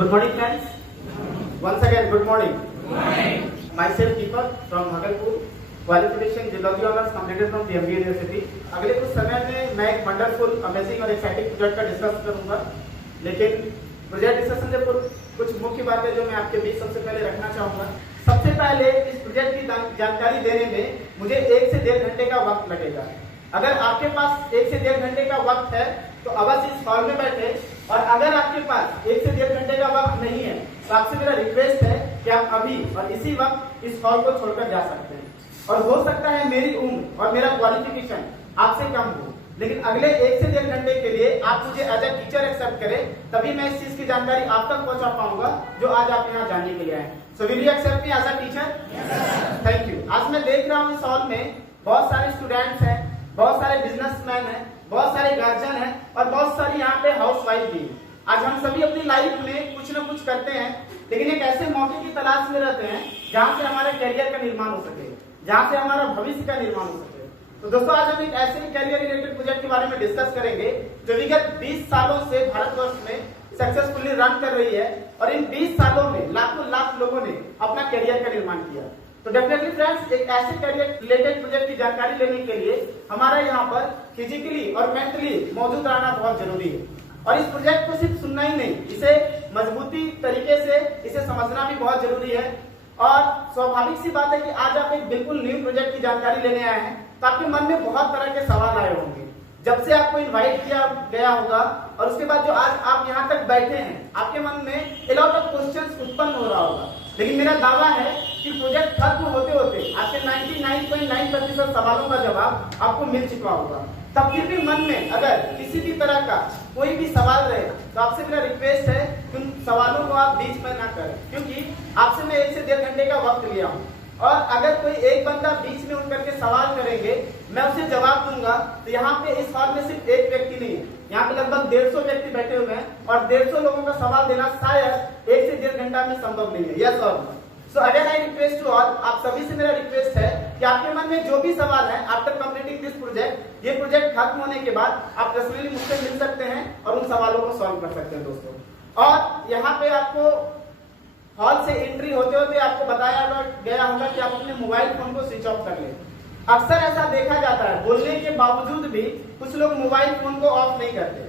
Good morning, friends. Once again, good morning. Myself Deepak from Bhagalpur. Qualification Geology Honours completed from PMB University. अगले कुछ समय में मैं एक वंडरफुल, अमेजिंग और एक्साइटिंग प्रोजेक्ट का डिस्कस करूंगा, लेकिन प्रोजेक्ट डिस्कशन से कुछ मुख्य बातें जो मैं आपके बीच सबसे पहले रखना चाहूंगा। सबसे पहले इस प्रोजेक्ट की जानकारी देने में मुझे 1 से 1.5 घंटे का वक्त लगेगा। अगर आपके पास 1 से 1.5 घंटे का वक्त है तो अवश्य इस हॉल में बैठे, और अगर आपके पास 1 से 1.5 घंटे का वक्त नहीं है तो आपसे मेरा रिक्वेस्ट है कि आप अभी और इसी वक्त इस हॉल को छोड़कर जा सकते हैं। और हो सकता है मेरी उम्र और मेरा क्वालिफिकेशन आपसे कम हो, लेकिन अगले 1 से 1.5 घंटे के लिए आप मुझे एज ए टीचर एक्सेप्ट करें, तभी मैं इस चीज की जानकारी आप तक पहुंचा पाऊंगा जो आज आप यहाँ जानने के लिए आए। So will you accept me as a teacher? Thank you. आज मैं देख रहा हूँ इस हॉल में बहुत सारे स्टूडेंट्स हैं, बहुत सारे बिजनेसमैन हैं, बहुत सारे गार्जियन हैं और बहुत सारी यहाँ पे हाउस वाइफ भी। आज हम सभी अपनी लाइफ में कुछ न कुछ करते हैं, लेकिन एक ऐसे मौके की तलाश में रहते हैं जहाँ से हमारे करियर का निर्माण हो सके, जहाँ से हमारा भविष्य का निर्माण हो सके। तो दोस्तों, आज हम एक ऐसे करियर रिलेटेड प्रोजेक्ट के बारे में डिस्कस करेंगे जो विगत 20 सालों से भारतवर्ष में सक्सेसफुली रन कर रही है, और इन 20 सालों में लाखों लाख लोगों ने अपना करियर का निर्माण किया। तो डेफिनेटली फ्रेंड्स, एक ऐसे करियर रिलेटेड प्रोजेक्ट की जानकारी लेने के लिए हमारा यहाँ पर फिजिकली और मेंटली मौजूद रहना बहुत जरूरी है। और इस प्रोजेक्ट को सिर्फ सुनना ही नहीं, इसे मजबूती तरीके से इसे समझना भी बहुत जरूरी है। और स्वाभाविक सी बात है कि आज आप एक बिल्कुल न्यू प्रोजेक्ट की जानकारी लेने आए हैं, तो आपके मन में बहुत तरह के सवाल आए होंगे। जब से आपको इनवाइट किया गया होगा और उसके बाद जो आज आप यहाँ तक बैठे हैं, आपके मन में a lot of questions उत्पन्न हो रहा होगा। लेकिन मेरा दावा है कि प्रोजेक्ट खत्म होते होते आपके 99.9% सवालों का जवाब आपको मिल चुका होगा। तब फिर भी मन में अगर किसी भी तरह का कोई भी सवाल रहे तो आपसे मेरा रिक्वेस्ट है कि उन सवालों को आप बीच में ना करें, क्योंकि आपसे मैं 1 से 1.5 घंटे का वक्त लिया हूँ। और अगर कोई एक बंदा बीच में उठ करके सवाल करेंगे, मैं उसे जवाब दूंगा, तो यहाँ पे इस हॉल में सिर्फ एक व्यक्ति नहीं है, यहाँ पे लगभग 150 व्यक्ति बैठे हुए हैं, और 150 लोगों का सवाल देना शायद 1 से 1.5 घंटा में संभव नहीं है। यस और no? So again I request to all, आप सभी से मेरा रिक्वेस्ट है कि आपके मन में जो भी सवाल है आफ्टर कंप्लीटिंग दिस प्रोजेक्ट, ये प्रोजेक्ट खत्म होने के बाद आप पर्सनली मुझसे मिल सकते हैं और उन सवालों को सॉल्व कर सकते हैं दोस्तों। और यहाँ पे आपको हॉल से एंट्री होते होते आपको बताया गया होगा कि आप अपने मोबाइल फोन को स्विच ऑफ कर लें। अक्सर ऐसा देखा जाता है, बोलने के बावजूद भी कुछ लोग मोबाइल फोन को ऑफ नहीं करते,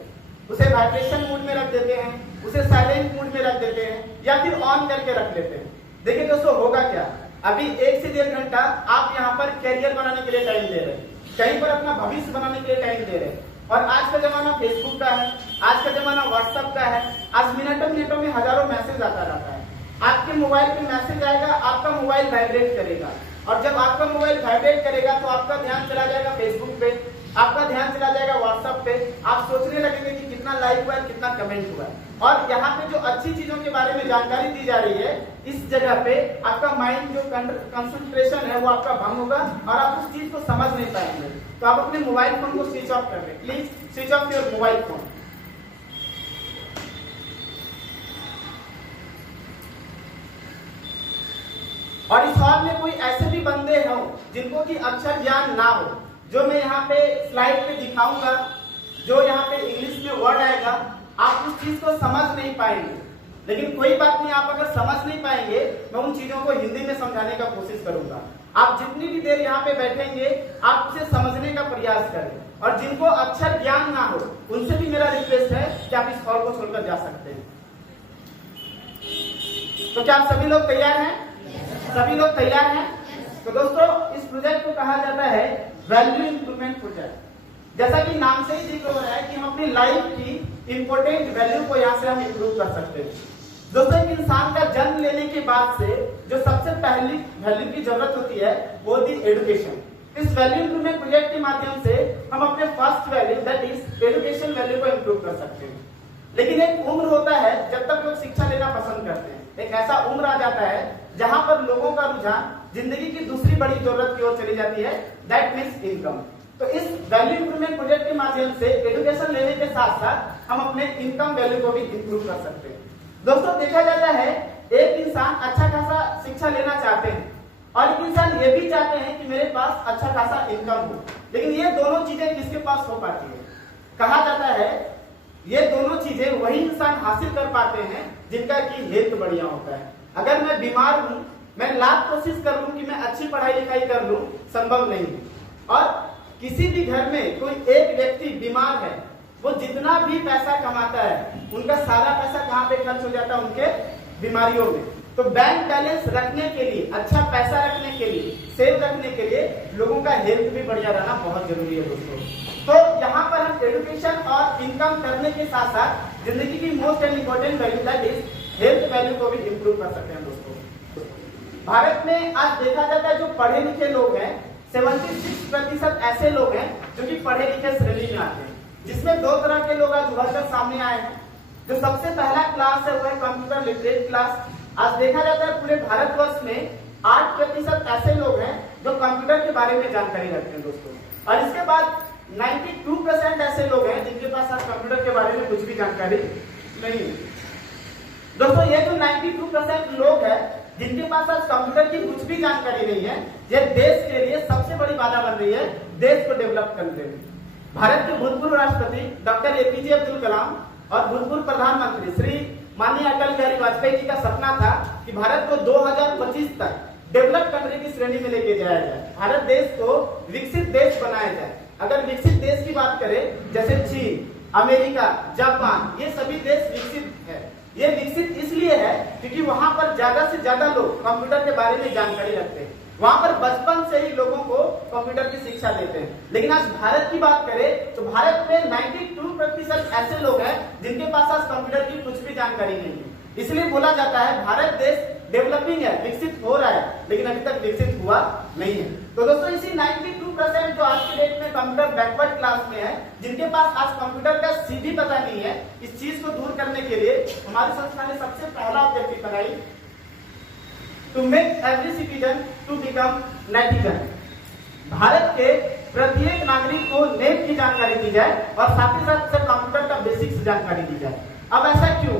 उसे वाइब्रेशन मोड में रख देते हैं, उसे साइलेंट मोड में रख देते हैं, या फिर ऑन करके रख लेते हैं। देखिए दोस्तों, होगा क्या, अभी 1 से 1.5 घंटा आप यहाँ पर कैरियर बनाने के लिए टाइम दे रहे हैं, कहीं पर अपना भविष्य बनाने के लिए टाइम दे रहे हैं। और आज का जमाना फेसबुक का है, आज का जमाना व्हाट्सएप का है, आज मिनटों में हजारों मैसेज आता रहता है। आपके मोबाइल पे मैसेज आएगा, आपका मोबाइल वाइब्रेट करेगा, और जब आपका मोबाइल वाइब्रेट करेगा तो आपका ध्यान चला जाएगा फेसबुक पे, आपका ध्यान चला जाएगा व्हाट्सएप पे, आप सोचने लगेंगे कि कितना लाइक हुआ है, कितना कमेंट हुआ है। और यहाँ पे जो अच्छी चीजों के बारे में जानकारी दी जा रही है, इस जगह पे आपका माइंड जो कंसंट्रेशन है वो आपका भंग होगा और आप उस चीज को समझ नहीं पाएंगे। तो आप अपने मोबाइल फोन को स्विच ऑफ कर लें, please switch off your mobile phone. और इस हॉल में कोई ऐसे भी बंदे हो जिनको कि अक्षर ज्ञान ना हो, जो मैं यहाँ पे स्लाइड पे दिखाऊंगा, जो यहाँ पे इंग्लिश में वर्ड आएगा, आप उस चीज को समझ नहीं पाएंगे। लेकिन कोई बात नहीं, आप अगर समझ नहीं पाएंगे, मैं उन चीजों को हिंदी में समझाने का कोशिश करूंगा। आप जितनी भी देर यहाँ पे बैठेंगे, आप उसे समझने का प्रयास करें। और जिनको अक्षर ज्ञान ना हो, उनसे भी मेरा रिक्वेस्ट है कि आप इस हॉल को छोड़कर जा सकते हैं। तो क्या आप सभी लोग तैयार हैं? सभी लोग तैयार हैं? तो दोस्तों, इस प्रोजेक्ट को कहा जाता है वैल्यू इंप्रूवमेंट प्रोजेक्ट। जैसा कि नाम से ही जिक्र हो रहा है कि हम अपनी लाइफ की इंपॉर्टेंट वैल्यू को यहाँ से हम इंप्रूव कर सकते हैं। दोस्तों, एक इंसान का जन्म लेने के बाद से जो सबसे पहली वैल्यू की जरूरत होती है वो थी एजुकेशन। इस वैल्यू इंप्रूवमेंट प्रोजेक्ट के माध्यम से हम अपने first value that is education value को इंप्रूव कर सकते हैं। लेकिन एक उम्र होता है जब तक लोग शिक्षा लेना पसंद करते हैं, एक ऐसा उम्र आ जाता है जहां पर लोगों का रुझान जिंदगी की दूसरी बड़ी जरूरत की ओर चली जाती है, दैट मीन्स इनकम। तो इस वैल्यू इंप्रूवमेंट प्रोजेक्ट के माध्यम से एजुकेशन लेने के साथ साथ हम अपने इनकम वैल्यू को भी इंप्रूव कर सकते हैं। दोस्तों, देखा जाता है एक इंसान अच्छा खासा शिक्षा लेना चाहते हैं और एक इंसान ये भी चाहते हैं कि मेरे पास अच्छा खासा इनकम हो, लेकिन ये दोनों चीजें किसके पास हो पाती है? कहा जाता है ये दोनों चीजें वही इंसान हासिल कर पाते हैं जिनका की हेल्थ बढ़िया होता है। अगर मैं बीमार हूं, मैं लाख कोशिश कर लूं कि मैं अच्छी पढ़ाई लिखाई कर लूं, संभव नहीं। और किसी भी घर में कोई एक व्यक्ति बीमार है, वो जितना भी पैसा कमाता है उनका सारा पैसा कहाँ पे खर्च हो जाता है? उनके बीमारियों में। तो बैंक बैलेंस रखने के लिए, अच्छा पैसा रखने के लिए, सेव रखने के लिए लोगों का हेल्थ भी बढ़िया रहना बहुत जरूरी है दोस्तों। तो यहाँ पर हम एजुकेशन और इनकम करने के साथ साथ जिंदगी की most and important value that is health value को भी इम्प्रूव कर सकते हैं दोस्तों। भारत में आज देखा जाता है जो पढ़े लिखे लोग हैं, 76% ऐसे लोग हैं जो कि पढ़े लिखे श्रेणी में आते हैं, जिसमें दो तरह के लोग आज उभर कर सामने आए हैं। जो सबसे पहला क्लास है वो है कंप्यूटर लिटरेट क्लास। आज देखा जाता है पूरे भारतवर्ष में 8% ऐसे लोग हैं जो कंप्यूटर के बारे में जानकारी रखते हैं दोस्तों। और इसके बाद 92% ऐसे लोग हैं जिनके पास आज कंप्यूटर के बारे में कुछ भी जानकारी नहीं है दोस्तों। ये जो 92% लोग हैं जिनके पास आज कंप्यूटर की कुछ भी जानकारी नहीं है, ये देश के लिए सबसे बड़ी बाधा बन रही है देश को डेवलप करने में। भारत के भूतपूर्व राष्ट्रपति डॉक्टर एपीजे अब्दुल कलाम और भूतपूर्व प्रधानमंत्री श्री माननीय अटल बिहारी वाजपेयी जी का सपना था कि भारत को 2025 तक डेवलप कंट्री की श्रेणी में लेके जाया जाए, भारत देश को विकसित देश बनाया जाए। अगर विकसित देश की बात करें, जैसे चीन, अमेरिका, जापान, ये सभी देश विकसित है। ये विकसित इसलिए है क्योंकि वहां पर ज्यादा से ज्यादा लोग कंप्यूटर के बारे में जानकारी रखते हैं, वहां पर बचपन से ही लोगों को कंप्यूटर की शिक्षा देते हैं। लेकिन आज भारत की बात करें तो भारत में 92% ऐसे लोग हैं जिनके पास आज कंप्यूटर की कुछ भी जानकारी नहीं है। इसलिए बोला जाता है भारत देश डेवलपिंग है, विकसित हो रहा है, लेकिन अभी तक विकसित हुआ नहीं है। तो दोस्तों इसी 92% जो आज के डेट में कंप्यूटर बैकवर्ड क्लास में है, जिनके पास आज कंप्यूटर का सीधी पता नहीं है, इस चीज को दूर करने के लिए हमारी संस्था ने सबसे पहला ऑब्जेक्टिव बनाई, to make every citizen to become netizen. Bharat के प्रत्येक नागरिक को नेट की जानकारी दी जाए और साथ ही साथ कंप्यूटर का बेसिक्स जानकारी दी जाए। अब ऐसा क्यों?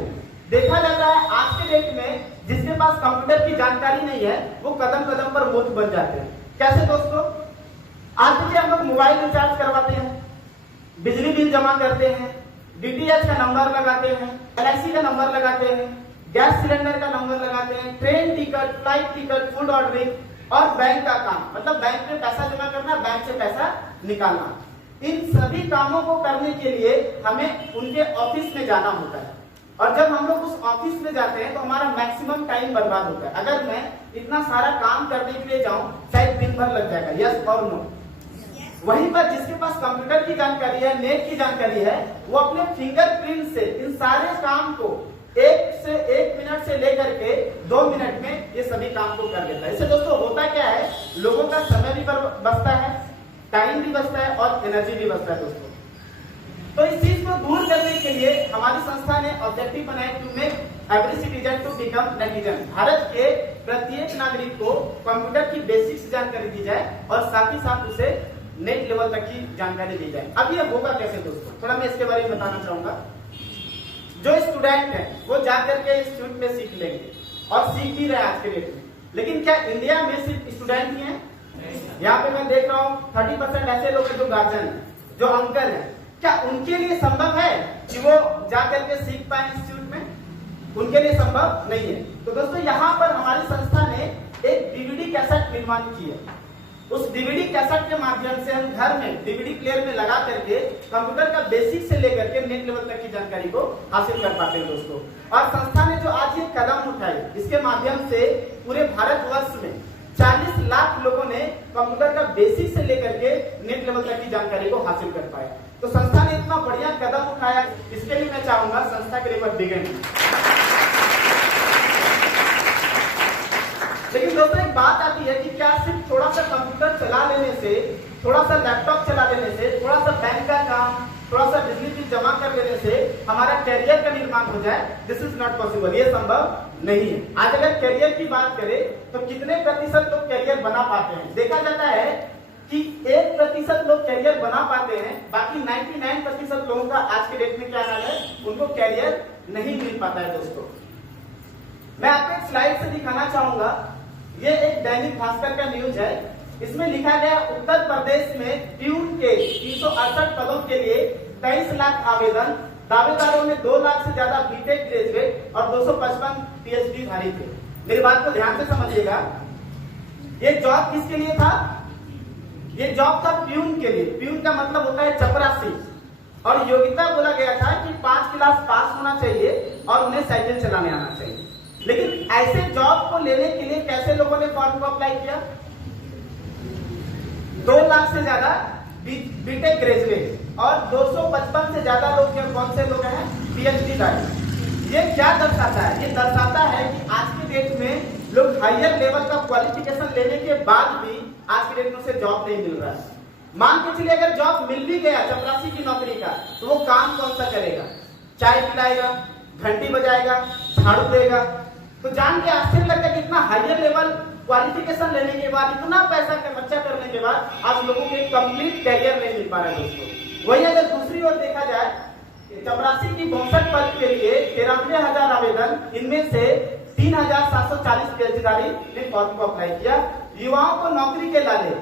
देखा जाता है आज के डेट में जिसके पास कंप्यूटर की जानकारी नहीं है वो कदम कदम पर मूर्ख बन जाते हैं। कैसे दोस्तों? आज देखिए हम लोग मोबाइल रिचार्ज करवाते हैं, बिजली बिल जमा करते हैं, डीटीएच का नंबर लगाते हैं, एलआईसी का नंबर लगाते हैं, गैस सिलेंडर का नंबर लगाते हैं, train ticket, flight ticket, food ordering और बैंक का काम, मतलब बैंक में पैसा जमा करना, बैंक से पैसा निकालना। इन सभी कामों को करने के लिए हमें उनके ऑफिस में जाना होता है और जब हम लोग उस ऑफिस में जाते हैं तो हमारा मैक्सिमम टाइम बर्बाद होता है। अगर मैं इतना सारा काम करने के लिए जाऊं शायद दिन भर लग जाएगा, यस और नो? वहीं पर जिसके पास कंप्यूटर की जानकारी है, नेट की जानकारी है, वो अपने फिंगरप्रिंट से इन सारे काम को 1 मिनट से लेकर के 2 मिनट में ये सभी काम को कर लेता है। इससे दोस्तों होता क्या है, लोगों का समय भी बचता है, टाइम भी बचता है और एनर्जी भी बचता है दोस्तों। तो इस चीज को दूर करने के लिए हमारी संस्था ने ऑब्जेक्टिव बनाया, to make every citizen to become netizen. Bharat के प्रत्येक नागरिक को कंप्यूटर की बेसिक्स जानकारी दी जाए और साथ ही साथ उसे नेट लेवल तक की जानकारी दी जाए। अब ये होगा कैसे दोस्तों, थोड़ा मैं इसके बारे में बताना चाहूंगा। जो स्टूडेंट है वो जाकर के इंस्टीट्यूट में सीख लेंगे और सीख भी रहे आज के डेट में, लेकिन क्या इंडिया में सिर्फ स्टूडेंट ही है? यहाँ पे मैं देख रहा हूँ 30% ऐसे लोग हैं जो गार्जियन है, जो अंकल है, क्या उनके लिए संभव है कि वो जाकर के सीख पाए इंस्टीट्यूट में? उनके लिए संभव नहीं है। तो दोस्तों यहाँ पर हमारी संस्था ने एक डीवीडी कैसेट निर्माण की है। उस डीवीडी कैसेट के माध्यम से हम घर में डीवीडी प्लेयर में लगा करके कंप्यूटर का बेसिक से लेकर के नेट लेवल तक की जानकारी को हासिल कर पाते हैं दोस्तों। और संस्था ने जो आज ये कदम उठाए, इसके माध्यम से पूरे भारतवर्ष में 40 लाख लोगों ने कंप्यूटर का बेसिक से लेकर के नेट लेवल तक की जानकारी को हासिल कर पाया। तो संस्था ने इतना बढ़िया कदम उठाया, इसके लिए मैं चाहूंगा संस्था के लिए बिगिन। लेकिन दोस्तों एक बात आती है कि क्या सिर्फ थोड़ा सा कंप्यूटर चला लेने से, थोड़ा सा लैपटॉप चला लेने से, थोड़ा सा बैंक का काम, थोड़ा सा बिजली बिल जमा कर देने से हमारा कैरियर का निर्माण हो जाए? दिस इज नॉट पॉसिबल, ये संभव नहीं है। आज अगर कैरियर की बात करें तो कितने प्रतिशत लोग कैरियर बना पाते हैं? देखा जाता है कि 1% लोग कैरियर बना पाते हैं, बाकी 99% लोगों का आज के डेट में क्या हाल है, उनको कैरियर नहीं मिल पाता है दोस्तों। मैं आपको एक स्लाइड से दिखाना चाहूंगा, ये एक दैनिक भास्कर का न्यूज है। इसमें लिखा गया उत्तर प्रदेश में प्यून के 368 पदों के लिए 23 लाख आवेदन, दावेदारों में 2 लाख से ज्यादा बीटेक ग्रेजुएट और 255 पीएचडी धारी थे। मेरी बात को ध्यान से समझिएगा। ये जॉब किसके लिए था? ये जॉब था प्यून के लिए। प्यून का मतलब होता है चपरासी, और योग्यता बोला गया था कि 5 क्लास पास होना चाहिए और उन्हें साइकिल चलाने आना चाहिए। लेकिन ऐसे जॉब को लेने के लिए कैसे लोगों ने फॉर्म को अप्लाई किया? 2 लाख से ज्यादा बीटेक ग्रेजुएट और 255 से ज्यादा लोग कौन से लोग हैं? पीएचडी धारी। ये क्या दर्शाता है? ये दर्शाता है कि आज के डेट में लोग हायर लेवल का क्वालिफिकेशन लेने के बाद भी आज के डेट में उसे जॉब नहीं मिल रहा है। मान के चलिए अगर जॉब मिल भी गया चपरासी की नौकरी का, तो वो काम कौन सा करेगा? चाय पिलाएगा, घंटी बजाएगा, झाड़ू देगा। तो जान के आश्चर्य लगता है कि इतना हायर लेवल क्वालिफिकेशन लेने के बाद, इतना पैसा खर्चा करने के बाद आज लोगों को एक कंप्लीट कैरियर नहीं मिल पा रहा है दोस्तों। वही अगर दूसरी ओर देखा जाए, चपरासी की 62 पद के लिए 93,000 आवेदन, इनमें से 3,740 पीएचडी ने फॉर्म को अप्लाई किया। युवाओं को नौकरी के लाले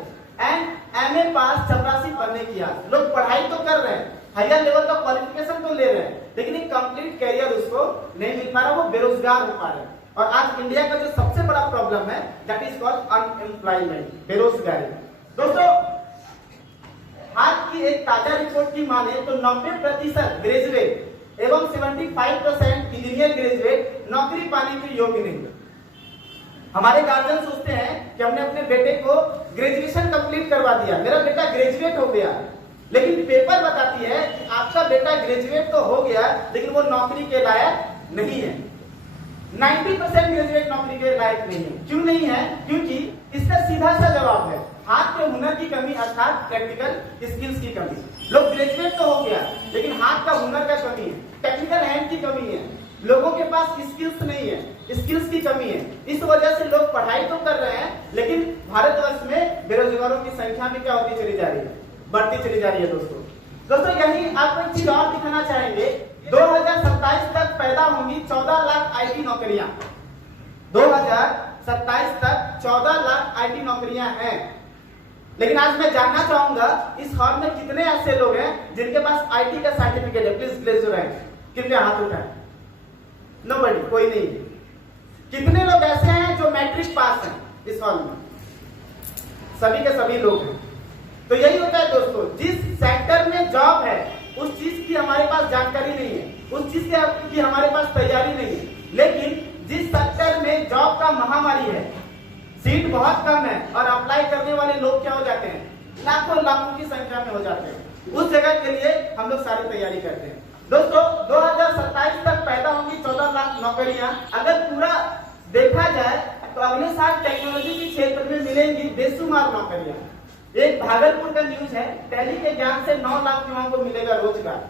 एमए पास चपरासी बनने की आस। लोग पढ़ाई तो कर रहे हैं, हायर लेवल का क्वालिफिकेशन तो ले रहे हैं, लेकिन एक कंप्लीट कैरियर उसको नहीं मिल पा रहा, वो बेरोजगार हो पा रहे हैं। और आज इंडिया का जो सबसे बड़ा प्रॉब्लम है दैट इज कॉल्ड अनएम्प्लॉयमेंट, बेरोजगारी। दोस्तों, आज की एक ताजा रिपोर्ट की माने तो 90% ग्रेजुएट एवं 75% इंजीनियर ग्रेजुएट नौकरी पाने के योग्य नहीं। हमारे गार्जियन सोचते हैं कि हमने अपने बेटे को ग्रेजुएशन कंप्लीट करवा दिया, मेरा बेटा ग्रेजुएट हो गया, लेकिन पेपर बताती है कि आपका बेटा ग्रेजुएट तो हो गया लेकिन वो नौकरी के लायक नहीं है। 90% ग्रेजुएट नौकरी के लायक नहीं है। क्यों नहीं है? क्योंकि इसका सीधा सा जवाब है हाथ के हुनर की कमी, अर्थात प्रैक्टिकल स्किल्स की कमी। लोग ग्रेजुएट तो हो गया लेकिन हाथ का हुनर का कमी है, टेक्निकल हैंड की कमी है, लोगों के पास स्किल्स नहीं है, स्किल्स की कमी है। इस वजह से लोग पढ़ाई तो कर रहे हैं लेकिन भारतवर्ष में बेरोजगारों की संख्या में क्या होती चली जा रही है? बढ़ती चली जा रही है दोस्तों यही आपको एक चीज और दिखाना चाहेंगे। 2027 तक पैदा होंगी 14 लाख आईटी नौकरियां। 2027 तक 14 लाख आईटी नौकरियां हैं। लेकिन आज मैं जानना चाहूंगा इस हॉल में कितने ऐसे लोग हैं जिनके पास आईटी का सर्टिफिकेट है? प्लीज प्लीज जो है कितने हाथ उठाएं? नोबडी, कोई नहीं। कितने लोग ऐसे हैं जो मैट्रिक पास हैं इस हॉल में? सभी के सभी लोग हैं। तो यही होता है दोस्तों, जिस सेक्टर में जॉब है उस चीज की हमारे पास जानकारी नहीं है, उस चीज की हमारे पास तैयारी नहीं है। लेकिन जिस सेक्टर में जॉब का महामारी है, सीट बहुत कम है और अप्लाई करने वाले लोग क्या हो जाते हैं? लाखों लाखों की संख्या में हो जाते हैं। उस जगह के लिए हम लोग सारी तैयारी करते हैं। दोस्तों 2027 तक पैदा होंगी 14 लाख नौकरियां। अगर पूरा देखा जाए तो अगले साल टेक्नोलॉजी के क्षेत्र में मिलेंगी बेशुमार नौकरियां। एक भागलपुर का न्यूज है, टैली के ज्ञान से 9 लाख युवाओं को मिलेगा रोजगार।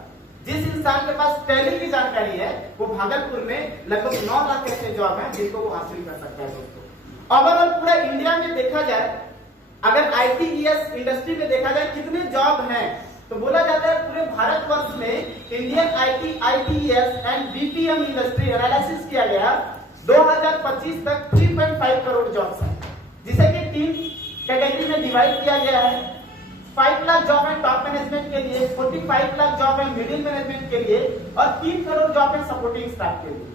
जिस इंसान के पास टैली की जानकारी है वो भागलपुर में लगभग 9 लाख ऐसे जॉब है जिनको वो हासिल कर सकता है। दोस्तों ओवरऑल पूरा इंडिया में देखा जाए, अगर आईटीईएस इंडस्ट्री में देखा जाए कितने जॉब हैं, तो बोला जाता है पूरे भारतवर्ष में Indian ITES and BPM industry analysis किया गया 2025 तक 3.5 करोड़ जॉब्स हैं, जिसे कि 3 कैटेगरी में डिवाइड किया गया है। 5 लाख जॉब है टॉप मैनेजमेंट के लिए, 45 लाख जॉब है मिडिल मैनेजमेंट के लिए और 3 करोड़ जॉब है सपोर्टिंग स्टाफ के लिए।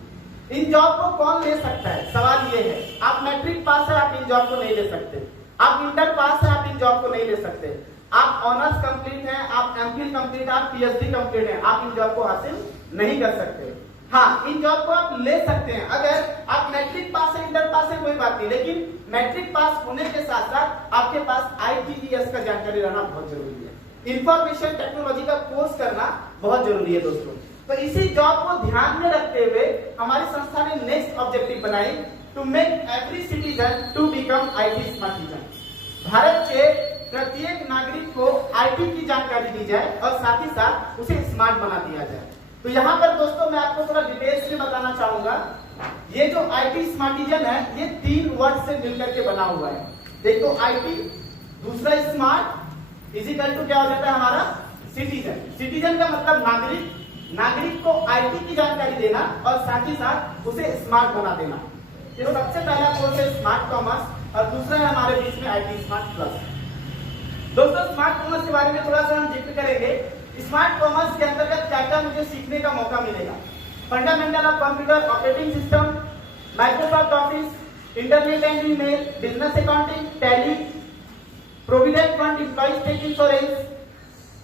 इन जॉब को कौन ले सकता है? सवाल ये है। आप मैट्रिक पास है, आप इन जॉब को नहीं ले सकते। आप इंटर पास है, आप इन जॉब को नहीं ले सकते। आप ऑनर्स कंप्लीट हैं, आप एमफिल कंप्लीट, आप पीएचडी कंप्लीट हैं, आप इन जॉब को हासिल नहीं कर सकते। हाँ, इन जॉब को आप ले सकते हैं अगर आप मैट्रिक पास है, इंटर पास है, कोई बात नहीं, लेकिन मैट्रिक पास होने के साथ साथ आपके पास आईटीईएस का जानकारी रहना बहुत जरूरी है। इंफॉर्मेशन टेक्नोलॉजी का कोर्स करना बहुत जरूरी है दोस्तों। तो इसी जॉब को ध्यान में रखते हुए हमारी संस्था ने नेक्स्ट ऑब्जेक्टिव बनाई, to make every citizen to become IT smart citizen. Bharat के प्रत्येक नागरिक को आईटी की जानकारी दी जाए और साथ ही साथ उसे स्मार्ट बना दिया जाए। तो यहाँ पर दोस्तों मैं आपको थोड़ा डिटेल्स में बताना चाहूंगा। ये जो आईटी स्मार्टिजन है ये 3 वर्ड से मिलकर के बना हुआ है। एक तो आईटी, दूसरा स्मार्ट, इजिकल टू क्या हो जाता है हमारा सिटीजन। सिटीजन का मतलब नागरिक, नागरिक को आईटी की जानकारी देना और साथ ही साथ उसे स्मार्ट बना देना। ये सबसे पहला कोर्स है स्मार्ट कॉमर्स और दूसरा है हमारे बीच में आईटी स्मार्ट प्लस। दोस्तों स्मार्ट कॉमर्स के बारे में थोड़ा सा हम जिक्र करेंगे। स्मार्ट कॉमर्स के अंतर्गत क्या क्या मुझे सीखने का मौका मिलेगा? Fundamental of computer operating system, Microsoft Office, internet and email, business accounting, Tally, provident fund, employ state insurance,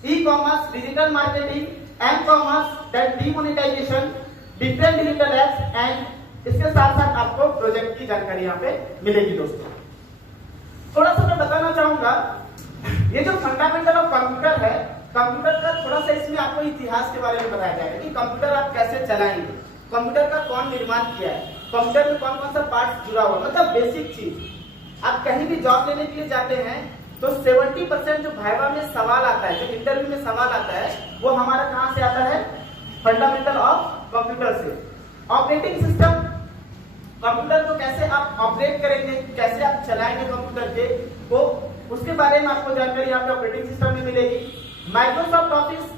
e commerce, digital marketing, m commerce, that demonetization, different digital apps and इसके साथ साथ आपको प्रोजेक्ट की जानकारी यहाँ पे मिलेगी दोस्तों। थोड़ा सा मैं बताना चाहूंगा, ये जो फंडामेंटल ऑफ कंप्यूटर है, कंप्यूटर का थोड़ा सा इसमें आपको इतिहास के बारे में बताया जाएगा कि कंप्यूटर आप कैसे चलाएंगे, कंप्यूटर का कौन निर्माण किया है, कंप्यूटर में कौन कौन सा पार्ट जुड़ा हुआ, मतलब बेसिक चीज। आप कहीं भी जॉब लेने के लिए जाते हैं तो 70% जो वाइवा में सवाल आता है, जो इंटरव्यू में सवाल आता है, वो हमारा कहां से आता है? फंडामेंटल ऑफ कंप्यूटर से। ऑपरेटिंग सिस्टम, कंप्यूटर को कैसे आप ऑपरेट करेंगे, कैसे आप चलाएंगे कंप्यूटर के, वो उसके बारे में आपको जानकारी आपके ऑपरेटिंग सिस्टम में मिलेगी। माइक्रोसॉफ्ट ऑफिस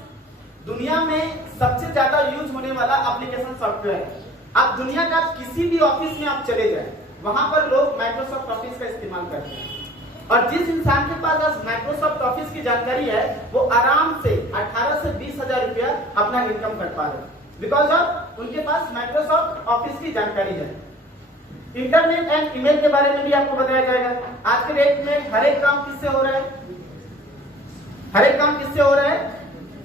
दुनिया में सबसे ज्यादा यूज होने वाला एप्लीकेशन सॉफ्टवेयर है। आप दुनिया का किसी भी ऑफिस में आप चले जाए, वहां पर लोग माइक्रोसॉफ्ट ऑफिस का इस्तेमाल करते हैं। और जिस इंसान के पास आज माइक्रोसॉफ्ट ऑफिस की जानकारी है, वो आराम से 18 से 20 हजार रुपया अपना इनकम कर पा रहे हैं, बिकॉज ऑफ उनके पास माइक्रोसॉफ्ट ऑफिस की जानकारी है। इंटरनेट एंड ईमेल के बारे में भी आपको बताया जाएगा। आज के डेट में हर एक काम किससे हो रहा है? हर एक काम किससे हो रहा है?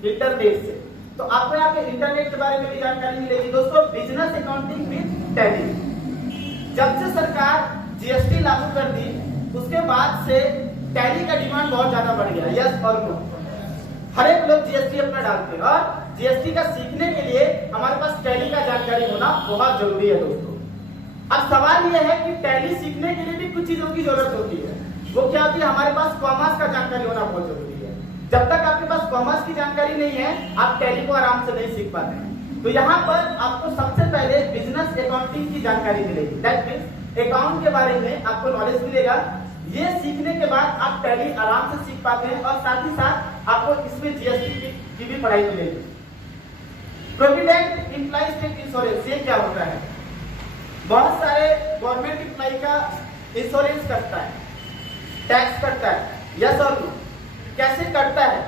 इंटरनेट से। तो आपको यहाँ पे इंटरनेट के बारे में भी जानकारी मिलेगी दोस्तों। बिजनेस अकाउंटिंग विद टैली, जब से सरकार जीएसटी लागू कर दी, उसके बाद से टैली का डिमांड बहुत ज्यादा बढ़ गया। यस और नो, हर एक लोग जीएसटी अपना डालते हैं और जीएसटी का सीखने के लिए हमारे पास टैली का जानकारी होना बहुत जरूरी है दोस्तों। अब सवाल यह है कि टैली सीखने के लिए भी कुछ चीजों की जरूरत होती है। वो क्या होती है? हमारे पास कॉमर्स का जानकारी होना बहुत जरूरी है। जब तक आपके पास कॉमर्स की जानकारी नहीं है, आप टैली को आराम से नहीं सीख पाते हैं। तो यहाँ पर आपको सबसे पहले बिजनेस अकाउंटिंग की जानकारी मिलेगी, दैट मींस अकाउंट के बारे में आपको नॉलेज मिलेगा। ये सीखने के बाद आप टैली आराम से सीख पाते हैं और साथ ही साथ आपको इसमें जीएसटी की भी पढ़ाई मिलेगी। प्रोविडेंट एम्प्लॉय स्टेट इंश्योरेंस, ये क्या होता है? बहुत सारे गवर्नमेंट एम्प्लॉय का इंश्योरेंस करता है, टैक्स करता है। यस और नो, कैसे करता है?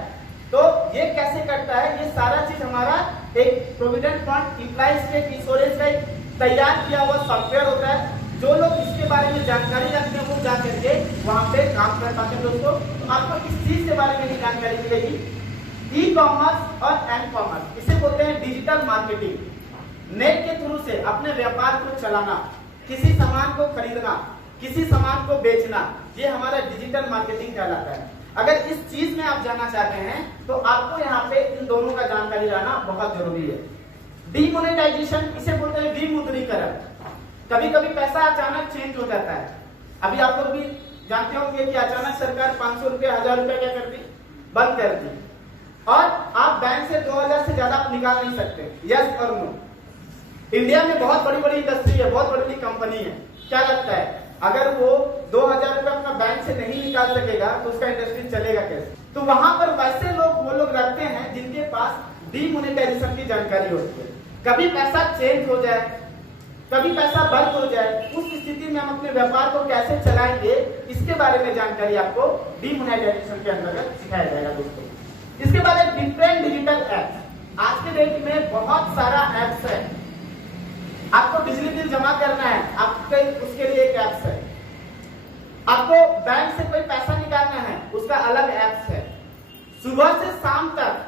तो ये कैसे करता है? ये सारा चीज हमारा एक provident fund employ state insurance का एक तैयार किया हुआ सॉफ्टवेयर होता है। जो लोग इसके बारे में जानकारी रखते हैं, वो जा करके वहां पे काम कर पाते हैं दोस्तों। तो आपको इस चीज के बारे में भी जानकारी मिलेगी। ई कॉमर्स और एम कॉमर्स, इसे बोलते हैं डिजिटल मार्केटिंग। नेट के थ्रू से अपने व्यापार को चलाना, किसी सामान को खरीदना, किसी सामान को बेचना, ये हमारा डिजिटल मार्केटिंग कहलाता है। अगर इस चीज में आप जाना चाहते हैं तो आपको यहाँ पे इन दोनों का जानकारी रहना बहुत जरूरी है। डीमोनेटाइजेशन, इसे बोलते हैं विमुद्रीकरण। कभी कभी पैसा अचानक चेंज हो जाता है। अभी आप लोग भी जानते होंगे कि अचानक सरकार 500 रुपया 1000 रुपया क्या कर दी? बंद कर दी, और आप बैंक से 2000 से ज्यादा आप निकाल नहीं सकते। यस और नो, इंडिया में बहुत बड़ी बड़ी इंडस्ट्री है, बहुत बड़ी बड़ी कंपनी है। क्या लगता है, अगर वो 2000 रुपया अपना बैंक से नहीं निकाल सकेगा तो उसका इंडस्ट्री चलेगा कैसे? तो वहां पर वैसे लोग वो लोग रहते हैं जिनके पास डीमोनेटाइजेशन की जानकारी होती है। कभी पैसा चेंज हो जाए, कभी पैसा बंद हो जाए, उस स्थिति में हम अपने व्यापार को कैसे चलाएंगे, इसके बारे में जानकारी आपको डीमोनेटाइजेशन के अंतर्गत सिखाया जाएगा दोस्तों। इसके बाद एक डिफरेंट डिजिटल एप्स। आज के डेट में बहुत सारा एप्स है। आपको बिजली बिल जमा करना है, आपके उसके लिए एक एप्स है। आपको बैंक से कोई पैसा निकालना है, उसका अलग एप्स है। सुबह से शाम तक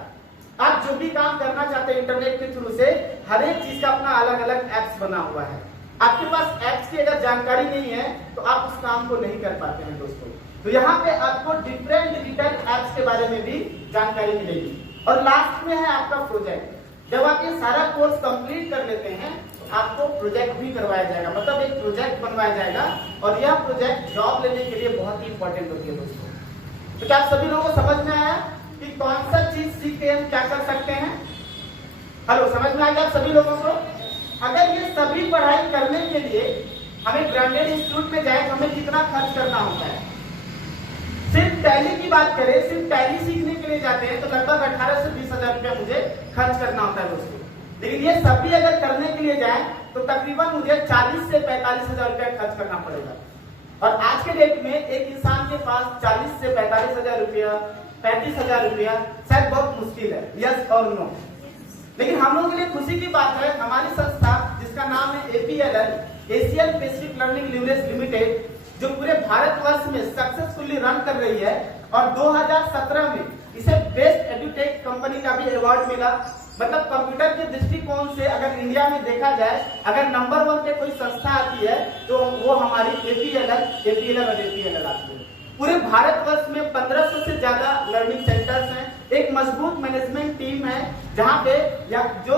आप जो भी काम करना चाहते हैं इंटरनेट के थ्रू से, हर एक चीज का अपना अलग अलग एप्स बना हुआ है। आपके पास एप्स की अगर जानकारी नहीं है तो आप उस काम को नहीं कर पाते हैं दोस्तों। तो यहाँ पे आपको डिफरेंट डिजिटल एप्स के बारे में भी जानकारी मिलेगी। और लास्ट में है आपका प्रोजेक्ट। जब आप ये सारा कोर्स कंप्लीट कर लेते हैं तो आपको प्रोजेक्ट भी करवाया जाएगा, मतलब एक प्रोजेक्ट बनवाया जाएगा। और यह प्रोजेक्ट जॉब लेने के लिए बहुत ही इंपॉर्टेंट होती है दोस्तों। तो क्या आप सभी लोगों को समझ में आया कि कौन सा चीज सीख के हम क्या कर सकते हैं? हेलो, समझ में आ गया आप सभी लोगों को? अगर ये सभी पढ़ाई करने के लिए हमें ब्रांडेड इंस्टीट्यूट में जाए तो हमें कितना खर्च करना होता है? सिर्फ टैली की बात करें, सिर्फ टैली सीखने के लिए जाते हैं तो लगभग 18 से 20 हजार रुपया मुझे खर्च करना होता है दोस्तों। लेकिन ये सभी अगर करने के लिए जाए तो तकरीबन मुझे 40 से 45 हजार रुपया खर्च करना पड़ेगा। और आज के डेट में एक इंसान के पास 40 से 45 हजार रुपया 35,000 रुपया शायद बहुत मुश्किल है, यस और नो। लेकिन हम लोगों के लिए खुशी की बात है, हमारी संस्था जिसका नाम है APLL, Asian Pacific learning leverage limited, जो पूरे भारतवर्ष में सक्सेसफुली रन कर रही है और 2017 में इसे बेस्ट एडुटेक कंपनी का भी अवार्ड मिला। मतलब कंप्यूटर के दृष्टिकोण से अगर इंडिया में देखा जाए, अगर नंबर 1 पे कोई संस्था आती है तो वो हमारी APLL आती है। पूरे भारतवर्ष में 1500 से ज्यादा लर्निंग सेंटर्स हैं, एक मजबूत मैनेजमेंट टीम है जहां पे जो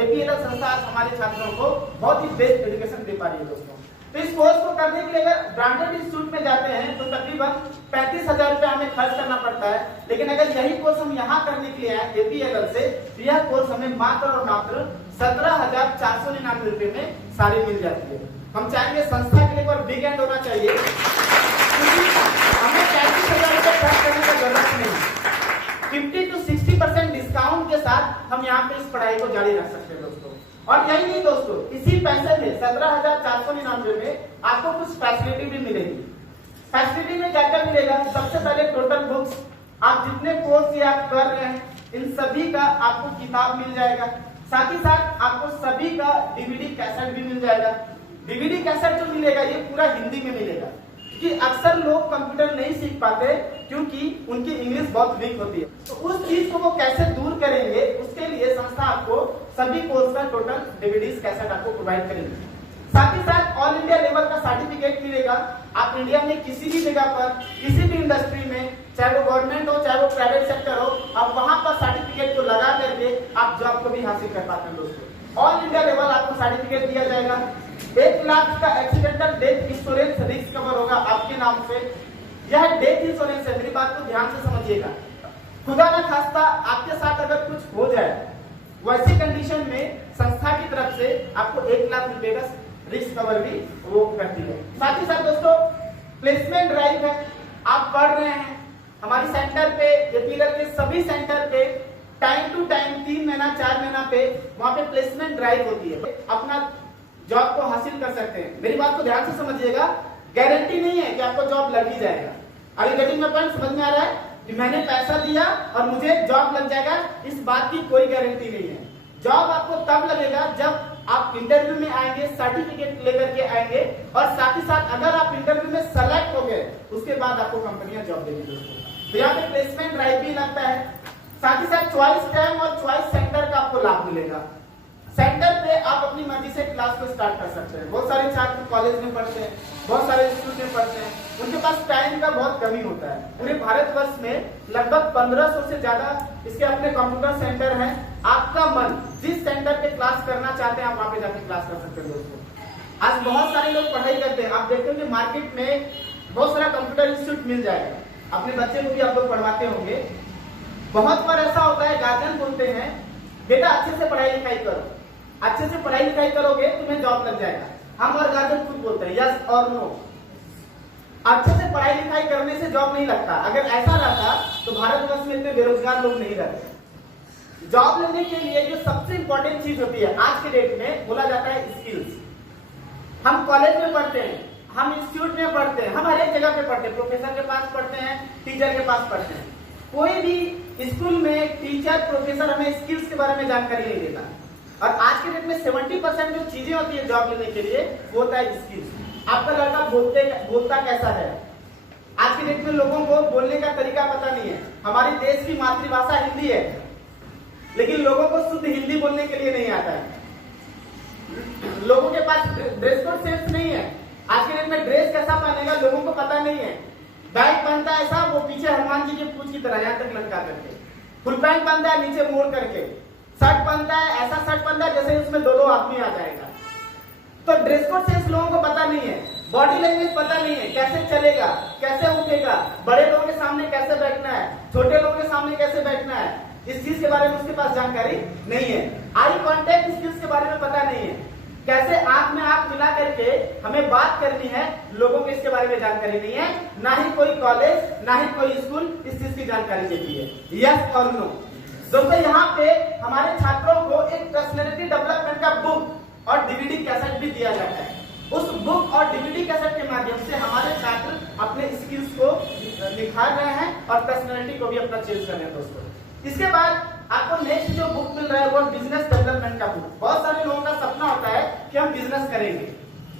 APLL संस्था हमारे छात्रों को बहुत ही बेस्ट एजुकेशन दे पा रही है दोस्तों। तो इस कोर्स को करने के लिए अगर ब्रांडेड इंस्टीट्यूट में जाते हैं तो तकरीबन 35,000 रुपया हमें खर्च करना पड़ता है, लेकिन अगर यही कोर्स हम यहाँ करने के लिए आए APLL से, तो यह कोर्स हमें मात्र और मात्र 17,499 रुपए में सारी मिल जाती है। हम चाहेंगे संस्था के लिए और बिग एंड होना चाहिए, क्योंकि हमें 35,000 रुपए खर्च करने की जरूरत नहीं। 50 to 60% डिस्काउंट के साथ हम यहाँ पे इस पढ़ाई को जारी रख सकते हैं दोस्तों। और यही नहीं दोस्तों, इसी पैसे में 17,499 में आपको कुछ फैसिलिटी भी मिलेगी। फैसिलिटी में क्या क्या मिलेगा? सबसे पहले टोटल बुक्स, आप जितने कोर्स ये आप कर रहे हैं इन सभी का आपको किताब मिल जाएगा। साथ ही साथ आपको सभी का DVD कैसेट भी मिल जाएगा। DVD कैसेट जो मिलेगा ये पूरा हिंदी में मिलेगा, क्योंकि अक्सर लोग कंप्यूटर नहीं सीख पाते क्योंकि उनकी इंग्लिश बहुत वीक होती है। तो उस चीज को वो कैसे दूर करेंगे, उसके लिए संस्था आपको सभी कोर्स का टोटल DVDs कैसेट आपको प्रोवाइड करेंगे। साथ ही साथ ऑल इंडिया लेवल का सर्टिफिकेट मिलेगा। आप इंडिया में किसी भी जगह पर, किसी भी इंडस्ट्री में, चाहे वो गवर्नमेंट हो चाहे वो प्राइवेट सेक्टर हो, आप वहां पर सर्टिफिकेट को लगा करके आप जॉब को भी हासिल कर पाते हैं दोस्तों। ऑल इंडिया लेवल आपको सर्टिफिकेट दिया जाएगा। 1 लाख का accidental death insurance risk cover होगा आपके नाम से। यह डेथ इंश्योरेंस है, मेरी बात को ध्यान से समझिएगा। खुदा न खास्ता आपके साथ अगर कुछ हो जाए, वैसी कंडीशन में संस्था की तरफ से आपको 1 लाख रुपए का रिस्क कवर भी वो करती है। साथ ही साथ दोस्तों प्लेसमेंट ड्राइव है। आप पढ़ रहे हैं हमारी सेंटर पे, APLL के सभी सेंटर पे टाइम टू टाइम 3 महीना 4 महीना पे वहां पे प्लेसमेंट ड्राइव होती है, अपना जॉब को हासिल कर सकते हैं। मेरी बात को ध्यान से समझिएगा, गारंटी नहीं है कि आपको जॉब लग ही जाएगा। अभी गेटिंग में पॉइंट समझ में आ रहा है कि मैंने पैसा दिया और मुझे जॉब लग जाएगा, इस बात की कोई गारंटी नहीं है। जॉब आपको तब लगेगा जब आप इंटरव्यू में आएंगे, सर्टिफिकेट लेकर के आएंगे, और साथ ही साथ अगर आप इंटरव्यू में सेलेक्ट हो गए उसके बाद आपको कंपनियां जॉब देंगी दोस्तों। तो यहाँ पे प्लेसमेंट ड्राइव भी लगता है। साथ ही साथ चॉइस टाइम और चॉइस सेंटर का आपको लाभ मिलेगा। सेंटर पे आप अपनी मर्जी से क्लास को स्टार्ट कर सकते हैं। बहुत सारे छात्र कॉलेज में पढ़ते हैं, बहुत सारे इंस्टीट्यूट में पढ़ते हैं, उनके पास टाइम का बहुत कमी होता है। पूरे भारतवर्ष में लगभग 1500 से ज्यादा इसके अपने कंप्यूटर सेंटर हैं। आपका मन जिस सेंटर पे क्लास करना चाहते हैं आप वहां पे जाके क्लास कर सकते हैं दोस्तों। आज बहुत सारे लोग पढ़ाई करते हैं, आप देखते होंगे मार्केट में बहुत सारा कंप्यूटर इंस्टीट्यूट मिल जाएगा। अपने बच्चे को भी आप लोग पढ़वाते होंगे। बहुत बार ऐसा होता है, गार्जियन बोलते हैं बेटा अच्छे से पढ़ाई लिखाई करो, अच्छे से पढ़ाई लिखाई करोगे तुम्हें जॉब लग जाएगा। हम और गार्जियन खुद बोलते हैं यस और नो। अच्छे से पढ़ाई लिखाई करने से जॉब नहीं लगता। अगर ऐसा रहता तो भारतवर्ष में इतने बेरोजगार लोग नहीं रहते। जॉब लेने के लिए जो सबसे इंपॉर्टेंट चीज होती है आज के डेट में, बोला जाता है स्किल्स। हम कॉलेज में पढ़ते हैं, हम इंस्टीट्यूट में पढ़ते हैं, हम हर एक जगह पे पढ़ते हैं, प्रोफेसर के पास पढ़ते हैं, टीचर के पास पढ़ते हैं। कोई भी स्कूल में टीचर प्रोफेसर हमें स्किल्स के बारे में जानकारी नहीं देता। और आज के डेट में 70% जो चीजें होती है जॉब लेने के लिए वो होता है स्किल्स। आपका लड़का बोलता कैसा है। आज के डेट में लोगों को बोलने का तरीका पता नहीं है। हमारे देश की मातृभाषा हिंदी है, लेकिन लोगों को शुद्ध हिंदी बोलने के लिए नहीं आता है। लोगों के पास ड्रेस कोड सेंस नहीं है। आज के डेट में ड्रेस कैसा पहनेगा लोगों को पता नहीं है। बैग पहनता है ऐसा, वो पीछे हनुमान जी के पूंछ की तरह यहाँ तक लटका करके, फुल पैंट पहनता है नीचे मोड़ करके, शर्ट पहनता है ऐसा शर्ट पहनता है जैसे उसमें 2 आदमी आ जाएगा। तो ड्रेस कोड सेंस लोगों को पता नहीं है, बॉडी लैंग्वेज पता नहीं है, कैसे चलेगा, कैसे उठेगा, बड़े लोगों के सामने कैसे बैठना है, छोटे लोगों के सामने कैसे बैठना है, इस चीज के बारे में उसके पास जानकारी नहीं है। आई कांटेक्ट स्किल्स के बारे में पता नहीं है, कैसे आंख में आंख मिला करके हमें बात करनी है, लोगों को इसके बारे में जानकारी नहीं है। ना ही कोई कॉलेज ना ही कोई स्कूल इस चीज की जानकारी देती है। यस और नो। दोस्तों यहाँ पे हमारे छात्रों को एक पर्सनैलिटी डेवलपमेंट का बुक और DVD कैसेट भी दिया जाता है। उस बुक और DVD कैसेट के माध्यम से हमारे छात्र अपने स्किल्स को निखार रहे हैं और पर्सनैलिटी को भी अपना चेंज कर रहे हैं दोस्तों। इसके बाद आपको नेक्स्ट जो बुक मिल रहा है वो बिजनेस डेवलपमेंट का बुक। बहुत सारे लोगों का सपना होता है कि हम बिजनेस करेंगे,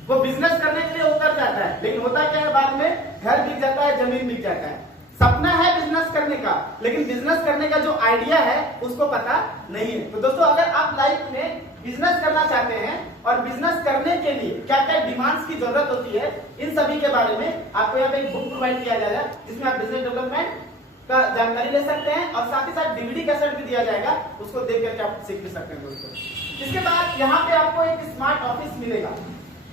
वो बिजनेस करने के लिए उतर जाता है, लेकिन होता क्या है बाद में घर बिक जाता है, जमीन बिक जाता है। सपना है बिजनेस करने का, लेकिन बिजनेस करने का जो आइडिया है उसको पता नहीं है। तो दोस्तों अगर आप लाइफ में बिजनेस करना चाहते हैं और बिजनेस करने के लिए क्या क्या डिमांड्स की जरूरत होती है, इन सभी के बारे में आपको यहाँ पे एक बुक प्रोवाइड किया जाएगा जिसमें आप बिजनेस डेवलपमेंट का जानकारी ले सकते हैं और साथ ही साथ डीवीडी कैसेट भी दिया जाएगा, उसको देख करके आप सीख भी सकते हैं दोस्तों। इसके बाद यहाँ पे आपको एक स्मार्ट ऑफिस मिलेगा।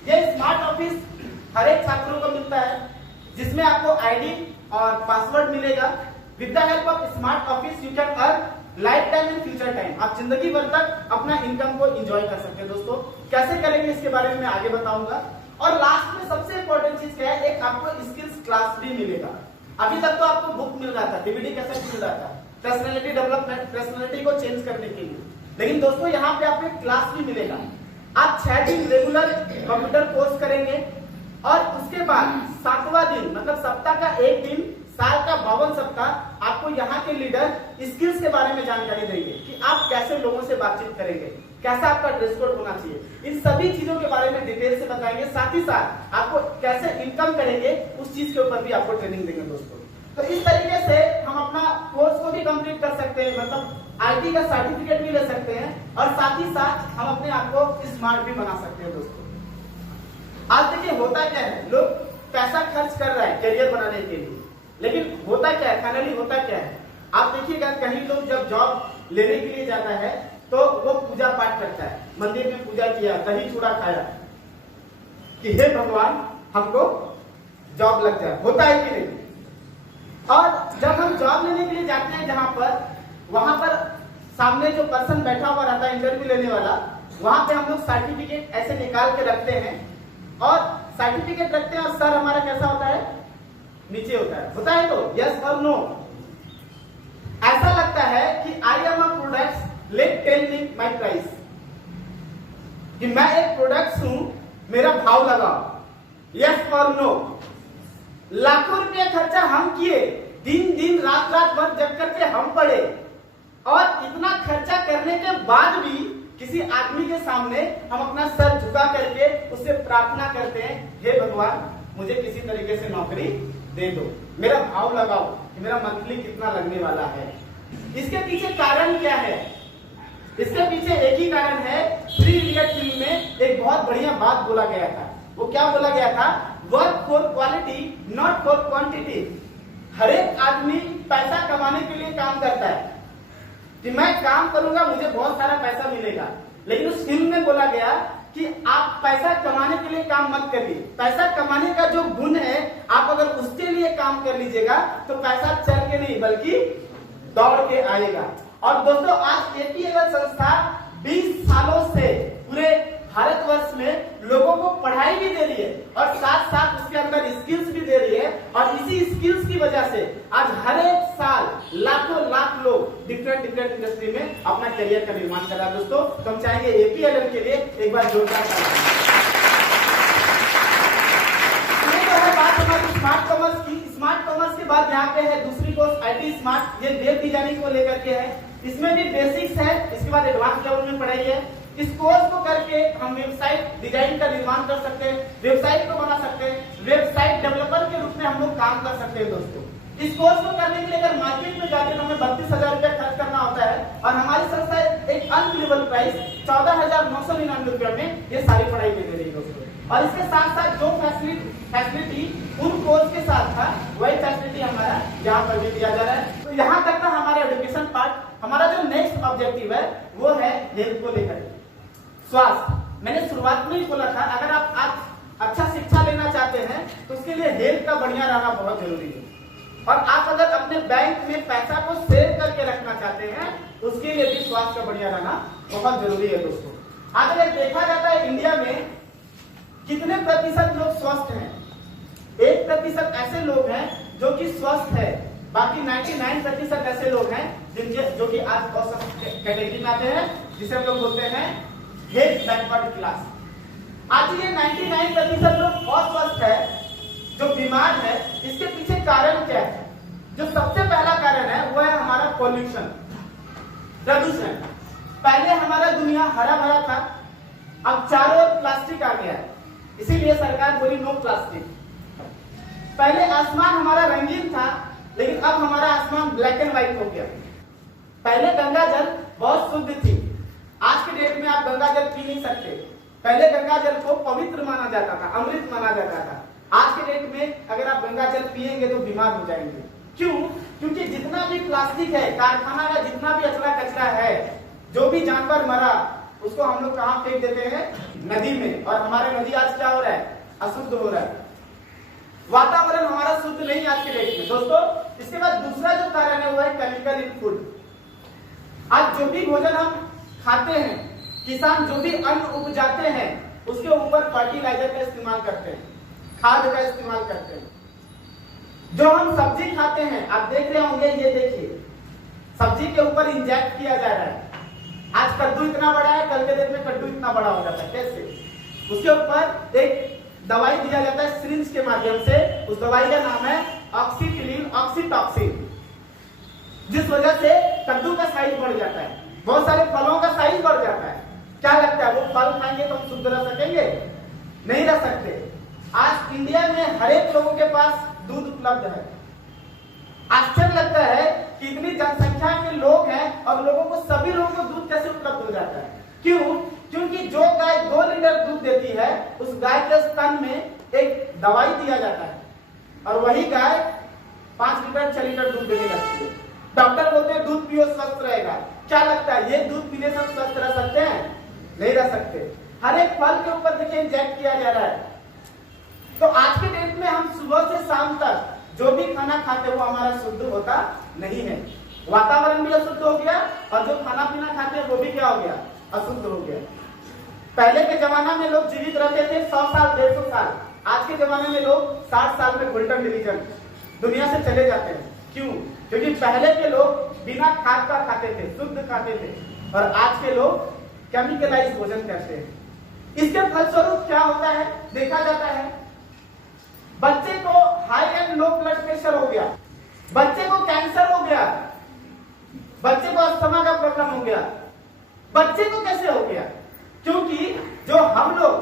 ये स्मार्ट ऑफिस हर एक छात्रों को मिलता है, जिसमें आपको आईडी और पासवर्ड मिलेगा। With the help of smart office you can earn life time and future time. आप जिंदगी भर तक अपना इनकम को एंजॉय कर सकते हैं दोस्तों। कैसे करेंगे इसके बारे में मैं आगे बताऊंगा। और लास्ट में सबसे इंपॉर्टेंट चीज क्या है, एक आपको स्किल्स क्लास भी मिलेगा। अभी तक तो आपको बुक मिल रहा था, डीवीडी कैसेट मिल रहा था पर्सनैलिटी डेवलपमेंट, पर्सनैलिटी को चेंज करने के लिए, लेकिन दोस्तों यहाँ पे आपको एक क्लास भी मिलेगा। आप 6 दिन रेगुलर कंप्यूटर कोर्स करेंगे और उसके बाद 7वां दिन मतलब सप्ताह का एक दिन, साल का 52 सप्ताह आपको यहाँ के लीडर स्किल्स के बारे में जानकारी देंगे कि आप कैसे लोगों से बातचीत करेंगे, कैसा आपका ड्रेस कोड होना चाहिए, इन सभी चीजों के बारे में डिटेल से बताएंगे। साथ ही साथ आपको कैसे इनकम करेंगे उस चीज के ऊपर भी आपको ट्रेनिंग देंगे दोस्तों। तो इस तरीके से हम अपना कोर्स को भी कंप्लीट कर सकते हैं, मतलब आईटी का सर्टिफिकेट भी ले सकते हैं और साथ ही साथ हम अपने आप को स्मार्ट भी बना सकते हैं दोस्तों। आज देखिए होता क्या है, लोग पैसा खर्च कर रहा है करियर बनाने के लिए, लेकिन होता क्या है, फाइनली होता क्या है, आप देखिएगा कहीं लोग जब जॉब लेने के लिए जाता है तो वो पूजा पाठ करता है, मंदिर में पूजा किया, दही चूड़ा खाया कि हे भगवान हमको जॉब लग जाए, होता है कि नहीं। और जब हम जॉब लेने के लिए जाते हैं जहां पर, वहां पर सामने जो पर्सन बैठा हुआ रहता है इंटरव्यू लेने वाला, वहां पे हम लोग सर्टिफिकेट ऐसे निकाल के रखते हैं और सर्टिफिकेट रखते हैं और सर हमारा कैसा होता है, नीचे होता है तो यस और नो। ऐसा लगता है कि I am a product, let tell me my price, कि मैं एक प्रोडक्ट हूं, मेरा भाव लगाओ, यस और नो। लाखों रुपया खर्चा हम किए, दिन रात भर जग करके हम पढ़े और इतना खर्चा करने के बाद भी किसी आदमी के सामने हम अपना सर झुका करके उससे प्रार्थना करते हैं, हे भगवान मुझे किसी तरीके से नौकरी दे दो, मेरा भाव लगाओ कि मेरा मंथली कितना लगने वाला है। इसके पीछे कारण क्या है? इसके पीछे एक ही कारण है, थ्री इडियट फिल्म में एक बहुत बढ़िया बात बोला गया था। वो क्या बोला गया था? Work for quality not for quantity. हर एक आदमी पैसा कमाने के लिए काम करता है कि मैं काम करूंगा मुझे बहुत सारा पैसा मिलेगा, लेकिन उस फिल्म में बोला गया कि आप पैसा कमाने के लिए काम मत करिए, पैसा कमाने का जो गुण है आप अगर उसके लिए काम कर लीजिएगा तो पैसा चल के नहीं बल्कि दौड़ के आएगा। और दोस्तों आज एपीएलएल संस्था 20 सालों से पूरे भारतवर्ष में लोगों को पढ़ाई भी दे रही है और साथ साथ उसके अंदर स्किल्स भी दे रही है, और इसी स्किल्स की वजह से आज हर एक साल लाखों लाख लोग डिफरेंट इंडस्ट्री में अपना करियर का निर्माण कर रहा है दोस्तों। तो हम चाहेंगे एपीएलएल के लिए एक बार जोरदार बात हमारी स्मार्ट कॉमर्स की। स्मार्ट कॉमर्स के बाद यहाँ पे है दूसरी कोर्स आईटी स्मार्ट, ये वेब डिजाइनिंग को लेकर के है। इसमें भी बेसिक्स है, इसके बाद एडवांस लेवल में पढ़ाई है। इस कोर्स को करके हम वेबसाइट डिजाइन का निर्माण कर सकते हैं, वेबसाइट को बना सकते हैं, वेबसाइट डेवलपर के रूप में हम लोग काम कर सकते हैं दोस्तों। इस कोर्स को करने के लिए अगर मार्केट में जाके हमें 32,000 रुपया खर्च करना होता है, और हमारी संस्था एक अनबिलीवेबल प्राइस 14,999 रुपया में ये सारी पढ़ाई दे रही है दोस्तों। और इसके साथ साथ जो फैसिलिटी उन कोर्स के साथ था वही फैसिलिटी हमारा यहाँ पर भी दिया जा रहा है। तो यहाँ तक का हमारा एजुकेशन पार्ट। हमारा जो नेक्स्ट ऑब्जेक्टिव है वो है हेल्थ को लेकर, स्वास्थ्य। मैंने शुरुआत में ही बोला था अगर आप अच्छा शिक्षा लेना चाहते हैं तो उसके लिए हेल्थ का बढ़िया रहना बहुत जरूरी है, और आप अगर अपने बैंक में पैसा को सेव करके रखना चाहते हैं उसके लिए भी स्वास्थ्य का बढ़िया रहना बहुत जरूरी है दोस्तों। आज अगर देखा जाता है इंडिया में कितने प्रतिशत लोग स्वस्थ हैं? 1% ऐसे लोग हैं जो कि स्वस्थ है, बाकी 99% ऐसे लोग हैं जिनके जो कि आज कैटेगरी में आते हैं, जिसे हम लोग बोलते हैं हेल्थ बैकवर्ड क्लास। आज ये 99% लोग अस्वस्थ है, जो बीमार है, इसके पीछे कारण क्या है? प्रदूषण। पहले हमारा दुनिया हरा भरा था, अब चारों ओर प्लास्टिक आ गया है, इसीलिए सरकार बोली नो प्लास्टिक। पहले आसमान हमारा रंगीन था, लेकिन अब हमारा आसमान ब्लैक एंड व्हाइट हो गया। पहले गंगा जल बहुत शुद्ध थी, आज के डेट में आप गंगा जल पी नहीं सकते। पहले गंगा जल को पवित्र माना जाता था, अमृत माना जाता था। आज के डेट में अगर आप गंगा जल पिएंगे तो बीमार हो जाएंगे। क्यों? क्योंकि जितना भी प्लास्टिक है, कारखाना का जितना भी अचला कचरा है, जो भी जानवर मरा उसको हम लोग कहाँ फेंक देते हैं? नदी में। और हमारे नदी आज क्या हो रहा है? अशुद्ध हो रहा है। वातावरण हमारा शुद्ध नहीं आज के डेट में दोस्तों। इसके बाद दूसरा जो कारण है वो है केमिकल इन फूड। आज जो भी भोजन हम खाते हैं, किसान जो भी अन्न उपजाते हैं, उसके ऊपर फर्टिलाइजर का इस्तेमाल करते हैं, खाद का इस्तेमाल करते हैं। जो हम सब्जी खाते हैं, आप देख रहे होंगे, ये देखिए सब्जी के ऊपर इंजेक्ट किया जा रहा है। आज कद्दू इतना बड़ा है, कल के दिन में कद्दू इतना बड़ा हो जाता है। कैसे? उसके ऊपर एक दवाई दिया जाता है सिरिंज के माध्यम से। उस दवाई का नाम है ऑक्सीटिलीन ऑक्सीटॉक्सिन, जिस वजह से कद्दू का साइज बढ़ जाता है, बहुत सारे फलों का साइज बढ़ जाता है। क्या लगता है वो फल खाएंगे तो हम शुद्ध रह सकेंगे? नहीं रह सकते। आज इंडिया में हर एक लोगों के पास दूध उपलब्ध है। आश्चर्य लगता है कि इतनी जनसंख्या के लोग हैं और लोगों को, सभी लोगों को दूध कैसे उपलब्ध हो जाता है? क्यों? क्योंकि जो गाय 2 लीटर दूध देती है, उस गाय के स्तन में एक दवाई दिया जाता है और वही गाय 5 लीटर 6 लीटर दूध देने लगती है। डॉक्टर बोलते हैं दूध पियो स्वस्थ रहेगा। क्या लगता है ये दूध पीने से स्वस्थ रह सकते हैं? नहीं रह सकते। हर एक फल के ऊपर देखिए इंजेक्ट किया जा रहा है। तो आज के डेट में हम सुबह से शाम तक जो भी खाना खाते हैं वो हमारा शुद्ध होता नहीं है। वातावरण भी अशुद्ध हो गया और जो खाना पीना खाते हैं वो भी क्या हो गया? अशुद्ध हो गया। पहले के जमाना में लोग जीवित रहते थे 100 साल 150 साल। आज के जमाने में लोग 60 साल में गोल्डन डिवीजन दुनिया से चले जाते हैं। क्यों? क्योंकि पहले के लोग बिना खाद का खाते थे, शुद्ध खाते थे, और आज के लोग केमिकलाइज्ड भोजन करते हैं। इसके फलस्वरूप क्या होता है? देखा जाता है बच्चे को high and low blood pressure हो गया, बच्चे को कैंसर हो गया, बच्चे को अस्थमा का प्रॉब्लम हो गया। बच्चे को कैसे हो गया? क्योंकि जो हम लोग,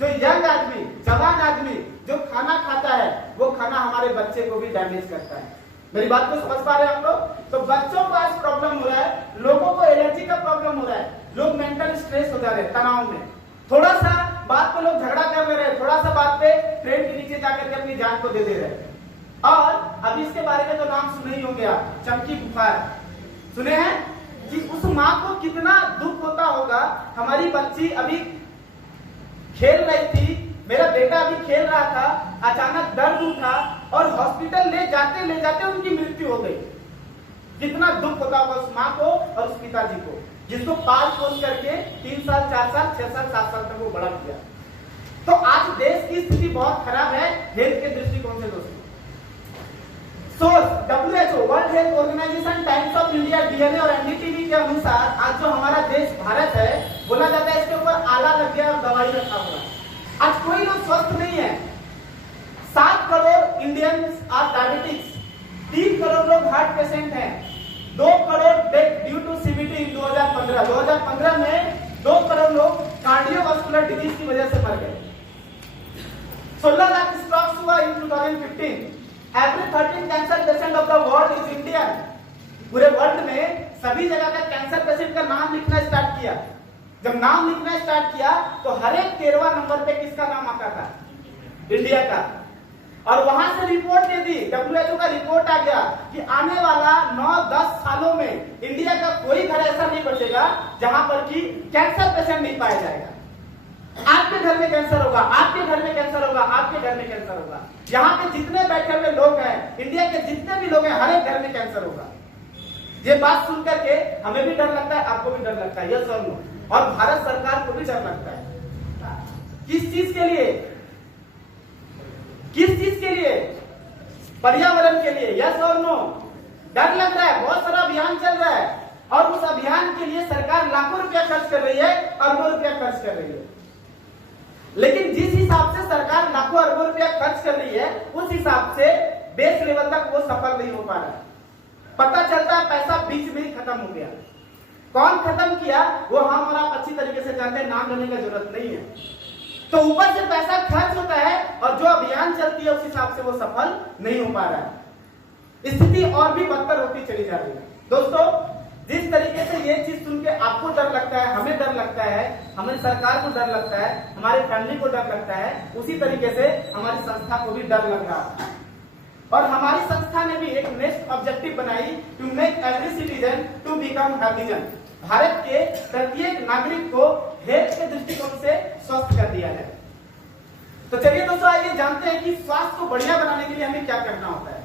जो यंग आदमी, जवान आदमी जो खाना खाता है, वो खाना हमारे बच्चे को भी डैमेज करता है। मेरी बात को समझ पा रहे हैं आप लोग? तो बच्चों को आज प्रॉब्लम हो रहा है, लोगों को एलर्जी का प्रॉब्लम हो रहा है, लोग मेंटल स्ट्रेस हो जा रहे हैं, तनाव में। थोड़ा सा बात पे लोग झगड़ा कर ले रहे हैं, थोड़ा सा बात पे ट्रेन के नीचे जाकर के अपनी जान को दे दे रहे हैं। और अभी इसके बारे में तो नाम सुने ही होंगे आप, चमकी बुखार सुने हैं? कि उस माँ को कितना दुख होता होगा। हमारी बच्ची अभी खेल रही थी, मेरा बेटा अभी खेल रहा था, अचानक दर्द उठा और हॉस्पिटल ले जाते उनकी मृत्यु हो गई। कितना दुख होता होगा उस माँ को और उस पिताजी को, जिसको पाल पोस करके 3 साल 4 साल 6 साल 7 साल तक वो बड़ा किया। तो आज देश की स्थिति बहुत खराब है हेल्थ के दृष्टिकोण से दोस्तों। Source WHO World Health Organization Times of India DNA और NDTV के अनुसार आज जो हमारा देश भारत है, बोला जाता है इसके ऊपर आला लग गया और दवाई रखा हुआ है। आज कोई लोग स्वस्थ नहीं है। 7 crore Indians are diabetics, 3 crore लोग हार्ट पेशेंट हैं, 2 crore death due to CVD in 2015 में 2 करोड़ लोग कार्डियोवास्कुलर डिजीज की वजह से मर गए। 16 लाख स्ट्रोक्स हुआ इन 2015। Every 13 cancer patient of the world is Indian. पूरे वर्ल्ड में सभी जगह का कैंसर पेशेंट का नाम लिखना स्टार्ट किया। जब नाम लिखना स्टार्ट किया तो हर एक 13वां नंबर पे किसका नाम आता था? इंडिया का। और वहां से रिपोर्ट दे दी, WHO का रिपोर्ट आ गया कि आने वाला 9-10 सालों में इंडिया का कोई घर ऐसा नहीं बचेगा जहां पर कि कैंसर पेशेंट नहीं पाया जाएगा। आपके घर में कैंसर होगा, आपके घर में कैंसर होगा, आपके घर में कैंसर होगा। यहाँ पे जितने बैठे हुए लोग हैं, इंडिया के जितने भी लोग हैं, हर एक घर में कैंसर होगा। ये बात सुन करके हमें भी डर लगता है, आपको भी डर लगता है, यस और नो? और भारत सरकार को भी डर लगता है। किस चीज के लिए? किस चीज के लिए? पर्यावरण के लिए, यस और नो? डर लग रहा है। बहुत सारा अभियान चल रहा है और उस अभियान के लिए सरकार लाखों रुपया खर्च कर रही है, अरबों रुपया खर्च कर रही है। लेकिन जिस हिसाब से सरकार लाखों अरबों रुपया खर्च कर रही है, उस हिसाब से बेस लेवल तक वो सफल नहीं हो पा रहा है। पता चलता है पैसा बीच में ही खत्म हो गया। कौन खत्म किया वो हम और आप अच्छी तरीके से जानते हैं, नाम लेने की जरूरत नहीं है। तो ऊपर से पैसा खर्च होता है और जो अभियान चलती है उस हिसाब से वो सफल नहीं हो पा रहा है। स्थिति और भी बदतर होती चली जा रही है। दोस्तों, जिस तरीके से ये चीज सुन के आपको डर लगता है, हमें डर लगता है, हमें सरकार को डर लगता है, हमारे फैमिली को डर लगता है, उसी तरीके से हमारी संस्था को भी डर लग रहा है। और हमारी संस्था ने भी एक नेक्स्ट ऑब्जेक्टिव बनाई, to make every citizen to become healthizen. Bharat के प्रत्येक नागरिक को हेल्थ के दृष्टिकोण से स्वस्थ कर दिया जाए। तो चलिए दोस्तों, आइए जानते हैं कि स्वास्थ्य को बढ़िया बनाने के लिए हमें क्या करना होता है।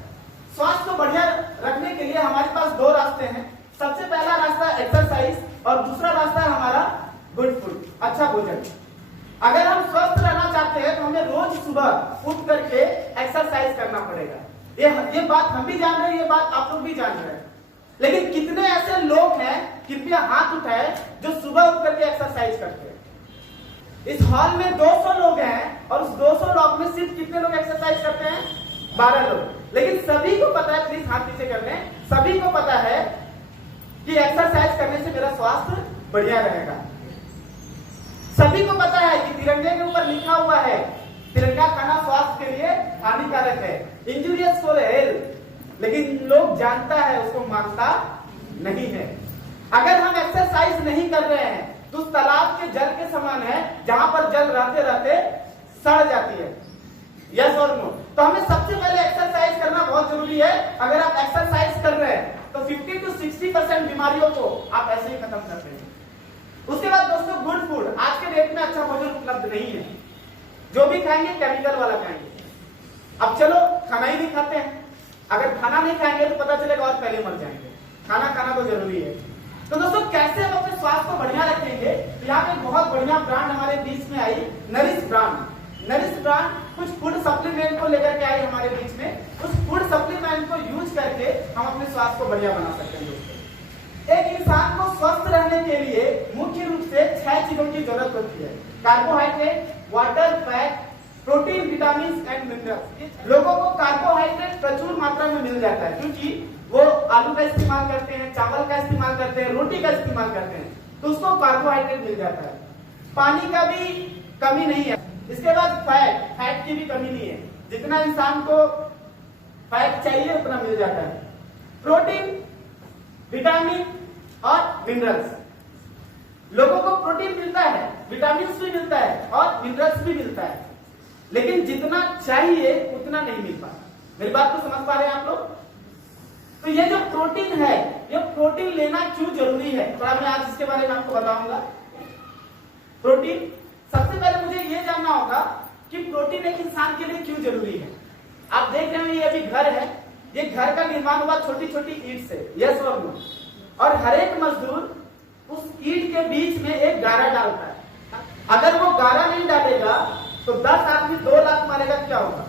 स्वास्थ्य को बढ़िया रखने के लिए हमारे पास दो रास्ते हैं। सबसे पहला रास्ता एक्सरसाइज और दूसरा रास्ता है हमारा गुड फूड, अच्छा भोजन। अगर हम स्वस्थ रहना चाहते हैं तो हमें रोज सुबह उठ करके एक्सरसाइज करना पड़ेगा। ये बात हम भी जान रहे हैं, ये बात आप लोग भी जान रहे हैं। लेकिन कितने ऐसे लोग हैं, कृपया हाथ उठाए, जो सुबह उठ करके एक्सरसाइज करते हैं। इस हॉल में 200 लोग हैं और उस 200 लोग में सिर्फ कितने लोग एक्सरसाइज करते हैं? 12 लोग। लेकिन सभी को पता है, प्लीज हाथ नीचे कर लें, सभी को पता है कि एक्सरसाइज करने से मेरा स्वास्थ्य बढ़िया रहेगा। सभी को पता है कि तिरंगे के ऊपर लिखा हुआ है तिरंगा खाना स्वास्थ्य के लिए हानिकारक है, इंजूरियस फॉर हेल्थ। लेकिन लोग जानता है, उसको मानता नहीं है। अगर हम एक्सरसाइज नहीं कर रहे हैं तो उस तालाब के जल के समान है जहां पर जल रहते रहते सड़ जाती है। यस और नो? तो हमें सबसे पहले एक्सरसाइज करना बहुत जरूरी है। अगर आप एक्सरसाइज कर रहे हैं तो 50 to 60% बीमारियों को आप ऐसे ही खत्म कर देंगे। उसके बाद दोस्तों, गुड फूड। आज के डेट में अच्छा भोजन उपलब्ध नहीं है। जो भी खाएंगे केमिकल वाला खाएंगे। अब चलो खाना ही नहीं खाते हैं। अगर खाना नहीं खाएंगे तो पता चलेगा और पहले मर जाएंगे। खाना खाना तो जरूरी है। तो दोस्तों, कैसे हम अपने स्वास्थ्य को बढ़िया रखेंगे? तो यहाँ पे बहुत बढ़िया ब्रांड हमारे बीच में आई, नरिश ब्रांड। नरिश ब्रांड कुछ फूड सप्लीमेंट को लेकर के आई हमारे बीच में। उस फूड सप्लीमेंट को यूज करके हम अपने स्वास्थ्य को बढ़िया बना सकते हैं। एक इंसान को स्वस्थ रहने के लिए मुख्य रूप से 6 चीजों की जरूरत होती है: carbohydrate, water, fat, protein, vitamin and minerals. लोगों को कार्बोहाइड्रेट प्रचुर मात्रा में मिल जाता है क्योंकि वो आलू का इस्तेमाल करते हैं, चावल का इस्तेमाल करते हैं, रोटी का इस्तेमाल करते हैं, तो उसको कार्बोहाइड्रेट मिल जाता है। पानी का भी कमी नहीं है। इसके बाद फैट की भी कमी नहीं है। जितना इंसान को फैट चाहिए उतना मिल जाता है। प्रोटीन, विटामिन और मिनरल्स। लोगों को प्रोटीन मिलता है, विटामिन भी मिलता है और मिनरल्स भी मिलता है, लेकिन जितना चाहिए उतना नहीं मिल पाता। मेरी बात को समझ पा रहे हैं आप लोग? तो ये जो प्रोटीन है, ये प्रोटीन लेना क्यों जरूरी है, थोड़ा मैं आज इसके बारे में आपको बताऊंगा। प्रोटीन, सबसे पहले मुझे ये जानना होगा कि प्रोटीन एक इंसान के लिए क्यों जरूरी है। आप देख रहे हैं ये अभी घर है, ये घर का निर्माण हुआ छोटी छोटी ईंट से, यस और नो? और हर एक मजदूर उस ईंट के बीच में एक गारा डालता है। अगर वो गारा नहीं डालेगा तो 10 आदमी 2 लाख मारेगा, क्या होगा?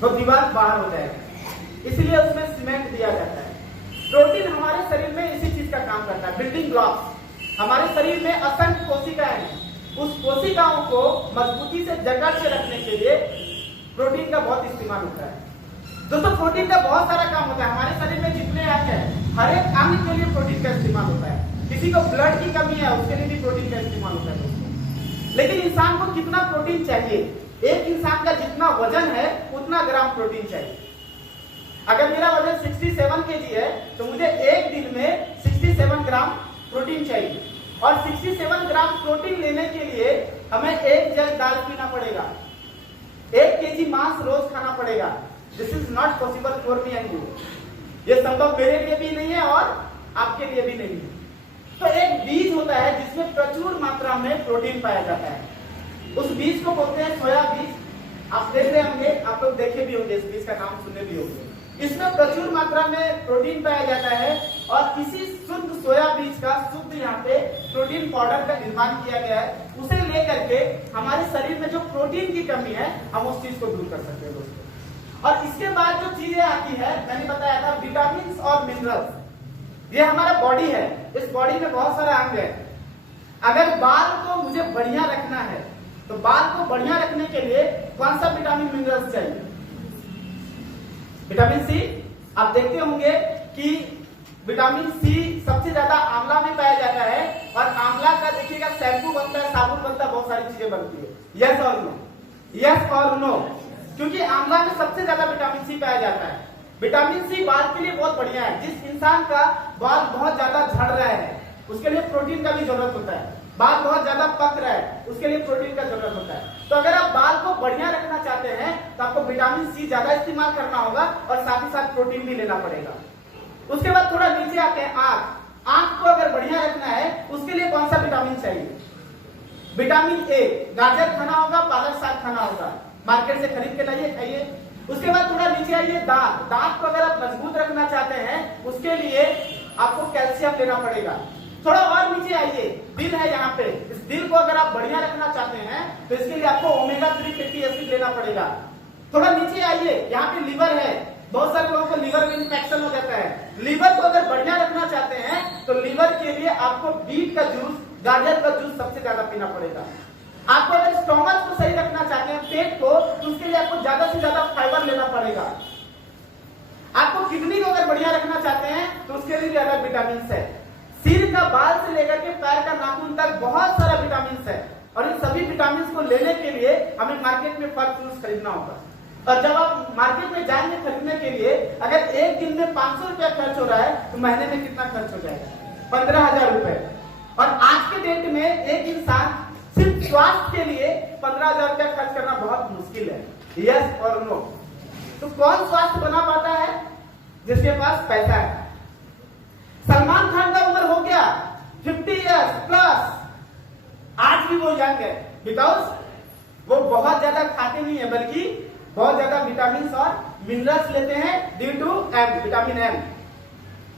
तो दीवार बाहर हो जाएगा। इसलिए उसमें सीमेंट दिया जाता है। प्रोटीन हमारे शरीर में इसी चीज का काम करता है, बिल्डिंग ब्लॉक्स। हमारे शरीर में असंख्य कोशिकाएं हैं, उस कोशिकाओं को मजबूती से जकड़ के रखने के लिए प्रोटीन का बहुत इस्तेमाल होता है। दोस्तों, प्रोटीन का बहुत सारा काम होता है। हमारे शरीर में जितने अंग हैं, हर एक अंग के लिए प्रोटीन का इस्तेमाल होता है। किसी को ब्लड की कमी है, उसके लिए भी प्रोटीन का इस्तेमाल होता है दोस्तों। लेकिन इंसान को कितना प्रोटीन चाहिए? एक इंसान का जितना वजन है उतना ग्राम प्रोटीन चाहिए। अगर मेरा वजन 67 kg है तो मुझे एक दिन में 67 ग्राम प्रोटीन चाहिए। और 67 ग्राम प्रोटीन लेने के लिए हमें 1 जग दाल पीना पड़ेगा, 1 kg मांस रोज खाना पड़ेगा। This is not possible for me and you. ये संभव मेरे लिए भी नहीं है और आपके लिए भी नहीं है। तो एक बीज होता है जिसमें प्रचुर मात्रा में प्रोटीन पाया जाता है। उस बीज को बोलते हैं सोया बीज। आप देख रहे होंगे, आप लोग देखे भी होंगे, इस बीज का नाम सुने भी होंगे। इसमें प्रचुर मात्रा में प्रोटीन पाया जाता है और इसी शुद्ध सोया बीज का शुद्ध यहाँ पे प्रोटीन पाउडर का निर्माण किया गया है। उसे लेकर के हमारे शरीर में जो प्रोटीन की कमी है, हम उस चीज को दूर कर सकते हैं दोस्तों। और इसके बाद जो चीजें आती है, मैंने बताया था विटामिन और मिनरल्स। ये हमारा बॉडी है, इस बॉडी में बहुत सारा अंग है। अगर बाल को मुझे बढ़िया रखना है तो बाल को बढ़िया रखने के लिए कौन सा विटामिन मिनरल्स चाहिए? Vitamin C. आप देखते होंगे कि विटामिन सी सबसे ज्यादा आंवला में पाया जाता है, और आंवला का देखिएगा शैम्पू बनता है, साबुन बनता है, बहुत सारी चीजें बनती है। यस और नो? यस और नो? क्योंकि आंवला में सबसे ज्यादा विटामिन सी पाया जाता है। विटामिन सी बाल के लिए बहुत बढ़िया है। जिस इंसान का बाल बहुत ज्यादा झड़ रहा है उसके लिए प्रोटीन का भी जरूरत होता है। बाल बहुत ज्यादा पक रहा है उसके लिए प्रोटीन का जरूरत होता है। तो अगर आप बाल को बढ़िया रखना चाहते हैं तो आपको विटामिन सी ज्यादा इस्तेमाल करना होगा, और साथ ही साथ प्रोटीन भी लेना पड़ेगा। उसके बाद थोड़ा नीचे आते हैं, आंख। आंख को अगर बढ़िया रखना है उसके लिए कौन सा विटामिन चाहिए? Vitamin A. गाजर खाना होगा, पालक साग खाना होगा, मार्केट से खरीद के लाइए, खाइए। उसके बाद थोड़ा नीचे आइए, दांत। दांत को अगर आप मजबूत रखना चाहते हैं उसके लिए आपको कैल्शियम लेना पड़ेगा। थोड़ा और नीचे आइए, दिल है यहाँ पे। इस दिल को अगर आप बढ़िया रखना चाहते हैं तो इसके लिए आपको ओमेगा 3 फैटी एसिड लेना पड़ेगा। थोड़ा नीचे आइए, यहाँ पे लीवर है। बहुत सारे लोगों को लीवर में इंफेक्शन हो जाता है। लीवर को अगर बढ़िया रखना चाहते हैं तो लीवर के लिए आपको बीट का जूस, गाजर का जूस सबसे ज्यादा पीना पड़ेगा। आपको अगर स्टोमच को सही रखना चाहते हैं, पेट को, तो उसके लिए आपको ज्यादा से ज्यादा फाइबर लेना पड़ेगा। आपको किडनी को अगर बढ़िया रखना चाहते हैं तो उसके लिए भी अलग विटामिन है। सिर का बाल से लेकर के पैर का नाखून तक बहुत सारा विटामिन है, और इन सभी विटामिन को लेने के लिए हमें मार्केट में फल फ्रूट्स खरीदना होगा। और जब आप मार्केट में जाएंगे खरीदने के लिए, अगर एक दिन में 500 रुपया खर्च हो रहा है तो महीने में कितना खर्च हो जाएगा? 15,000 रुपए। और आज के डेट में एक इंसान सिर्फ स्वास्थ्य के लिए 15,000 रुपया खर्च करना बहुत मुश्किल है। यस और नो? तो कौन स्वास्थ्य बना पाता है? जिसके पास पैसा है। सलमान खान का उम्र हो गया 50 इयर्स प्लस, आज भी वो यंग है, बिकॉज वो बहुत ज्यादा खाते नहीं है, बल्कि बहुत ज्यादा विटामिन और मिनरल्स लेते हैं due to M, vitamin M.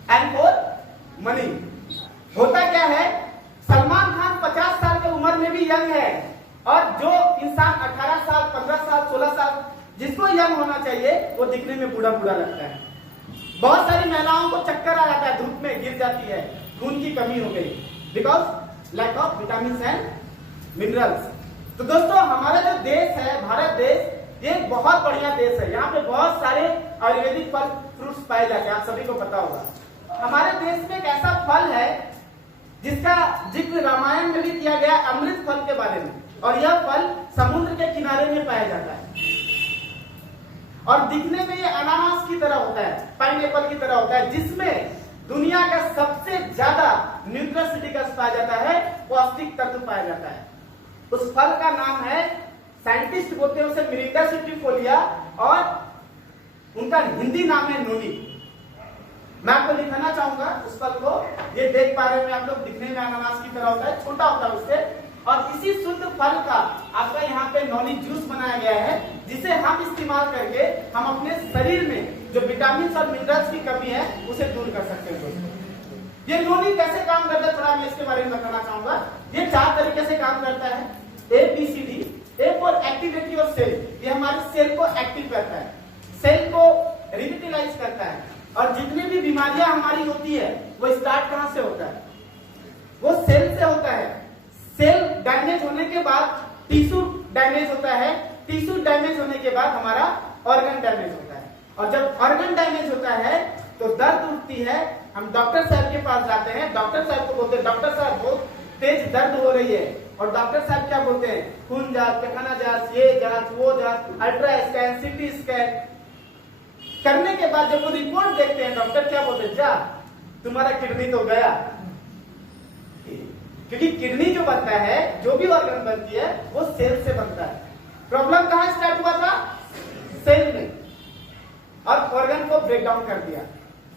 And for money. होता क्या है, सलमान खान 50 साल की उम्र में भी यंग है, और जो इंसान 18 साल, 15 साल, 16 साल जिसको यंग होना चाहिए वो दिखने में बूढ़ा बूढ़ा लगता है। बहुत सारी महिलाओं को चक्कर आ जाता है, धूप में गिर जाती है, खून की कमी हो गई, because lack of vitamin and minerals. तो दोस्तों, हमारा जो देश है, भारत देश, ये एक बहुत बढ़िया देश है। यहाँ पे बहुत सारे आयुर्वेदिक फल फ्रूट्स पाए जाते हैं, आप सभी को पता होगा। हमारे देश में एक ऐसा फल है जिसका जिक्र रामायण में भी किया गया, अमृत फल के बारे में, और यह फल समुद्र के किनारे में पाया जाता है, और दिखने में ये अनानास की तरह होता है, पाइनएप्पल की तरह होता है, जिसमें दुनिया का सबसे ज्यादा न्यूट्रास्यूटिकल्स पाया जाता है, पौष्टिक तत्व पाया जाता है। उस फल का नाम है, साइंटिस्ट बोलते हैं उसे मिरिंडा सिट्रीफोलिया, और उनका हिंदी नाम है नोनी। मैं आपको दिखाना चाहूंगा उस फल को। ये देख पा रहे हैं आप लोग, दिखने में अनानास की तरह होता है, छोटा होता है उससे, और इसी शुद्ध फल का आपका यहाँ पे नॉनी जूस बनाया गया है, जिसे हम इस्तेमाल करके हम अपने शरीर में जो विटामिन और मिनरल्स की कमी है उसे दूर कर सकते हैं दोस्तों। ये नॉनी कैसे काम करता है, थोड़ा मैं इसके बारे में बताना चाहूंगा। ये 4 तरीके से काम करता है, ABCD। A for activity your cell, ये हमारे सेल को एक्टिव करता है, सेल को रिविटलाइज करता है, और जितनी भी बीमारियां हमारी होती है वो स्टार्ट कहां से होता है? वो सेल से होता है। सेल डैमेज होने के बाद टिश्यू डैमेज होता है, टिश्यू डैमेज होने के बाद हमारा ऑर्गन डैमेज होता है, और जब ऑर्गन डैमेज होता है तो दर्द उठती है, हम डॉक्टर साहब के पास जाते हैं, डॉक्टर साहब को बोलते हैं डॉक्टर साहब बहुत तेज दर्द हो रही है, और डॉक्टर साहब क्या बोलते हैं? खून जांच, पैखाना जांच, ये जांच, वो जांच, अल्ट्रा स्कैन, सीटी स्कैन करने के बाद जब वो रिपोर्ट देखते हैं, डॉक्टर क्या बोलते हैं? जा, तुम्हारा किडनी तो गया। क्योंकि किडनी जो बनता है, जो भी ऑर्गन बनती है, वो सेल से बनता है। प्रॉब्लम कहां स्टार्ट हुआ था? सेल में, और ऑर्गन को ब्रेक डाउन कर दिया।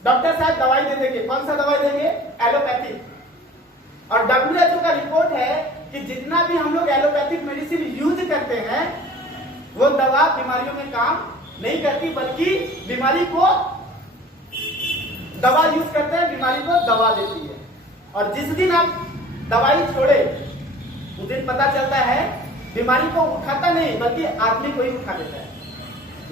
डॉक्टर साहब दवाई दे देंगे, कौन सा दवाई देंगे? एलोपैथिक। और WHO का रिपोर्ट है कि जितना भी हम लोग एलोपैथिक मेडिसिन यूज करते हैं वो दवा बीमारियों में काम नहीं करती, बल्कि बीमारी को दवा यूज करते हैं, बीमारी को दवा देती है। और जिस दिन आप दवाई छोड़े उस दिन पता चलता है बीमारी को उठाता नहीं, बल्कि आदमी को ही उठा देता है।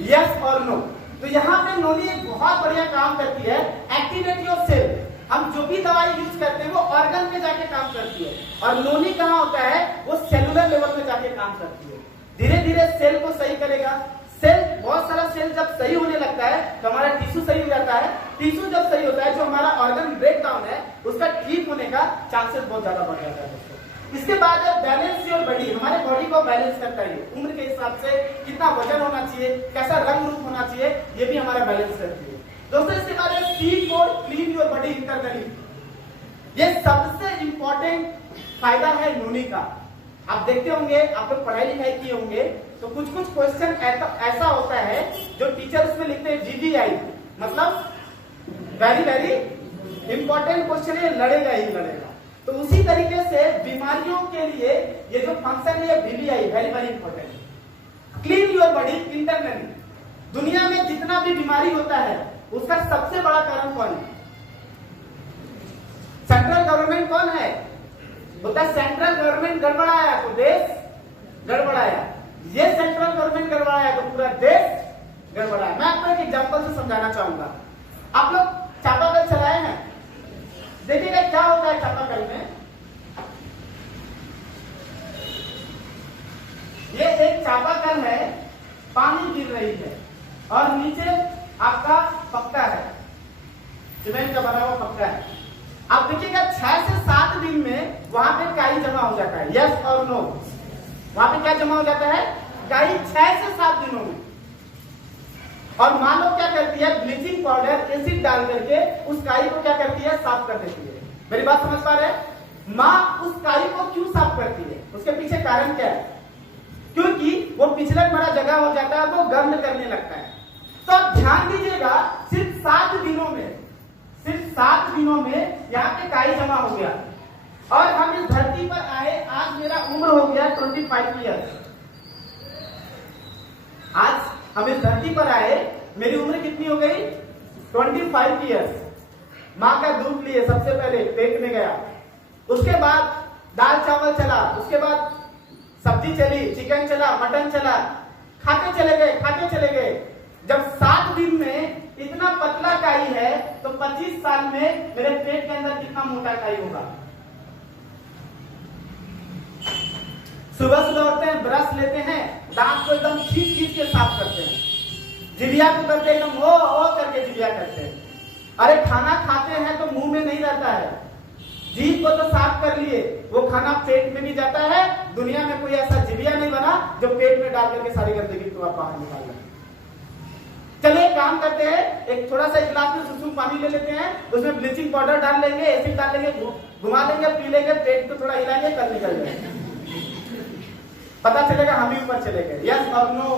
यस और नो? तो यहाँ पे नोनी एक बहुत बढ़िया काम करती है, एक्टिवेट योर सेल। हम जो भी दवाई यूज करते हैं वो ऑर्गन में जाके काम करती है, और नोनी कहाँ होता है? वो सेलुलर लेवल में जाके काम करती है, धीरे धीरे सेल को सही करेगा। सेल, बहुत सारा सेल जब सही होने लगता है तो हमारा टिश्यू सही हो जाता है, टिश्यू जब सही होता है, जो हमारा ऑर्गन डाउन है उसका ठीक होने का चांसेस बहुत ज्यादा बढ़ जाता है दोस्तों। इसके बाद है बैलेंस योर बॉडी, हमारे बॉडी को बैलेंस करता है, उम्र के हिसाब से कितना वजन होना चाहिए, कैसा रंग रूप होना चाहिए, ये भी हमारा बैलेंस करती है दोस्तों। इसके बाद है C for clean your body internally, ये सबसे इंपॉर्टेंट फायदा है नोनी का। आप देखते होंगे, आप लोग पढ़ाई लिखाई किए होंगे, तो कुछ कुछ क्वेश्चन ऐसा होता है जो टीचर उसमें लिखते हैं VVI, मतलब वेरी वेरी इंपॉर्टेंट क्वेश्चन है, लड़ेगा ही लड़ेगा। तो उसी तरीके से बीमारियों के लिए ये जो फंक्शन है VVI very very important. Clean your body internally, दुनिया में जितना भी बीमारी होता है उसका सबसे बड़ा कारण कौन है? सेंट्रल गवर्नमेंट कौन है? बोलता है सेंट्रल गवर्नमेंट गड़बड़ाया तो देश गड़बड़ाया, ये सेंट्रल गवर्नमेंट गड़बड़ाया तो पूरा देश गड़बड़ाया। मैं आपको एक एग्जांपल से समझाना चाहूंगा। आप लोग चापाकल चलाए हैं, देखिएगा क्या होता है चापाकल में। ये एक चापाकल है, पानी गिर रही है और नीचे आपका पक्का है, सीमेंट का बना हुआ पक्का है। आप देखिएगा 6 से 7 दिन में वहां पे काई जमा हो जाता है, यस और नो? वहां पे क्या जमा हो जाता है? काई 6 से 7 दिनों में। और मान लो क्या करती है, ब्लीचिंग पाउडर एसिड डाल करके उस काई को क्या करती है, साफ कर देती है। मेरी बात समझ पा रहे हैं? माँ उस काई को क्यों साफ करती है, उसके पीछे कारण क्या है? क्योंकि वो पिछले बड़ा जगह हो जाता है, वो गंद करने लगता है। तो आप ध्यान दीजिएगा, सिर्फ 7 दिनों में, सिर्फ 7 दिनों में यहाँ पे काई जमा हो गया। और हम इस धरती पर आए, आज मेरा उम्र हो गया 25 ईयर्स। आज हम इस धरती पर आए, मेरी उम्र कितनी हो गई? 25 ईयर्स। माँ का दूध लिए, सबसे पहले पेट में गया, उसके बाद दाल चावल चला, उसके बाद सब्जी चली, चिकन चला, मटन चला, खाते चले गए, खाते चले गए। जब 7 दिन में इतना पतला काई है तो 25 साल में मेरे पेट के अंदर कितना मोटा काई होगा? सुबह सुबह उठते हैं, ब्रश लेते हैं, दांत को एकदम खींच खींच के साफ करते हैं, जिभिया को करते एकदम ओ करके जिभिया करते हैं। अरे खाना खाते हैं तो मुंह में नहीं रहता है, जीभ को तो साफ कर लिए, वो खाना पेट में भी जाता है। दुनिया में कोई ऐसा जिभिया नहीं बना जो पेट में डाल करके सारी गंदगी को आप बाहर निकाल लें। चलिए काम करते हैं, एक थोड़ा सा गिलास में सुसुम पानी ले लेते हैं, उसमें ब्लीचिंग पाउडर डाल लेंगे, एसिड डाल लेंगे, घुमा लेंगे, पी लेंगे, पेट को थोड़ा हिलाएंगे, कल निकल जाएगा। पता चलेगा हम ही ऊपर चले गए, यस और नो?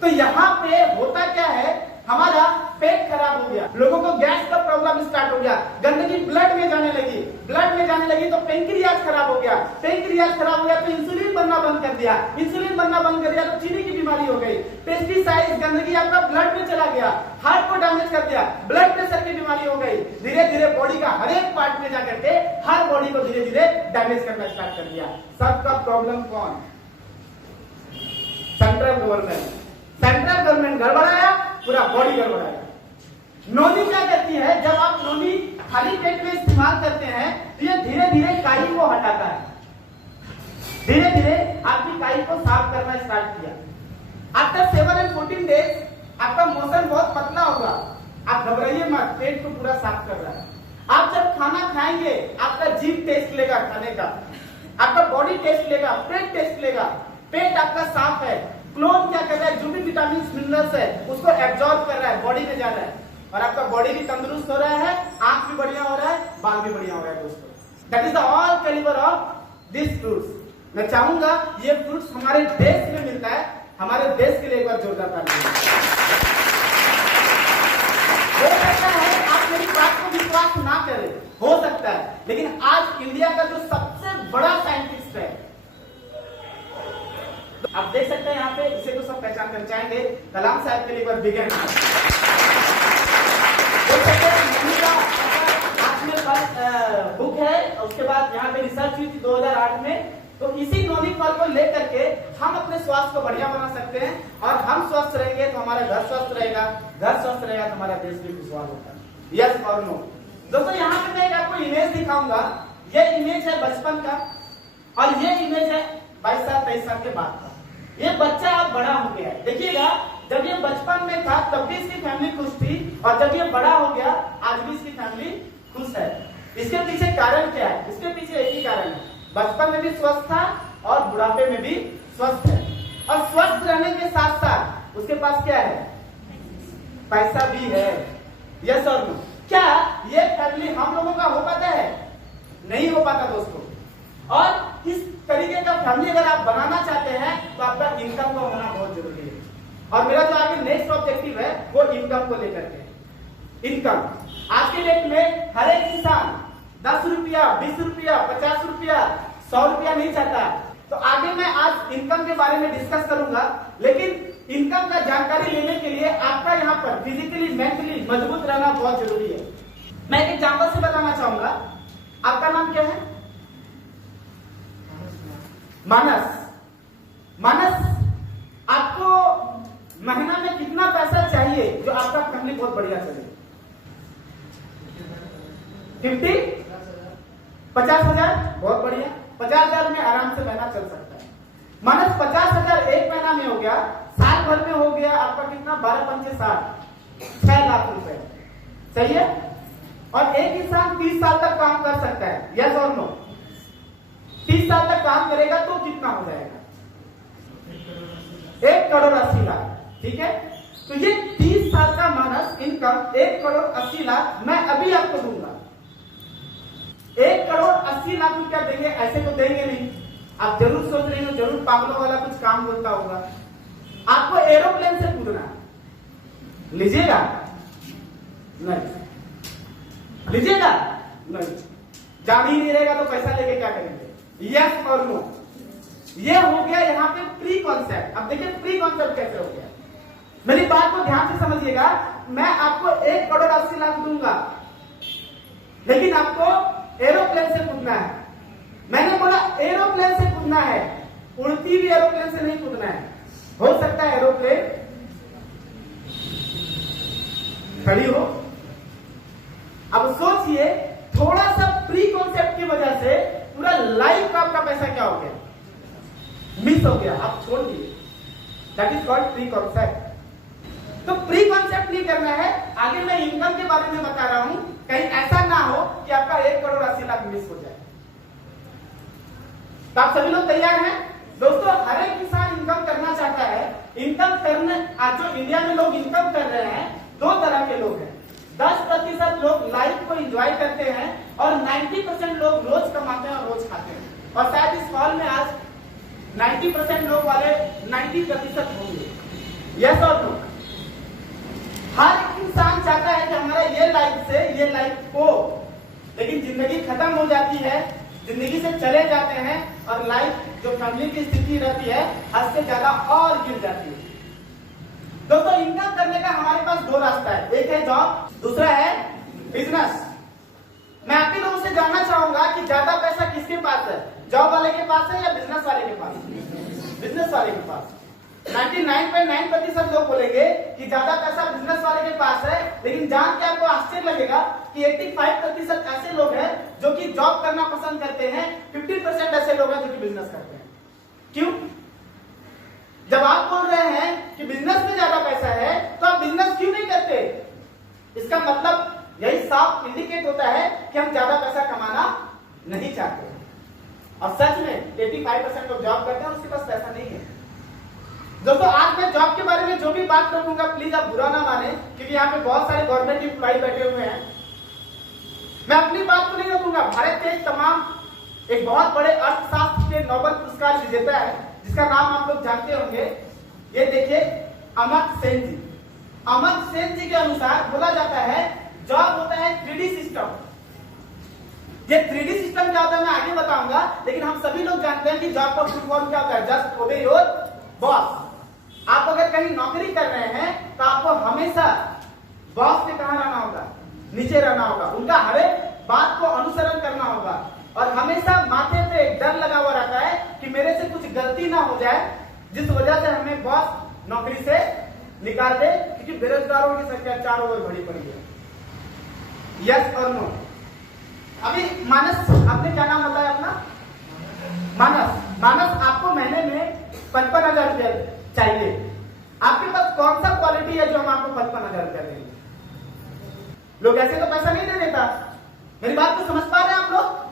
तो यहाँ पे होता क्या है, हमारा पेट खराब हो गया, लोगों को गैस का प्रॉब्लम स्टार्ट हो गया, गंदगी ब्लड में जाने लगी, ब्लड में जाने लगी तो पेंक्रियाज खराब हो गया, पेंक्रियाज खराब हो गया तो इंसुलिन बनना बंद कर दिया, इंसुलिन बनना बंद कर दिया तो चीनी की बीमारी हो गई, पेस्टिसाइड गंदगी आपका ब्लड में चला गया, हार्ट को डैमेज कर दिया, ब्लड प्रेशर की बीमारी हो गई। धीरे धीरे बॉडी का हर एक पार्ट में जाकर के हर बॉडी को धीरे धीरे डैमेज करना स्टार्ट कर दिया। सबका प्रॉब्लम कौन? Central government. सेंट्रल गवर्नमेंट गड़बड़ाया, पूरा बॉडी गड़बड़ाया। नोनी क्या करती है, जब आप नोनी खाली पेट में इस्तेमाल करते हैं तो ये धीरे धीरे काई को हटाता है, धीरे धीरे आपकी काई को साफ करना स्टार्ट किया। आफ्टर 7 and 14 डेज आपका मोशन बहुत पतला होगा, आप घबराइए मत, पेट को पूरा साफ कर रहा है। आप जब खाना खाएंगे आपका जीभ टेस्ट लेगा खाने का, आपका बॉडी टेस्ट लेगा, पेट टेस्ट लेगा, पेट आपका साफ है। क्लोन क्या कर रहा है, जो भी विटामिन मिनरल्स है उसको एब्जॉर्ब कर रहा है, बॉडी में जा रहा है, और आपका बॉडी भी तंदुरुस्त हो रहा है, आंख भी बढ़िया हो रहा है, बाल भी बढ़िया हो रहा है दोस्तों। That is the all calibre of this fruits. मैं चाहूंगा ये फ्रूट्स हमारे देश में मिलता है, हमारे देश के लिए एक बार जोरदार ताली। हो सकता है आप मेरी बात को विश्वास ना करें, हो सकता है, लेकिन आज इंडिया का जो सबसे बड़ा साइंटिस्ट है, आप देख सकते हैं यहाँ पे, इसे तो सब पहचान कर चाहेंगे, कलाम साहब के लिए एक बार बिग हैंड। बुक है, उसके बाद यहाँ पे रिसर्च हुई थी 2008 में। तो इसी नोनी फल को लेकर के हम अपने स्वास्थ्य को बढ़िया बना सकते हैं, और हम स्वस्थ रहेंगे तो हमारा घर स्वस्थ रहेगा, घर स्वस्थ रहेगा तो हमारा देश भी खुशहाल होगा। यस और नो? दोस्तों यहाँ पे मैं एक आपको इमेज दिखाऊंगा। ये इमेज है बचपन का, और ये इमेज है 22 साल 23 साल के बाद का। ये बच्चा अब बड़ा हो गया है, देखिएगा, जब ये बचपन में था तब भी इसकी फैमिली खुश थी, और जब ये बड़ा हो गया आज भी इसकी फैमिली खुश है। इसके पीछे कारण क्या है? इसके पीछे एक ही कारण है, बचपन में भी स्वस्थ था और बुढ़ापे में भी स्वस्थ है। और स्वस्थ रहने के साथ साथ उसके पास क्या है? पैसा भी है। यस और नो? क्या ये फैमिली हम लोगों का हो पाता है? नहीं हो पाता दोस्तों। और इस तरीके का फैमिली अगर आप बनाना चाहते हैं तो आपका इनकम का होना बहुत जरूरी है। और मेरा जो आगे नेक्स्ट ऑब्जेक्टिव है वो इनकम को लेकर के। इनकम आज के डेट में हर एक इंसान 10 रुपया, 20 रुपया, 50 रुपया, 100 रुपया नहीं चाहता। तो आगे मैं आज इनकम के बारे में डिस्कस करूंगा, लेकिन इनकम का जानकारी लेने के लिए आपका यहाँ पर फिजिकली मेंटली मजबूत रहना बहुत जरूरी है। मैं एक एग्जांपल से बताना चाहूंगा। आपका नाम क्या है? मानस। मानस, आपको महीना में कितना पैसा चाहिए जो आपका फैमिली बहुत बढ़िया चले? 50,000? बहुत बढ़िया। 50,000 में आराम से महीना चल सकता है। मानस 50,000 एक महीना में हो गया, साल भर में हो गया आपका कितना? 12 पंचे 60, 6 लाख रुपए। सही है? और एक इंसान 30 साल तक काम कर सकता है। यस और नो? 30 साल तक काम करेगा तो कितना हो जाएगा? 1 करोड़ 80 लाख। ठीक है? तो ये 30 साल का मानस इनकम 1 करोड़ 80 लाख मैं अभी आपको दूंगा। 1 करोड़ 80 लाख रुपया देंगे ऐसे तो देंगे नहीं। आप जरूर सोच रहे हो जरूर पागलों वाला कुछ काम बोलता होगा। आपको एरोप्लेन से कूदना है, लीजिएगा? नहीं। लीजिएगा? नहीं। जान ही नहीं रहेगा तो पैसा लेके क्या करेंगे? यस और नो? ये हो गया यहाँ पे प्री कॉन्सेप्ट। अब देखिए प्री कॉन्सेप्ट कैसे हो गया। मेरी बात को ध्यान से समझिएगा। मैं आपको 1 करोड़ 80 लाख दूंगा, लेकिन आपको एरोप्लेन से कूदना है। मैंने बोला एरोप्लेन से कूदना है, उड़ती हुई एरोप्लेन से नहीं कूदना है। हो सकता है एरोप्लेन खड़ी हो। अब सोचिए, थोड़ा सा प्री कॉन्सेप्ट की वजह से पूरा लाइफ का आपका पैसा क्या हो गया? मिस हो गया, आप छोड़ दिए। That is called pre concept. तो प्री कॉन्सेप्ट नहीं करना है। आगे मैं इनकम के बारे में बता रहा हूं, कहीं ऐसा ना हो कि आपका 1 करोड़ 80 लाख मिस हो जाए। तो आप सभी लोग तैयार हैं? दोस्तों, हर एक इंसान इनकम करना चाहता है। इनकम करने आज जो इंडिया में लोग इनकम कर रहे हैं, 2 तरह के लोग हैं। 10% लोग लाइफ को एंजॉय करते हैं और 90% लोग रोज कमाते हैं और रोज खाते हैं। और शायद इस हॉल में आज 90% लोग वाले 90% होंगे। यस और नो? हर एक इंसान चाहता है कि हमारा ये लाइफ से ये लाइफ हो, लेकिन जिंदगी खत्म हो जाती है, जिंदगी से चले जाते हैं और लाइफ जो फैमिली की स्थिति रहती है हद से ज्यादा और गिर जाती है। दोस्तों, इनकम करने का हमारे पास 2 रास्ता है। एक है जॉब, दूसरा है बिजनेस। मैं आप ही लोगों से जानना चाहूंगा कि ज्यादा पैसा किसके पास है? जॉब वाले के पास है या बिजनेस वाले के पास? बिजनेस वाले के पास। 99.9% लोग बोलेंगे कि ज्यादा पैसा बिजनेस वाले के पास है, लेकिन जान के आपको आश्चर्य लगेगा कि 85% ऐसे लोग हैं जो कि जॉब करना पसंद करते हैं, 50% ऐसे लोग हैं जो कि बिजनेस करते हैं। क्यों? जब आप बोल रहे हैं कि बिजनेस में ज्यादा पैसा है तो आप बिजनेस क्यों नहीं करते? इसका मतलब यही साफ इंडिकेट होता है कि हम ज्यादा पैसा कमाना नहीं चाहते। और सच में 85% लोग जॉब करते हैं, उसके पास पैसा नहीं है। दोस्तों, आज मैं जॉब के बारे में जो भी बात करूंगा प्लीज आप बुरा ना माने, क्योंकि यहाँ पे बहुत सारे गवर्नमेंट एम्प्लॉय बैठे हुए हैं। मैं अपनी बात को नहीं रखूंगा। भारत के तमाम एक बहुत बड़े अर्थशास्त्र के नोबेल पुरस्कार विजेता है, जिसका नाम आप लोग जानते होंगे। ये देखिए, अमर्त्य सेन जी। अमर्त्य सेन जी के अनुसार बोला जाता है जॉब होता है 3D सिस्टम। ये 3D सिस्टम क्या होता है मैं आगे बताऊंगा, लेकिन हम सभी लोग जानते हैं कि जॉब का फुल फॉर्म क्या होता है? जस्ट ओबे योर बॉस। आप अगर कहीं नौकरी कर रहे हैं तो आपको हमेशा बॉस के कहां रहना होगा? नीचे रहना होगा। उनका हर एक बात को अनुसरण करना होगा और हमेशा माथे पे एक डर लगा हुआ रहता है कि मेरे से कुछ गलती ना हो जाए, जिस वजह से हमें बॉस नौकरी से निकाल दे, क्योंकि बेरोजगारों की संख्या चारों ओर बढ़ी पड़ी है। यस और नो? अभी मानस, आपने क्या नाम बताया अपना? मानस। मानस, आपको महीने में 55,000 रुपया चाहिए। आपके पास कौन सा क्वालिटी है जो हम आपको 55,000 रुपया देंगे? लोग ऐसे तो पैसा नहीं दे देता। मेरी बात को समझ पा रहे हैं आप लोग?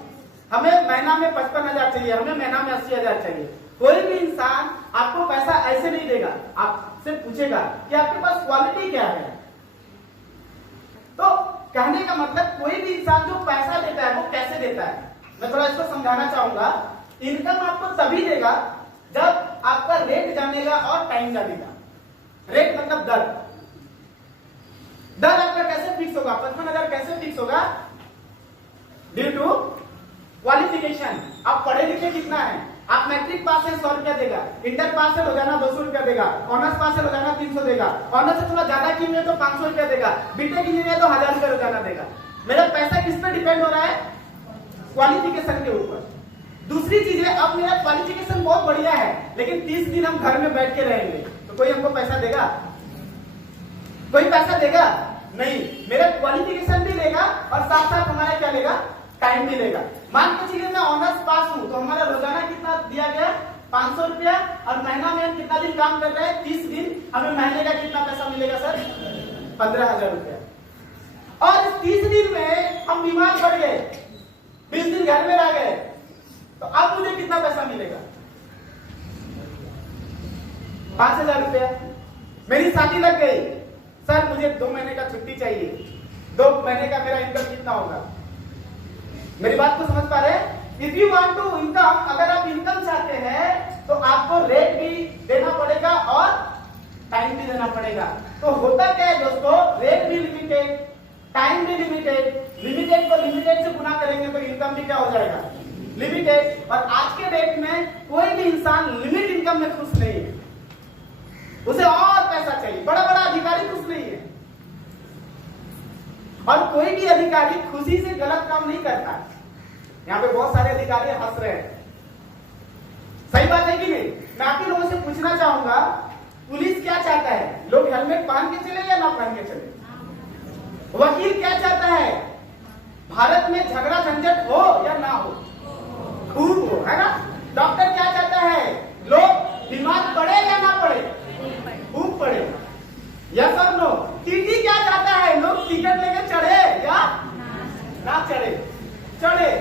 हमें महीना में 55,000 चाहिए, हमें महीना में 80,000 चाहिए। कोई भी इंसान आपको पैसा ऐसे नहीं देगा, आपसे पूछेगा कि आपके पास क्वालिटी क्या है। तो कहने का मतलब कोई भी इंसान जो पैसा देता है वो कैसे देता है, मैं थोड़ा इसको समझाना चाहूंगा। इनकम आपको तभी देगा जब आपका रेट जानेगा और टाइम जानेगा। रेट मतलब दर। दर आपका कैसे फिक्स होगा? 55,000 कैसे फिक्स होगा? Due to qualification. आप पढ़े लिखे कितना है? आप मैट्रिक पास है 100 रुपया देगा, इंटर पास है रोजाना 200 रुपया देगा, ऑनर्स पास है रोजाना 300 देगा, ऑनर्स से थोड़ा ज्यादा की हुई है तो 500 रुपया देगा, बीटेक इंजीनियर है तो 1000 रुपया रोजाना देगा। मेरा पैसा किस पे डिपेंड हो रहा है? क्वालिफिकेशन के ऊपर। दूसरी चीज है, अब मेरा क्वालिफिकेशन बहुत बढ़िया है लेकिन 30 दिन हम घर में बैठ के रहेंगे तो कोई हमको पैसा देगा? कोई पैसा देगा? नहीं। मेरा क्वालिफिकेशन भी लेगा और साथ साथ हमारा क्या लेगा? टाइम भी लेगा। मान के चलिए मैं ऑनर्स पास हूं तो हमारा रोजाना कितना दिया गया? 500 रुपया, और महीना में हम कितना दिन काम कर रहे हैं? 30 दिन। हमें महीने का कितना पैसा मिलेगा सर? 15,000 रुपया। और इस 30 दिन में हम बीमार पड़ गए, 20 दिन घर में रह गए, तो अब मुझे कितना पैसा मिलेगा? 5,000 रुपया। मेरी शादी लग गई, सर मुझे 2 महीने का छुट्टी चाहिए, 2 महीने का मेरा इनकम कितना होगा? मेरी बात को समझ पा रहे हैं? If you want to income, अगर आप इनकम चाहते हैं तो आपको रेट भी देना पड़ेगा और टाइम भी देना पड़ेगा। तो होता क्या है दोस्तों? रेट भी लिमिटेड, टाइम भी लिमिटेड। लिमिटेड को लिमिटेड से गुना करेंगे तो इनकम भी क्या हो जाएगा? लिमिटेड। और आज के डेट में कोई भी इंसान लिमिट इनकम में खुश नहीं है, उसे और पैसा चाहिए। बड़ा बड़ा अधिकारी खुश नहीं है, और कोई भी अधिकारी खुशी से गलत काम नहीं करता। यहाँ पे बहुत सारे अधिकारी हंस रहे हैं, सही बात है कि नहीं? मैं आप ही लोगों से पूछना चाहूंगा, पुलिस क्या चाहता है? लोग हेलमेट पहन के चले या ना पहन के चले? वकील क्या चाहता है? भारत में झगड़ा झंझट हो या ना हो? खूब हो, है ना? डॉक्टर क्या चाहता है? लोग बीमार पड़े या ना पड़े? खूब पड़े। यस और नो? टीटी क्या चाहता है? लोग टिकट लेके चढ़े या ना चढ़े? चढ़े।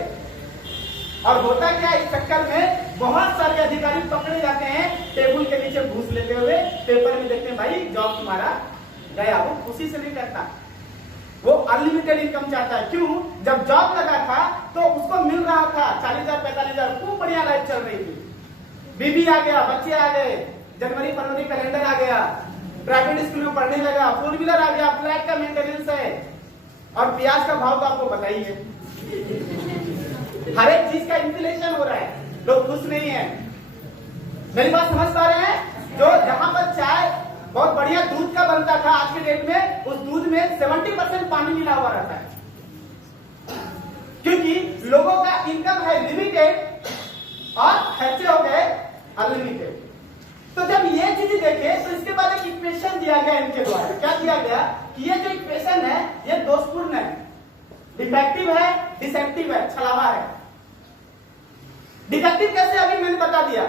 और होता क्या है, इस चक्कर में बहुत सारे अधिकारी पकड़े जाते हैं टेबल के नीचे घूस लेते हुए, पेपर में देखते हैं भाई जॉब तुम्हारा गया। वो खुशी से नहीं करता, वो अनलिमिटेड इनकम चाहता है। क्यों? जब जॉब लगा था तो उसको मिल रहा था 40,000 45,000, खूब बढ़िया लाइफ चल रही थी, बीबी आ गया, बच्चे आ गए, जनवरी फरवरी कैलेंडर आ गया, प्राइवेट स्कूल में पढ़ने लगा, 4 व्हीलर आ गया, फ्लैट का मेंटेनेंस है, और प्याज का भाव तो आपको पता ही है। हर एक चीज का इन्फ्लेशन हो रहा है, लोग खुश नहीं है। मेरी बात समझ पा रहे हैं? जो जहां पर चाय बहुत बढ़िया दूध का बनता था, आज के डेट में उस दूध में 70% पानी मिला हुआ रहता है, क्योंकि लोगों का इनकम है लिमिटेड और खर्चे हो गए अनलिमिटेड। तो जब ये चीज देखे तो इसके बाद एक इक्वेशन दिया गया इनके द्वारा। क्या दिया गया कि ये जो इक्वेशन है ये दोषपूर्ण है, डिफेक्टिव है, डिसेप्टिव है, छलावा है। डिफेक्टिव कैसे? अभी मैंने बता दिया।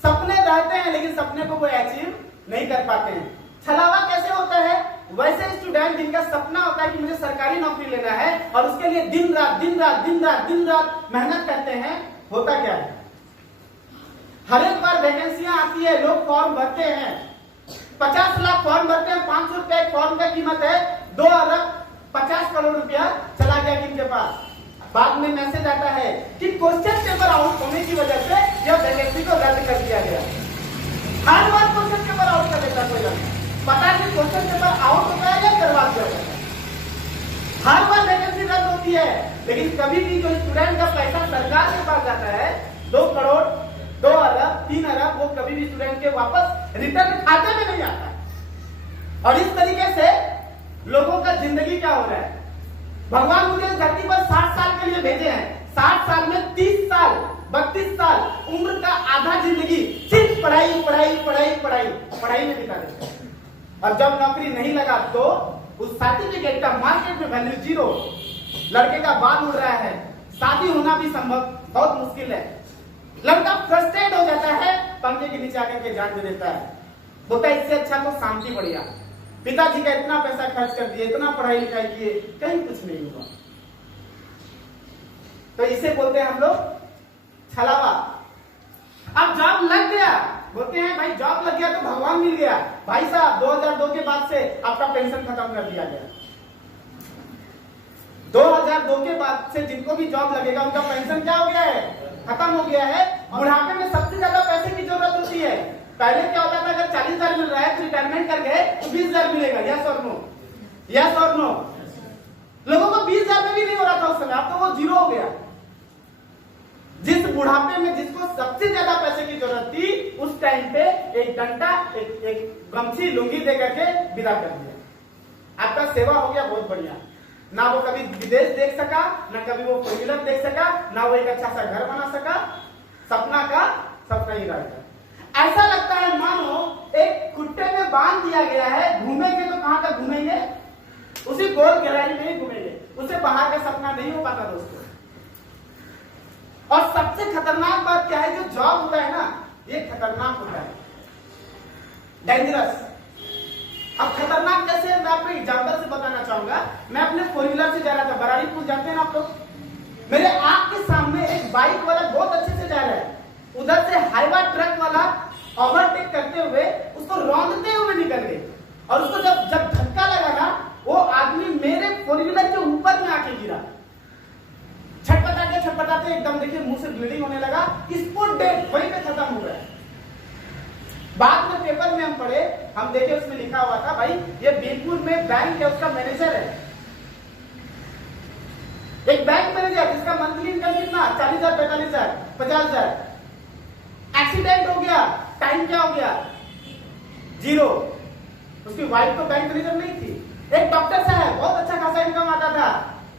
सपने रहते हैं लेकिन सपने को कोई अचीव नहीं कर पाते हैं। छलावा कैसे होता है? वैसे स्टूडेंट जिनका सपना होता है कि मुझे सरकारी नौकरी लेना है और उसके लिए दिन रात दिन रात दिन रात दिन रात मेहनत करते हैं, होता क्या है? हर एक बार वैकेंसियां आती है, लोग फॉर्म भरते हैं, 50 लाख फॉर्म भरते हैं, 500 रुपए फॉर्म का कीमत है, 2 अरब 50 करोड़ रुपया चला गया किनके पास। बाद में मैसेज आता है कि क्वेश्चन पेपर आउट होने की वजह से यह वैकेंसी को रद्द कर दिया गया। हर बार क्वेश्चन पेपर आउट कर देता कोई, पता नहीं क्वेश्चन पेपर आउट होता है या करवा दिया जाता है। हर बार वैकेंसी रद्द होती है, लेकिन कभी भी जो स्टूडेंट का पैसा सरकार के पास जाता है 2 करोड़ 2 अरब 3 अरब, वो कभी भी स्टूडेंट के वापस रिटर्न खाते में नहीं आता। और इस तरीके से लोगों का जिंदगी क्या हो रहा है? भगवान मुझे धरती पर 60 साल के लिए भेजे हैं, 60 साल में 30 साल 32 साल उम्र का आधा जिंदगी सिर्फ पढ़ाई पढ़ाई पढ़ाई पढ़ाई पढ़ाई में बिता देते हैं। और जब नौकरी नहीं लगा तो उस सर्टिफिकेट का मार्केट में वैल्यू 0, लड़के का बाल उड़ रहा है, शादी होना भी संभव बहुत मुश्किल है, लड़का फ्रस्ट्रेट हो जाता है, पंखे के नीचे आकर के जान दे देता है। होता है इससे अच्छा तो शांति बढ़िया। पिताजी का इतना पैसा खर्च कर दिए, इतना पढ़ाई लिखाई किए, कहीं कुछ नहीं हुआ। तो इसे बोलते हैं हम लोग छलावा। अब जॉब लग गया, बोलते हैं भाई जॉब लग गया तो भगवान मिल गया। भाई साहब 2002 के बाद से आपका पेंशन खत्म कर दिया गया। 2002 के बाद से जिनको भी जॉब लगेगा उनका पेंशन क्या हो गया है, खत्म हो गया है। बुढ़ापे में सबसे ज्यादा पैसे की जरूरत होती है। पहले क्या होता था, अगर 40,000 मिल रहा है तो रिटायरमेंट कर गए तो 20,000 मिलेगा। यस और नो, यस और नो। लोगों को 20,000 में भी नहीं हो रहा था उस समय, अब तो वो जीरो हो गया। जिस बुढ़ापे में जिसको सबसे ज्यादा पैसे की जरूरत थी उस टाइम पे एक डंडा एक गमछी लुंगी दे करके विदा कर दिया। आपका सेवा हो गया, बहुत बढ़िया। ना वो कभी विदेश देख सका, ना कभी वो फोर व्हीलर देख सका, ना वो एक अच्छा सा घर बना सका। सपना का सपना ही रह गया। ऐसा लगता है मानो एक कुट्टे में बांध दिया गया है, घूमेंगे तो कहां तक घूमेंगे, उसी गोल गहराई में ही घूमेंगे, उसे बाहर का सपना नहीं हो पाता दोस्तों। और सबसे खतरनाक बात क्या है, जो जॉब होता है ना, ये खतरनाक होता है, डेंजरस। अब खतरनाक कैसे, मैं आपको एग्जांपल से बताना चाहूंगा। मैं अपने फोर व्हीलर से जा रहा था, बराड़ी पुल जानते हैं ना आप लोग। मेरे आंख के सामने एक बाइक वाला बहुत अच्छे से जा रहा है, उधर से हाईवा ट्रक वाला ओवरटेक करते हुए उसको रौंदते हुए निकल गए। और उसको जब धक्का लगा ना, वो आदमी मेरे फोर व्हीलर के ऊपर में आके गिरा। छटपटाते एकदम देखिए मुंह से ब्लीडिंग होने लगा। स्पॉट डेथ वहीं पे खत्म हो गया। बाद में पेपर में हम पढ़े, हम देखे उसमें लिखा हुआ था भाई ये बीरपुर में बैंक है, उसका मैनेजर है, एक बैंक मैनेजर जिसका मंथली इनकम कितना 40,000, 45,000, 50,000। एक्सीडेंट हो गया, टाइम क्या हो गया, जीरो। उसकी वाइफ तो बैंक मैनेजर नहीं थी। एक डॉक्टर साहब, बहुत अच्छा खासा इनकम आता था,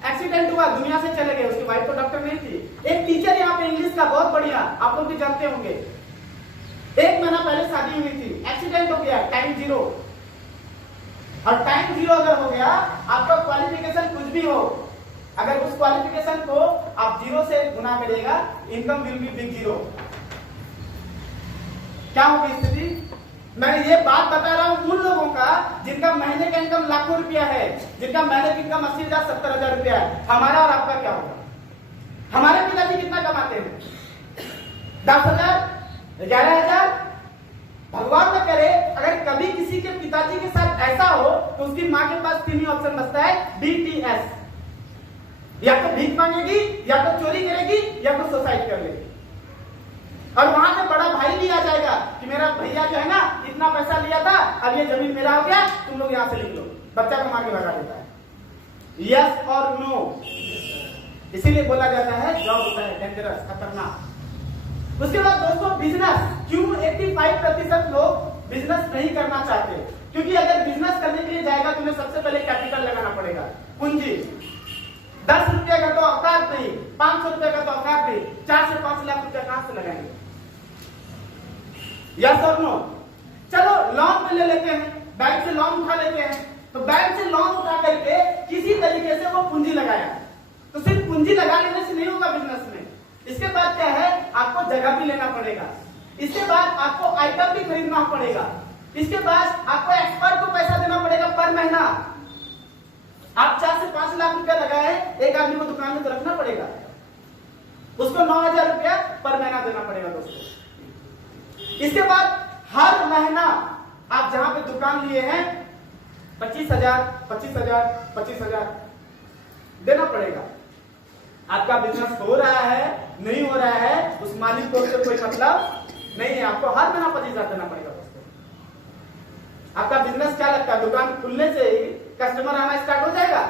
एक्सीडेंट हुआ, दुनिया से चले गए। उसकी वाइफ तो डॉक्टर नहीं थी। एक टीचर यहाँ पे इंग्लिश का बहुत बढ़िया, आप लोग भी जानते होंगे, 1 महीना पहले शादी हुई थी, एक्सीडेंट हो गया, टाइम जीरो। और टाइम जीरो अगर हो गया, आपका क्वालिफिकेशन कुछ भी हो, अगर उस क्वालिफिकेशन को आप जीरो से गुना करिएगा, income will be big zero. क्या होगी स्थिति? मैं ये बात बता रहा हूं उन लोगों का जिनका महीने का इनकम लाखों रुपया है, जिनका महीने की इनकम 80,000, 70,000 रुपया है। हमारा और आपका क्या होगा? हमारे पिताजी कितना कमाते हैं? 10,000, 11,000। भगवान न करे अगर कभी किसी के पिताजी के साथ ऐसा हो तो उसकी मां के पास 3 ही ऑप्शन बचता है, BTS। या तो भीख मांगेगी, या तो चोरी करेगी, या तो सुसाइड कर लेगी। और वहां पे बड़ा भाई भी आ जाएगा कि मेरा भैया जो है ना इतना पैसा लिया था, अब ये जमीन मेरा हो गया, तुम लोग यहां से लिख लो। बच्चा को मार के भगा देता है। यस और नो? इसीलिए बोला जाता है जॉब होता है डेंजरस, खतरनाक। उसके बाद दोस्तों बिजनेस, क्यों 85% लोग बिजनेस नहीं करना चाहते? क्योंकि अगर बिजनेस करने के लिए जाएगा तुम्हें सबसे पहले कैपिटल लगाना पड़ेगा, पूंजी। 10 रुपया का तो औकात नहीं, 500 रुपया का तो औकात नहीं, 4 से 5 लाख रुपया कहां से लगाएंगे? यस और नो? चलो लोन पे ले लेते हैं, बैंक से लोन उठा लेते हैं। तो बैंक से लोन उठा करके किसी तरीके से वो पूंजी लगाया, तो सिर्फ पूंजी लगा लेने से नहीं होगा बिजनेस में। इसके बाद क्या है, आपको जगह भी लेना पड़ेगा, इसके बाद आपको आइटम भी खरीदना पड़ेगा, इसके बाद आपको एक्सपर्ट को पैसा देना पड़ेगा पर महीना। आप 4 से 5 लाख रुपया लगाए, एक आदमी को दुकान में तो रखना पड़ेगा, उसको 9,000 रुपया पर महीना देना पड़ेगा दोस्तों। इसके बाद हर महीना आप जहां पे दुकान लिए हैं 25,000, 25,000, 25,000 देना पड़ेगा। आपका बिजनेस हो रहा है नहीं हो रहा है, उस मालिक को उससे कोई मतलब नहीं है, आपको हर महीना 25,000 देना पड़ेगा दोस्तों। आपका बिजनेस क्या लगता है, दुकान खुलने से ही कस्टमर आना स्टार्ट हो जाएगा?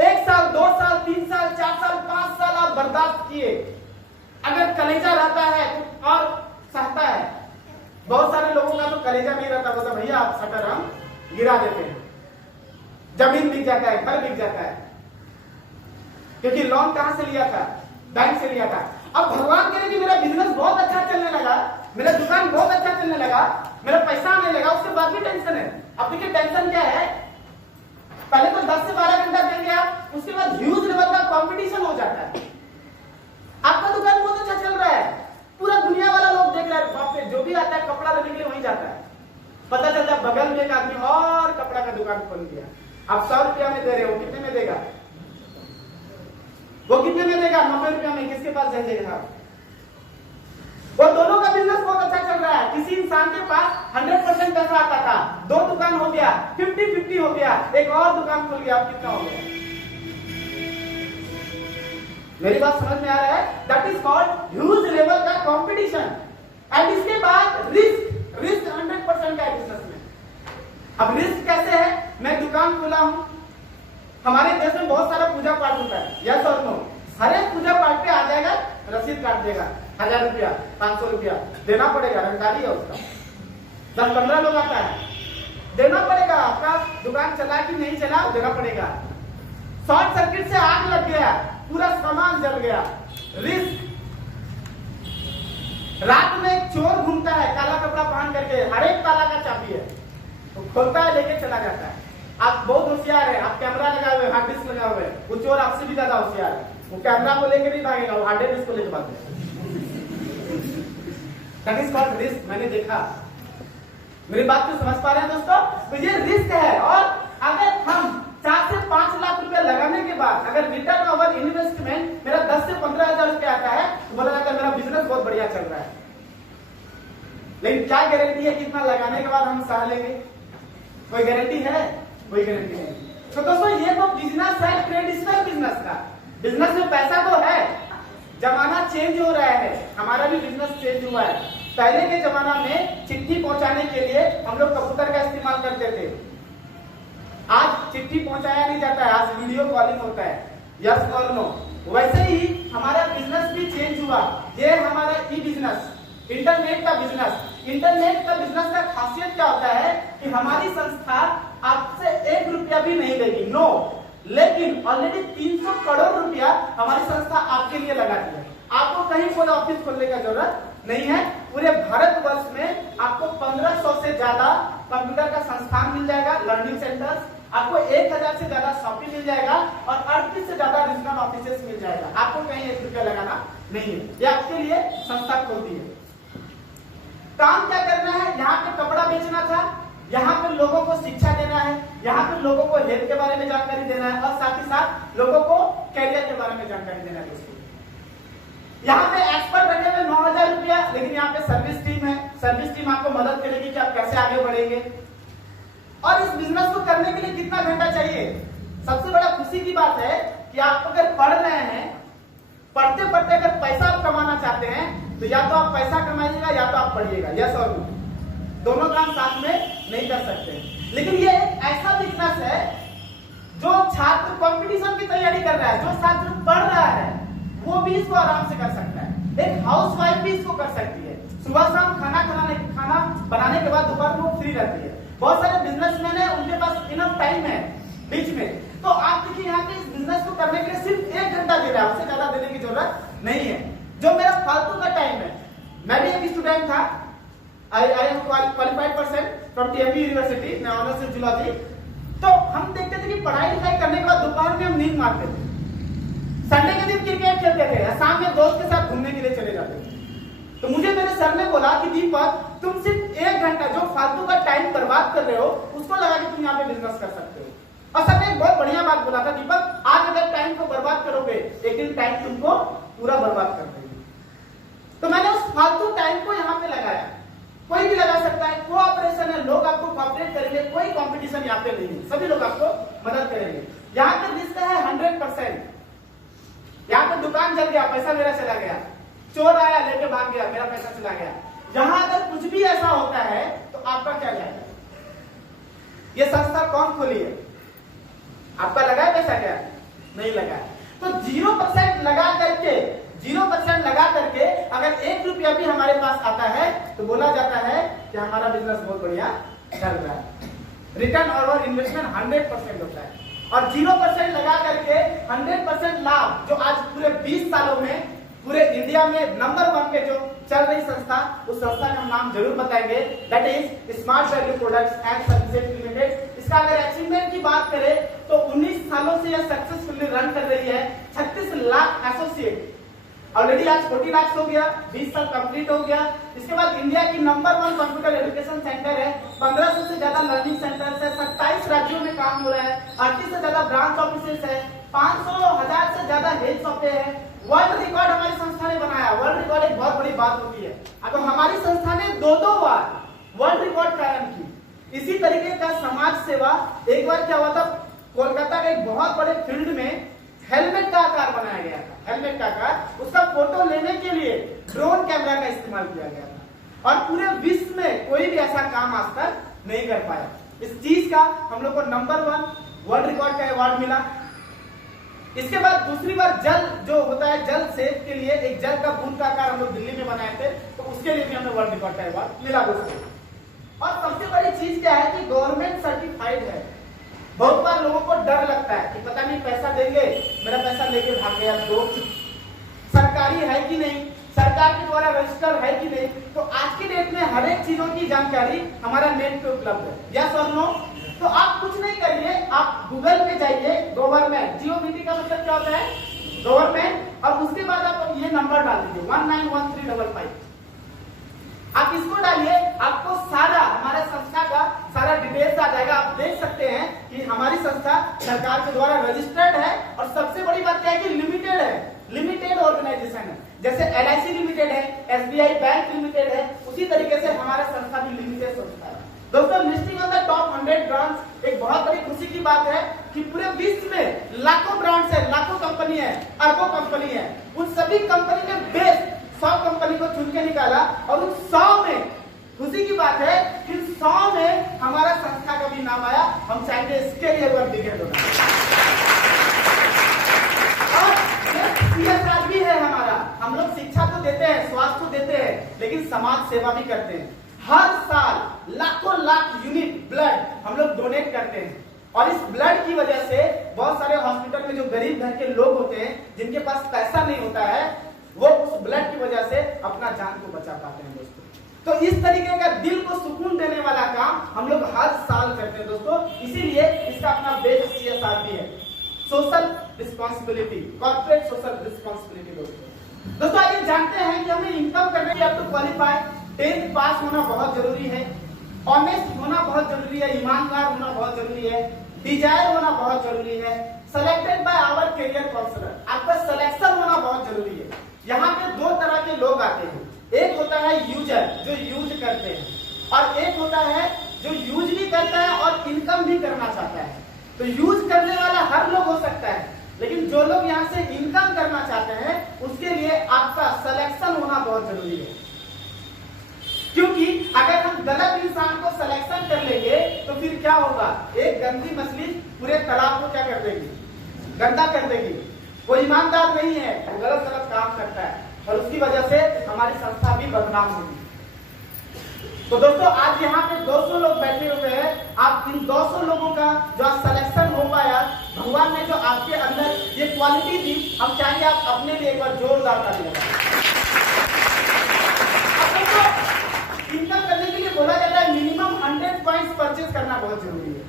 1 साल, 2 साल, 3 साल, 4 साल, 5 साल आप बर्दाश्त किए, अगर कलेजा रहता है तो और सहता है। बहुत सारे लोगों का तो कलेजा नहीं रहता, बोलता भैया आप शटर हम गिरा देते हैं, जमीन बिक जाता है, घर बिक जाता है, क्योंकि लोन कहां से लिया था? बैंक से लिया था। अब भगवान करे कि मेरा बिजनेस बहुत अच्छा चलने लगा, मेरा दुकान बहुत अच्छा चलने लगा, मेरा पैसा आने लगा, उसके बाद भी टेंशन है। अब देखिए टेंशन क्या है, पहले तो 10 से 12 घंटा देंगे आप, उसके बाद ह्यूज लेवल का कंपटीशन हो जाता है। आपका दुकान बहुत अच्छा चल रहा है, पूरा दुनिया वाला लोग देख रहा है, बाप रे, जो भी आता है कपड़ा लेने के लिए वहीं जाता है। पता चलता है बगल में एक आदमी और कपड़ा का दुकान खोल दिया, आप 100 रुपया में दे रहे हो, कितने में देगा? वो कितने में देगा? 90 रुपया में। किसके पास जाएगा? वो दोनों का बिजनेस बहुत अच्छा चल रहा है। किसी इंसान के पास 100% पैसा आता था, 2 दुकान हो गया, 50-50 हो गया, एक और दुकान खुल गया, अब कितना हो गया? मेरी बात समझ में आ रहा है? That is called huge level का कंपटीशन। एंड इसके बाद रिस्क 100% का है बिजनेस में। अब रिस्क कैसे है? मैं दुकान खोला हूं, हमारे देश में बहुत सारा पूजा पाठ होता है, यस और नो। हर एक पूजा पाठ पे आ जाएगा, रसीद काट देगा, 1000 रुपया, 500 रुपया देना पड़ेगा, रंगदारी है उसका। 10-15 लोग आता है, देना पड़ेगा। आपका दुकान चला कि नहीं चला, देना पड़ेगा। शॉर्ट सर्किट से आग लग गया, पूरा सामान जल गया, रिस्क। रात में एक चोर घूमता है काला कपड़ा पहन करके, हर एक ताला का चाबी है, तो खोलता है, लेके चला जाता है। आप बहुत होशियार है, आप कैमरा लगाए हुए, हार्ड डिस्क लगा हुए, वो चोर आपसे भी ज्यादा होशियार है। वो कैमरा को लेकर नहीं भागेगा, वो हार्ड डिस्क को लेकर भागेगा। That is called risk. मैंने देखा। मेरी बात को समझ पा रहे हैं दोस्तों? तो ये रिस्क है। और अगर हम 4 से 5 लाख रुपया लगाने के बाद अगर रिटर्न ओवर इन्वेस्टमेंट मेरा 10 से 15 हजार रुपया आता है, तो बोला जाता है मेरा बिजनेस बहुत बढ़िया चल रहा है। लेकिन क्या गारंटी है कि इतना लगाने के बाद हम सह लेंगे? कोई गारंटी है? कोई गारंटी नहीं। तो दोस्तों ये तो बिजनेस है, ट्रेडिशनल बिजनेस का। बिजनेस में पैसा तो है, जमाना चेंज हो रहा है, हमारा भी बिजनेस चेंज हुआ है। पहले के जमाना में चिट्ठी पहुंचाने के लिए हम लोग कबूतर का इस्तेमाल करते थे। आज चिट्ठी पहुंचाया नहीं जाता है, आज वीडियो कॉलिंग होता है, यस और नो। वैसे ही हमारा बिजनेस भी चेंज हुआ। ये हमारा ई बिजनेस, इंटरनेट का बिजनेस। इंटरनेट का बिजनेस का खासियत क्या होता है कि हमारी संस्था आपसे 1 रुपया भी नहीं लेगी, नो। लेकिन ऑलरेडी 300 करोड़ रुपया हमारी संस्था आपके लिए लगा दी है। आपको कहीं कोई ऑफिस खोलने का जरूरत नहीं है। पूरे भारतवर्ष में आपको 1500 से ज्यादा कंप्यूटर का संस्थान मिल जाएगा, लर्निंग सेंटर्स। आपको 1000 से ज्यादा शॉपिंग मिल जाएगा और 38 से ज्यादा रीजनल ऑफिसेस मिल जाएगा। आपको कहीं 1 रुपया लगाना नहीं है, ये आपके लिए संस्था खोलती है। काम क्या करना है? यहाँ पे कपड़ा बेचना था, यहाँ पे लोगों को शिक्षा देना है, यहाँ पे लोगों को हेल्थ के बारे में जानकारी देना है और साथ ही साथ लोगों को कैरियर के बारे में जानकारी देना है दोस्तों। यहाँ पे एक्सपर्ट रखे हुए 9000 रुपया, लेकिन यहाँ पे सर्विस टीम है। सर्विस टीम आपको मदद करेगी कि आप कैसे आगे बढ़ेंगे। और इस बिजनेस को करने के लिए कितना घंटा चाहिए? सबसे बड़ा खुशी की बात है कि आप अगर पढ़ रहे हैं, पढ़ते पढ़ते अगर पैसा आप कमाना चाहते हैं, तो या तो आप पैसा कमाइएगा या तो आप पढ़िएगा, यस और नो। दोनों काम साथ में नहीं कर सकते। लेकिन ये एक ऐसा बिजनेस है जो छात्र कंपटीशन की तैयारी कर रहा है, जो छात्र पढ़ रहा है, वो भी इसको आराम से कर सकता है। एक हाउसवाइफ भी इसको कर सकती है। सुबह शाम खाना बनाने के बाद दोपहर में वो फ्री रहती है। बहुत सारे बिजनेसमैन है, उनके पास इनफ टाइम है बीच में। तो आप देखिए यहाँ पे इस बिजनेस को करने के लिए सिर्फ 1 घंटा दे रहा है, उससे ज्यादा देने की जरूरत नहीं है। जो मेरा फालतू का टाइम है, मैं भी एक स्टूडेंट था, I am qualified person from TMB university, मैं ऑनर्स इन जूलॉजी। तो हम देखते थे कि पढ़ाई लिखाई करने के बाद दोपहर में हम नींद मारते थे, संडे के दिन क्रिकेट खेलते थे, शाम में दोस्त के साथ घूमने के लिए चले जाते थे। तो मुझे मेरे सर ने बोला कि दीपक, तुम सिर्फ 1 घंटा जो फालतू का टाइम बर्बाद कर रहे हो, उसको लगा के तुम यहाँ पे बिजनेस कर सकते हो। और सर ने एक बहुत बढ़िया बात बोला था, दीपक आज अगर टाइम को बर्बाद करोगे, एक दिन टाइम तुमको पूरा बर्बाद कर देगी। तो मैंने उस फालतू टाइम को यहाँ पे लगाया। कोई भी लगा सकता है, कोऑपरेशन है, लोग आपको कोऑपरेट करेंगे, कोई कंपटीशन यहाँ पे नहीं है, सभी लोग आपको मदद करेंगे। यहाँ पे रिस्क है 100%। यहाँ पे दुकान जल गया, पैसा मेरा चला गया, चोर आया लेके भाग गया, मेरा पैसा चला गया। यहाँ अगर कुछ भी ऐसा होता है तो आपका क्या जाएगा? ये संस्था कौन खोली है? आपका लगा है पैसा? क्या नहीं लगा है। तो 0% लगा करके 0% लगा करके अगर 1 रुपया भी हमारे पास आता है तो बोला जाता है कि हमारा बिजनेस बहुत बढ़िया चल रहा है। रिटर्न ओवर इन्वेस्टमेंट 100% होता है। और 0% लगा करके 100% लाभ, जो आज पूरे 20 सालों में पूरे इंडिया में नंबर 1 पे जो चल रही संस्था, उस संस्था का नाम जरूर बताएंगे, that is smart value products and services limited. इसका अगर अचीवमेंट की बात करें तो 19 सालों से यह सक्सेसफुली रन कर रही है। 36 लाख एसोसिएट, ऑलरेडी आज 40 लाख हो गया, 20 साल कंप्लीट हो गया। इसके बाद इंडिया की नंबर 1 कंप्यूटर एजुकेशन सेंटर है, 1500 से ज्यादा लर्निंग सेंटर्स है, 27 राज्यों में काम हो रहा है, 38 से ज्यादा ब्रांच ऑफिसेस है, 500,000 से ज्यादा हेल्थ सॉफ्टवेयर है। वर्ल्ड रिकॉर्ड हमारी संस्था ने बनाया। वर्ल्ड रिकॉर्ड एक बहुत बड़ी बात होती है। अब हमारी संस्था ने 2-2 बार वर्ल्ड रिकॉर्ड कायम की। इसी तरीके का समाज सेवा, एक बार क्या हुआ था, कोलकाता के एक बहुत बड़े फील्ड में हेलमेट का आकार बनाया गया था। हेलमेट का आकार, उसका फोटो लेने के लिए ड्रोन कैमरा का इस्तेमाल किया गया था और पूरे विश्व में कोई भी ऐसा काम आज तक नहीं कर पाया। इस चीज का हम लोग को नंबर 1 वर्ल्ड रिकॉर्ड का अवार्ड मिला। इसके बाद दूसरी बार जल जो होता है, जल सेव के लिए एक जल का बूंद का आकार हम लोग दिल्ली में बनाए थे, तो उसके लिए भी हमें वर्ल्ड रिकॉर्ड का अवार्ड मिला दोस्तों। और सबसे बड़ी चीज क्या है कि गवर्नमेंट सर्टिफाइड है। बहुत बार लोगों को डर लगता है कि पता नहीं पैसा देंगे, मेरा पैसा लेके भाग गया, तो सरकारी है कि नहीं, सरकार के द्वारा रजिस्टर है कि नहीं। तो आज की डेट में हर एक चीजों की जानकारी हमारा नेट पे उपलब्ध है। यस और नो? तो आप कुछ नहीं करिए, आप गूगल पे जाइए, गवर्नमेंट, जीओवीटी का मतलब क्या होता है, गवर्नमेंट, और उसके बाद आप ये नंबर डाल दीजिए 191355। आप इसको डालिए, आपको सारा हमारे संस्था का सारा डिटेल्स आ जाएगा। आप देख सकते हैं कि हमारी संस्था सरकार के द्वारा रजिस्टर्ड है और सबसे बड़ी बात क्या है कि लिमिटेड है, लिमिटेड ऑर्गेनाइजेशन है। जैसे LIC लिमिटेड है, SBI बैंक लिमिटेड है, उसी तरीके से हमारा संस्था भी लिमिटेड संस्था है। दोस्तों, listing on the top 100 brands एक बहुत बड़ी खुशी की बात है कि पूरे विश्व में लाखों ब्रांड्स है, लाखों कंपनी है, अरबों कंपनी है। उन सभी कंपनी में बेस्ट 100 कंपनी को चुन के निकाला और उन 100 में खुशी की बात है कि 100 में हमारा संस्था का भी नाम आया। हम चाहेंगे इसके लिए वर्ल्ड और CSR भी है हमारा। हम लोग शिक्षा तो देते हैं, स्वास्थ्य तो देते हैं, लेकिन समाज सेवा भी करते हैं। हर साल लाखों लाख यूनिट ब्लड हम लोग डोनेट करते हैं और इस ब्लड की वजह से बहुत सारे हॉस्पिटल में जो गरीब घर के लोग होते हैं, जिनके पास पैसा नहीं होता है, वो उस ब्लड की वजह से अपना जान को बचा पाते हैं दोस्तों। तो इस तरीके का दिल को सुकून देने वाला काम हम लोग हर साल करते हैं दोस्तों। इसीलिए इसका अपना बेस CSR भी है, social responsibility, corporate social responsibility. दोस्तों आइए जानते हैं कि हमें इनकम करने के लिए अब तो क्वालिफाई 10th पास होना बहुत जरूरी है, ऑनेस्ट होना बहुत जरूरी है, ईमानदार होना बहुत जरूरी है, डिजायर होना बहुत जरूरी है, selected by our career counsellor, आपका सिलेक्शन होना बहुत जरूरी है। यहाँ पे 2 तरह के लोग आते हैं, एक होता है यूजर जो यूज करते हैं, और एक होता है जो यूज भी करता है और इनकम भी करना चाहता है। तो यूज करने वाला हर लोग हो सकता है, लेकिन जो लोग यहाँ से इनकम करना चाहते हैं उसके लिए आपका सिलेक्शन होना बहुत जरूरी है। क्योंकि अगर हम गलत इंसान को सिलेक्शन कर लेंगे तो फिर क्या होगा, एक गंदी मछली पूरे तालाब को क्या कर देगी, गंदा कर देगी। वो ईमानदार नहीं है, वो गलत गलत काम करता है और उसकी वजह से हमारी संस्था भी बदनाम होगी। तो दोस्तों आज यहाँ पे 200 लोग बैठे हुए हैं। आप इन 200 लोगों का जो सिलेक्शन हो पाया, भगवान ने जो आपके अंदर ये क्वालिटी दी, हम चाहेंगे आप अपने लिए एक बार जोरदार ताली लगाएं। इनकम करने के लिए बोला जाता है मिनिमम 100 पॉइंट्स परचेज करना बहुत जरूरी है।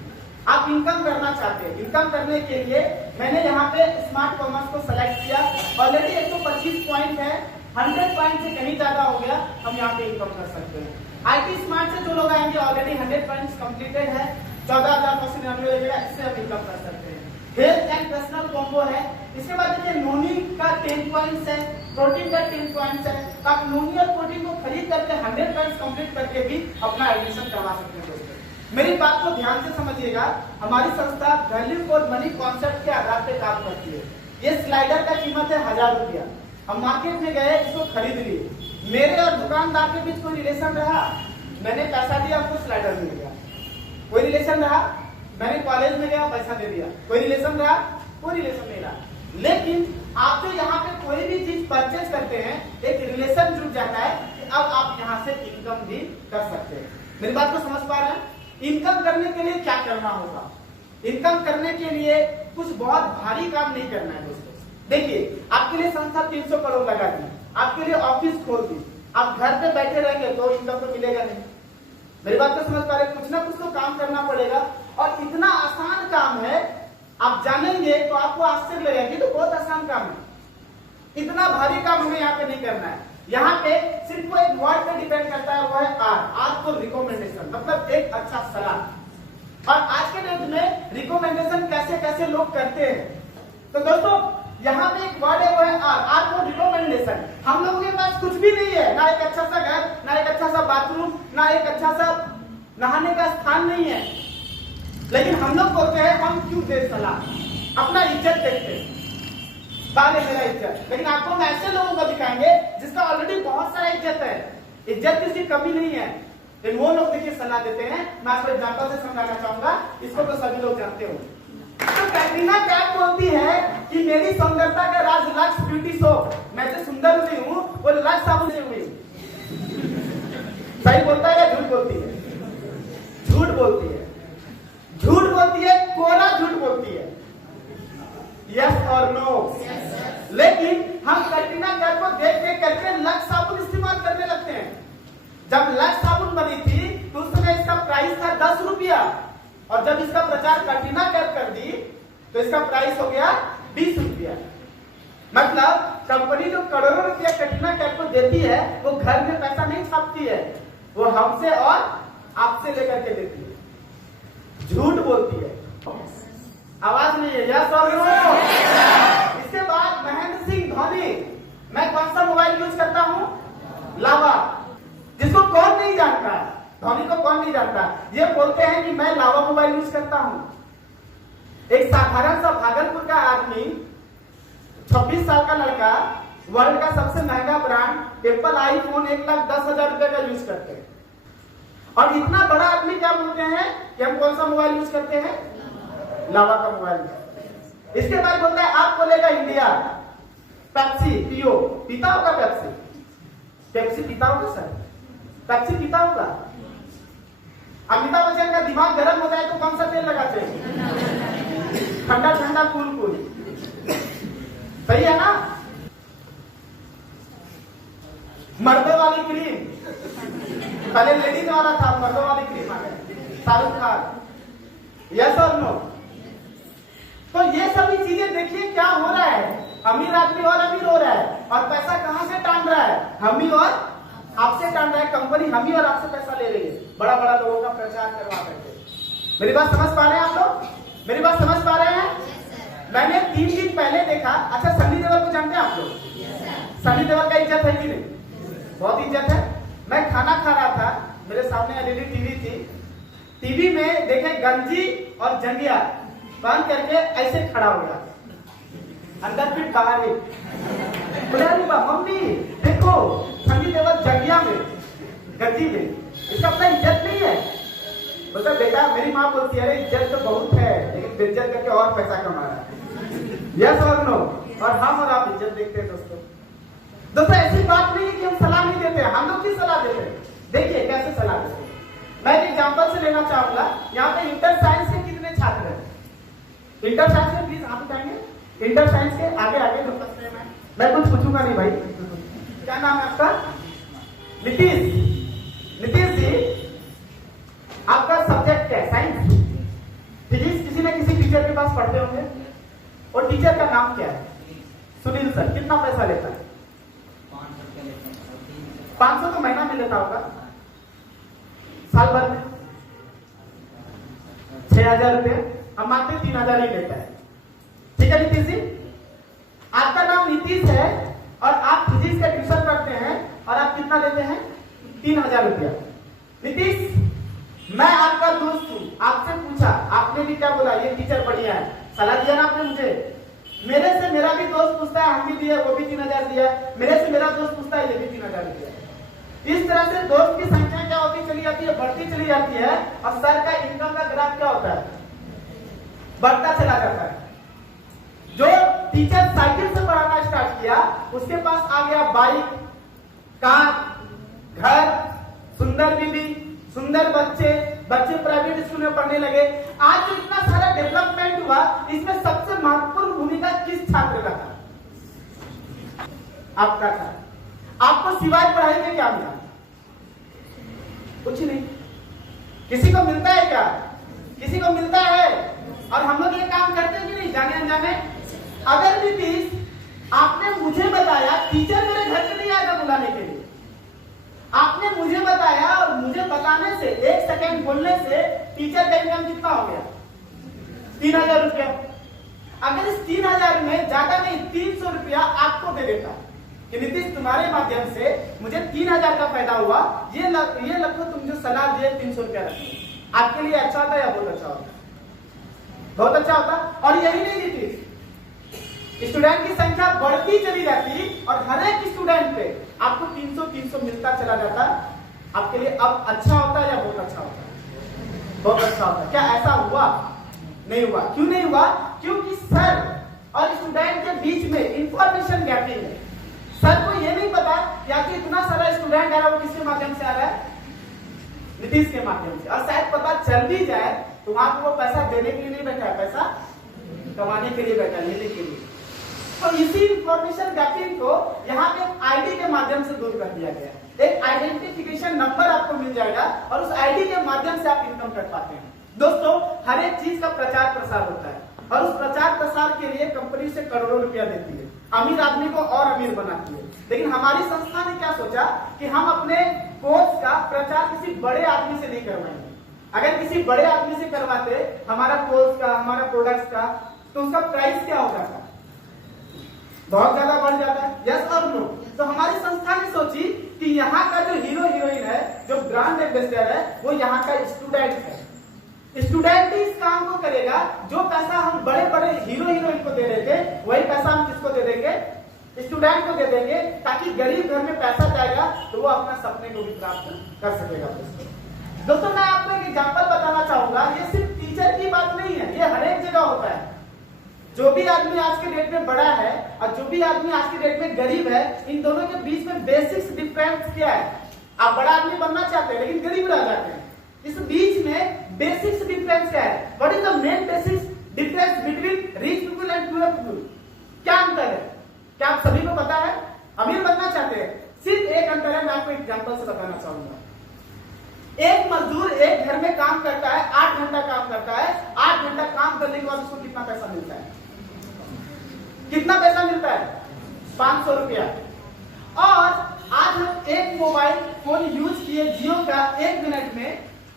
आप इनकम करना चाहते हैं, इनकम करने के लिए मैंने यहाँ पे स्मार्ट कॉमर्स को सेलेक्ट किया। ऑलरेडी 125 पॉइंट है, 100 पॉइंट से कहीं ज्यादा हो गया, हम यहाँ पे इनकम कर सकते हैं। IT स्मार्ट से जो लोग आएंगे ऑलरेडी 100 पॉइंट्स कंप्लीटेड है, 14,999 लगेगा, इससे हम इनकम कर सकते हैं। हेल्थ एंड पर्सनल कॉम्बो है। इसके बाद देखिए नोनी का 10 पॉइंट्स है, प्रोटीन का 10 पॉइंट्स है। आप नोनी और प्रोटीन को खरीद करके 100 पॉइंट्स कंप्लीट करके भी अपना एडमिशन करवा सकते हैं दोस्तों। मेरी बात को ध्यान से समझिएगा, हमारी संस्था वैल्यू फॉर मनी कॉन्सेप्ट के आधार पे काम करती है। ये स्लाइडर का कीमत है 1000 रुपया। हम मार्केट में गए, इसको खरीद लिए, मेरे और दुकानदार के बीच कोई रिलेशन रहा, मैंने पैसा दिया, हमको स्लाइडर मिल गया। कोई रिलेशन रहा, मैंने कॉलेज में गया, पैसा दे दिया, कोई रिलेशन रहा, कोई रिलेशन नहीं रहा। लेकिन आप जो यहाँ पे कोई भी चीज परचेज करते हैं, एक रिलेशन जुड़ जाता है कि अब आप यहाँ से इनकम भी कर सकते हैं। मेरी बात को समझ पा रहे हैं? इनकम करने के लिए क्या करना होगा? इनकम करने के लिए कुछ बहुत भारी काम नहीं करना है दोस्तों। देखिए आपके लिए संस्था 300 करोड़ लगा दी, आपके लिए ऑफिस खोल दी, आप घर पे बैठे रहेंगे तो इनकम तो मिलेगा नहीं। मेरी बात को समझ पा रहे? कुछ ना कुछ तो काम करना पड़ेगा और इतना आसान काम है, आप जानेंगे तो आपको आश्चर्य लगेगा कि तो बहुत आसान काम है। इतना भारी काम हमें यहाँ पे नहीं करना है। यहाँ पे सिर्फ वो एक वर्ड पे डिपेंड करता है, वो है आर तो रिकमेंडेशन, मतलब एक अच्छा सलाह। और आज के डेट में रिकमेंडेशन कैसे कैसे लोग करते हैं, तो दोस्तों यहाँ पे एक वर्ड है, वो है आर फॉर रिकमेंडेशन। हम लोगों के पास कुछ भी नहीं है, ना एक अच्छा सा घर, ना एक अच्छा सा बाथरूम, ना एक अच्छा सा नहाने का स्थान नहीं है, लेकिन हम लोग बोलते हैं हम क्यों दे सलाह, अपना इज्जत देखते हैं, बाले मेरा इज्जत। लेकिन आपको हम ऐसे लोगों को दिखाएंगे जिसका ऑलरेडी बहुत सारा इज्जत है, इज्जत किसी कमी नहीं है, लेकिन वो लोग देखिए सलाह देते हैं। मैं आपको एग्जांपल से समझाना चाहूंगा, इसको तो सभी लोग जानते हो। तो कैटरीना कैफ बोलती है कि मेरी सुंदरता का राज लक्स ब्यूटी सोप, मैं जो सुंदर हुई हूँ वो लक्स साबुन से हुई। सही बोलता है या झूठ बोलती है? झूठ बोलती है, झूठ बोलती है, कोरा झूठ बोलती है। यस और नो? लेकिन हम कैटरीना कैफ को देख देख करके लक्स साबुन इस्तेमाल करने लगते हैं। जब लक्स साबुन बनी थी तो उस समय इसका प्राइस था 10 रुपया, और जब इसका प्रचार कैटरीना कैफ कर दी तो इसका प्राइस हो गया 20 रुपया। मतलब कंपनी जो करोड़ों रुपया कैटरीना कैफ को देती है वो घर में पैसा नहीं छापती है, वो हमसे और आपसे लेकर के देती है, झूठ बोलती है। आवाज नहीं है, यस और नो? इसके बाद महेंद्र सिंह धोनी, मैं कौन सा मोबाइल यूज करता हूँ? लावा, जिसको कौन नहीं जानता, धोनी को कौन नहीं जानता। ये बोलते हैं कि मैं लावा मोबाइल यूज करता हूं। एक साधारण सा भागलपुर का आदमी, 26 साल का लड़का, वर्ल्ड का सबसे महंगा ब्रांड एप्पल आईफोन 1,10,000 रुपए का यूज करते हैं। और इतना बड़ा आदमी क्या बोलते हैं कि हम कौन सा मोबाइल यूज करते हैं? लावा का मोबाइल। इसके बाद बोलता है आप बोलेगा इंडिया, पेप्सी पियो, पीता होगा पेप्सी? पेप्सी पीता होगा सर? पेप्सी पीता होगा? अमिताभ बच्चन का दिमाग गर्म होता है तो कौन सा तेल लगाते हैं? ठंडा ठंडा कूल कूल, सही है ना? मर्दों वाली क्रीम, पहले लेडीज वाला था, मर्दों वाली क्रीम आ गई, शाहरुख खान। यस और नो? तो ये सभी चीजें देखिए क्या हो रहा है, अमीर आदमी और अमीर हो रहा है, और पैसा कहां से टान रहा है? हम ही और आपसे टान रहा है, कंपनी हम ही और आपसे पैसा ले रही है, बड़ा बड़ा लोगों का प्रचार करवा करके। मेरी बात समझ पा रहे हैं आप लोग? मेरी बात समझ पा रहे हैं? मैंने 3 दिन पहले देखा, अच्छा सनी देओल को जानते हैं आप लोग? सनी देओल का इज्जत है कि नहीं? बहुत इज्जत है। मैं खाना खा रहा था, मेरे सामने एलईडी टीवी थी, टीवी में देखे गंजी और जंगिया बांध करके ऐसे खड़ा हो गया, अंदर फिट बाहर ही। बोले अरे मम्मी देखो सनी देओल जंगिया में, गंजी में, इसका अपना इज्जत नहीं है। बोलता बेटा, मेरी माँ बोलती है अरे इज्जत तो बहुत है लेकिन बेइज्जत करके और पैसा कमा रहा है। यस और नो? और हम और आप इज्जत देखते हैं दोस्तों। दोस्तों ऐसी बात नहीं है कि हम सलाह नहीं देते हैं, हम लोग की सलाह देते हैं। देखिए कैसे सलाह देते हैं। मैं एक एग्जांपल से लेना चाहूंगा। यहाँ पे इंटर साइंस के कितने छात्र हैं? इंटर साइंस में प्लीज आप बताएंगे। इंटर साइंस के आगे आगे जो प्रश्न है, मैं कुछ पूछूंगा नहीं भाई। क्या नाम है आपका? नीतीश। नीतीश जी, आपका सब्जेक्ट क्या है? Science, physics. किसी न किसी टीचर के पास पढ़ते होंगे, और टीचर का नाम क्या है? सुनील सर। कितना पैसा लेता है? 500 तो महीना में लेता होगा, साल भर में 6,000 रुपए, हम मानते 3,000 ही लेता है। ठीक है नीतीश जी, आपका नाम नीतीश है और आप फिजिक्स का ट्यूशन करते हैं और आप कितना लेते हैं? 3,000 रुपया। नीतीश, मैं आपका दोस्त हूं, आपसे पूछा, आपने भी क्या बोला? ये टीचर बढ़िया है, सलाह दिया ना आपने मुझे। मेरे से मेरा भी दोस्त पूछता है, हम भी दिए, वो भी 3,000 दिया। मेरे से मेरा दोस्त पूछता है, ये भी 3,000 दिया। इस तरह से दोस्त की संख्या क्या होती चली जाती है? बढ़ती चली जाती है। और सर का इनकम का ग्राफ क्या होता है? बढ़ता चला जाता है। जो टीचर साइकिल से पढ़ाना स्टार्ट किया, उसके पास आ गया बाइक, कार, घर, सुंदर बीवी, सुंदर बच्चे, बच्चे प्राइवेट स्कूल में पढ़ने लगे। आज जो इतना सारा डेवलपमेंट हुआ, इसमें सबसे महत्वपूर्ण भूमिका किस छात्र का था? आपका था। आपको सिवाय पढ़ाई के क्या मिला? कुछ नहीं। किसी को मिलता है क्या? किसी को मिलता है? और हम लोग ये काम करते हैं कि नहीं, जाने अनजाने? अगर नीतीश, आपने मुझे बताया, टीचर मेरे घर पे नहीं आएगा बुलाने के लिए, आपने मुझे बताया और मुझे बताने से 1 सेकेंड बोलने से टीचर का इनकम कितना हो गया? 3,000 रुपया। अगर इस 3000 में ज्यादा नहीं 300 रुपया आपको दे देता कि नीतीश तुम्हारे माध्यम से मुझे 3000 का फायदा हुआ, ये लगो तुम जो सलाह दिए 300 रुपया रखो, आपके लिए अच्छा होता या बहुत अच्छा होता? बहुत अच्छा होता। और यही नहीं नीतीश, स्टूडेंट की संख्या बढ़ती चली जाती और हर एक स्टूडेंट पे आपको 300 मिलता चला जाता, आपके लिए अब अच्छा होता या बहुत अच्छा होता? बहुत अच्छा होता। क्या ऐसा हुआ? नहीं हुआ। क्यों नहीं हुआ? क्योंकि सर और स्टूडेंट के बीच में इंफॉर्मेशन गैपिंग है। सर को ये नहीं पता कि आखिर इतना सारा स्टूडेंट आ रहा है वो किसके माध्यम से आ रहा है? नीतीश के माध्यम से। और शायद पता चल भी जाए तो वहां पर वो पैसा देने के लिए नहीं बैठा है, पैसा कमाने के लिए बैठा है, लेने के लिए। तो इसी इंफॉर्मेशन गैपिंग को यहाँ पे आईडी के माध्यम से दूर कर दिया गया। एक आइडेंटिफिकेशन नंबर आपको मिल जाएगा और उस आईडी के माध्यम से आप इनकम कर पाते हैं। दोस्तों, हर एक चीज का प्रचार प्रसार होता है और उस प्रचार प्रसार के लिए कंपनी से करोड़ों रुपया देती है, अमीर आदमी को और अमीर बनाती है। लेकिन हमारी संस्था ने क्या सोचा कि हम अपने कोर्स का प्रचार किसी बड़े आदमी से नहीं करवाएंगे। अगर किसी बड़े आदमी से करवाते हमारा कोर्स का, हमारा प्रोडक्ट्स का, तो उसका प्राइस क्या होगा? बहुत ज्यादा बढ़ जाता है। यस और नो? तो हमारी संस्था ने सोची कि यहाँ का जो हीरो हीरोइन है, जो ब्रांड एम्बेसडर है, वो यहाँ का स्टूडेंट है। स्टूडेंट ही इस काम को करेगा। जो पैसा हम बड़े बड़े हीरो हीरोइन को दे रहे थे, वही पैसा हम किसको दे देंगे? स्टूडेंट को दे देंगे, ताकि गरीब घर में पैसा जाएगा तो वो अपना सपने को भी प्राप्त कर सकेगा। दोस्तों, मैं आपको एक एग्जांपल बताना चाहूंगा। ये सिर्फ टीचर की बात नहीं है, ये हर एक जगह होता है। जो भी आदमी आज के डेट में बड़ा है और जो भी आदमी आज के डेट में गरीब है, इन दोनों के बीच में बेसिक्स डिफरेंस क्या है? आप बड़ा आदमी बनना चाहते हैं लेकिन गरीब रह जाते हैं। इस बीच में बेसिक्स डिफरेंस क्या है? What is the main basics difference between rich people and poor people? क्या अंतर है? क्या आप सभी को पता है? अमीर बनना चाहते हैं, सिर्फ एक अंतर है, मैं आपको एग्जांपल से बताना चाहूंगा। एक मजदूर एक घर में काम करता है, 8 घंटा काम करता है। 8 घंटा काम करने के बाद उसको कितना पैसा मिलता है? कितना पैसा मिलता है? 500 रुपया। और आज हम एक मोबाइल फोन यूज किए जियो का, 1 मिनट में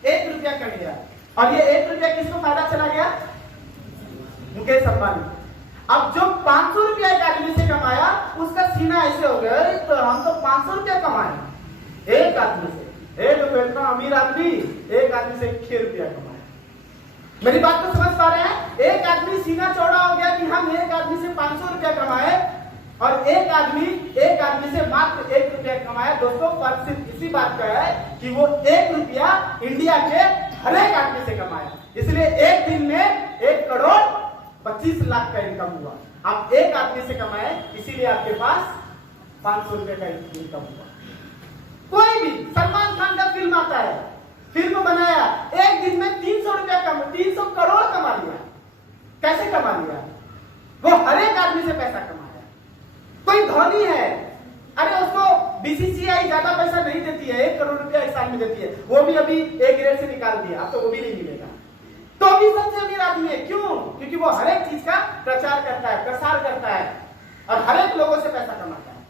1 रुपया कट गया। और ये 1 रुपया किसको फायदा चला गया? मुकेश अंबानी। अब जो 500 रुपया एक आदमी से कमाया, उसका सीना ऐसे हो गया, तो हम तो 500 रुपया कमाए एक आदमी से। एक तो इतना अमीर आदमी एक आदमी से 6 रुपया कमाया। मेरी बात को समझ पा रहे हैं? एक आदमी सीना चौड़ा हो गया कि हम एक आदमी से 500 रुपया कमाए और एक आदमी से मात्र 1 रुपया कमाया। दोस्तों, फर्क सिर्फ इसी बात का है कि वो 1 रुपया इंडिया के हर एक आदमी से कमाया। इसलिए एक दिन में 1 करोड़ 25 लाख का इनकम हुआ। आप एक आदमी से कमाए, इसीलिए आपके पास 500 रुपए का इनकम हुआ। कोई भी सलमान खान का फिल्म आता है, फिल्म बनाया, एक दिन में 300 रुपया 300 करोड़ कमा लिया। कैसे कमा लिया? वो हर एक आदमी से पैसा कमाया। कोई धोनी है, अरे उसको बीसीसीआई ज्यादा पैसा नहीं देती है, 1 करोड़ रुपया 1 साल में देती है, वो भी अभी एक ग्रेड से निकाल दिया, अब तो वो भी नहीं मिलेगा। तो भी सबसे अमीर आदमी है। क्यों? क्योंकि वो हर एक चीज का प्रचार करता है, प्रसार करता है और हर एक लोगों से पैसा कमाता है।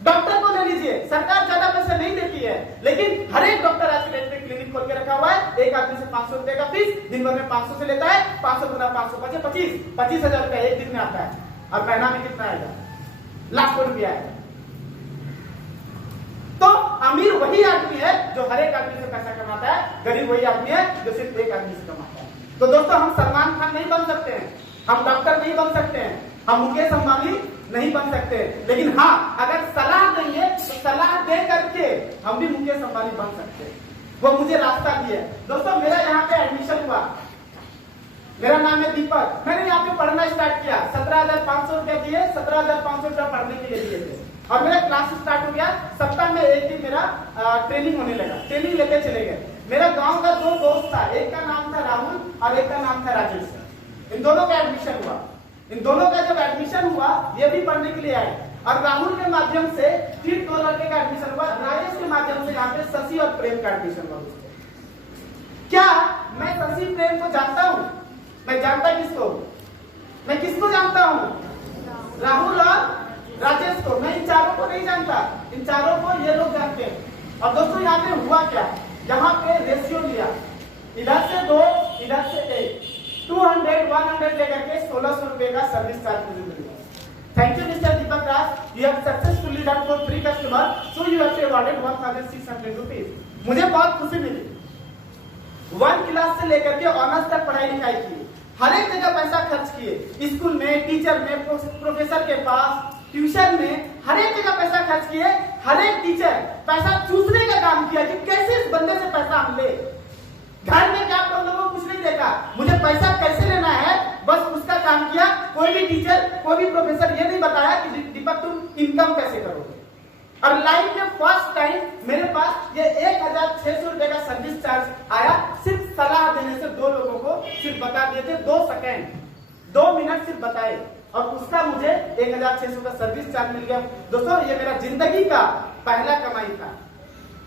डॉक्टर को ले लीजिए, सरकार ज्यादा पैसा नहीं देती है, लेकिन हर एक डॉक्टर आज के डेट में क्लिनिक खोल के रखा हुआ है। एक आदमी से 500 रुपए का फीस, दिन भर में 500 से लेता है। 500 गुना 500 25 हजार रुपया एक दिन में आता है। और महीना में कितना आएगा? लाखों रुपया आएगा। तो अमीर वही आदमी है जो हर एक आदमी से पैसा कमाता है, गरीब वही आदमी है जो सिर्फ एक आदमी से कमाता है। तो दोस्तों, हम सलमान खान नहीं बन सकते हैं, हम डॉक्टर नहीं बन सकते हैं, हम मुकेश अंबानी नहीं बन सकते, लेकिन हाँ, अगर सलाह देंगे तो सलाह दे करके हम भी मुकेश अंबानी बन सकते हैं। वो मुझे रास्ता दिया। दोस्तों, मेरा यहाँ पे एडमिशन हुआ, मेरा नाम है दीपक, मैंने यहाँ पे पढ़ना स्टार्ट किया। 17,500 रुपया दिए, 17,500 रुपया पढ़ने के लिए दिए थे और मेरा क्लास स्टार्ट हो गया। सप्ताह में एक दिन मेरा ट्रेनिंग होने लगा, ट्रेनिंग लेके चले गए। मेरा गांव का 2 दोस्त था, एक का नाम था राहुल और एक का नाम था राजेश। इन दोनों का एडमिशन हुआ। इन दोनों का जब एडमिशन हुआ, ये भी पढ़ने के लिए आए और राहुल के माध्यम से 2 लड़के का एडमिशन हुआ, राजेश के माध्यम से यहाँ पे शशि और प्रेम का एडमिशन हुआ। क्या मैं शशि प्रेम को जानता हूँ? मैं जानता किसको? मैं किसको जानता हूँ? राहुल और राजेश को। मैं इन चारों को नहीं जानता, इन चारों को ये लोग जानते हैं। और दोस्तों, यहाँ पे हुआ क्या? यहाँ पे रेशियो लिया, इधर से 2 इधर से 1, 200, 100 लेकर के 1600 रुपए का सर्विस चार्ज मुझे मिलेगा। Thank you, Mr. Deepak Raj. You have successfully done for 3 customers, so you have awarded 1,600 rupees. मुझे बहुत खुशी मिली। 1 क्लास से लेकर के ऑनर्स तक पढ़ाई लिखाई की, हर एक जगह पैसा खर्च किए, स्कूल में, टीचर में, प्रोफेसर के पास, ट्यूशन में, हर एक जगह पैसा खर्च किए। हर एक टीचर पैसा चूसने का काम किया कि कैसे इस बंदे से पैसा हम ले। घर में क्या प्रॉब्लम हो कुछ नहीं देखा, मुझे पैसा कैसे लेना है बस उसका काम किया। कोई भी टीचर, कोई भी प्रोफेसर ये नहीं बताया कि दीपक तुम इनकम कैसे करोगे। और लाइफ में फर्स्ट टाइम मेरे पास ये 1,600 रुपए का सर्विस चार्ज आया, सिर्फ सलाह देने से 2 लोगों को सिर्फ बता दिए थे, 2 सेकेंड 2 मिनट सिर्फ बताए, और उसका मुझे 1,600 का सर्विस चार्ज मिल गया। दोस्तों ये मेरा जिंदगी का पहला कमाई था,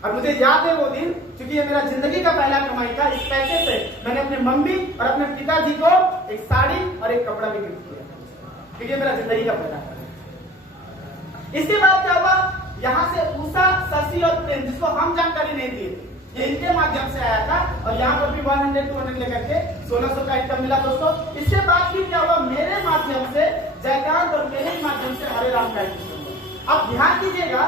और मुझे याद है वो दिन, क्योंकि ये मेरा जिंदगी का पहला कमाई था। इस पैसे से मैंने अपने मम्मी और अपने पिताजी को एक साड़ी और एक कपड़ा भी गिफ्ट किया, क्योंकि ये मेरा जिंदगी का पहला था। इसके बाद क्या हुआ, यहाँ से उषा, शशि और प्रेम, जिसको हम जानकारी नहीं दी, ये इनके माध्यम से आया था, और यहाँ पर भी 100, 200 लेकर के 1600 का इनकम मिला। दोस्तों इसके बाद भी क्या हुआ, मेरे माध्यम से जयकांत और मेरे माध्यम से हरे राम का एडमिशन हुआ। अब ध्यान दीजिएगा,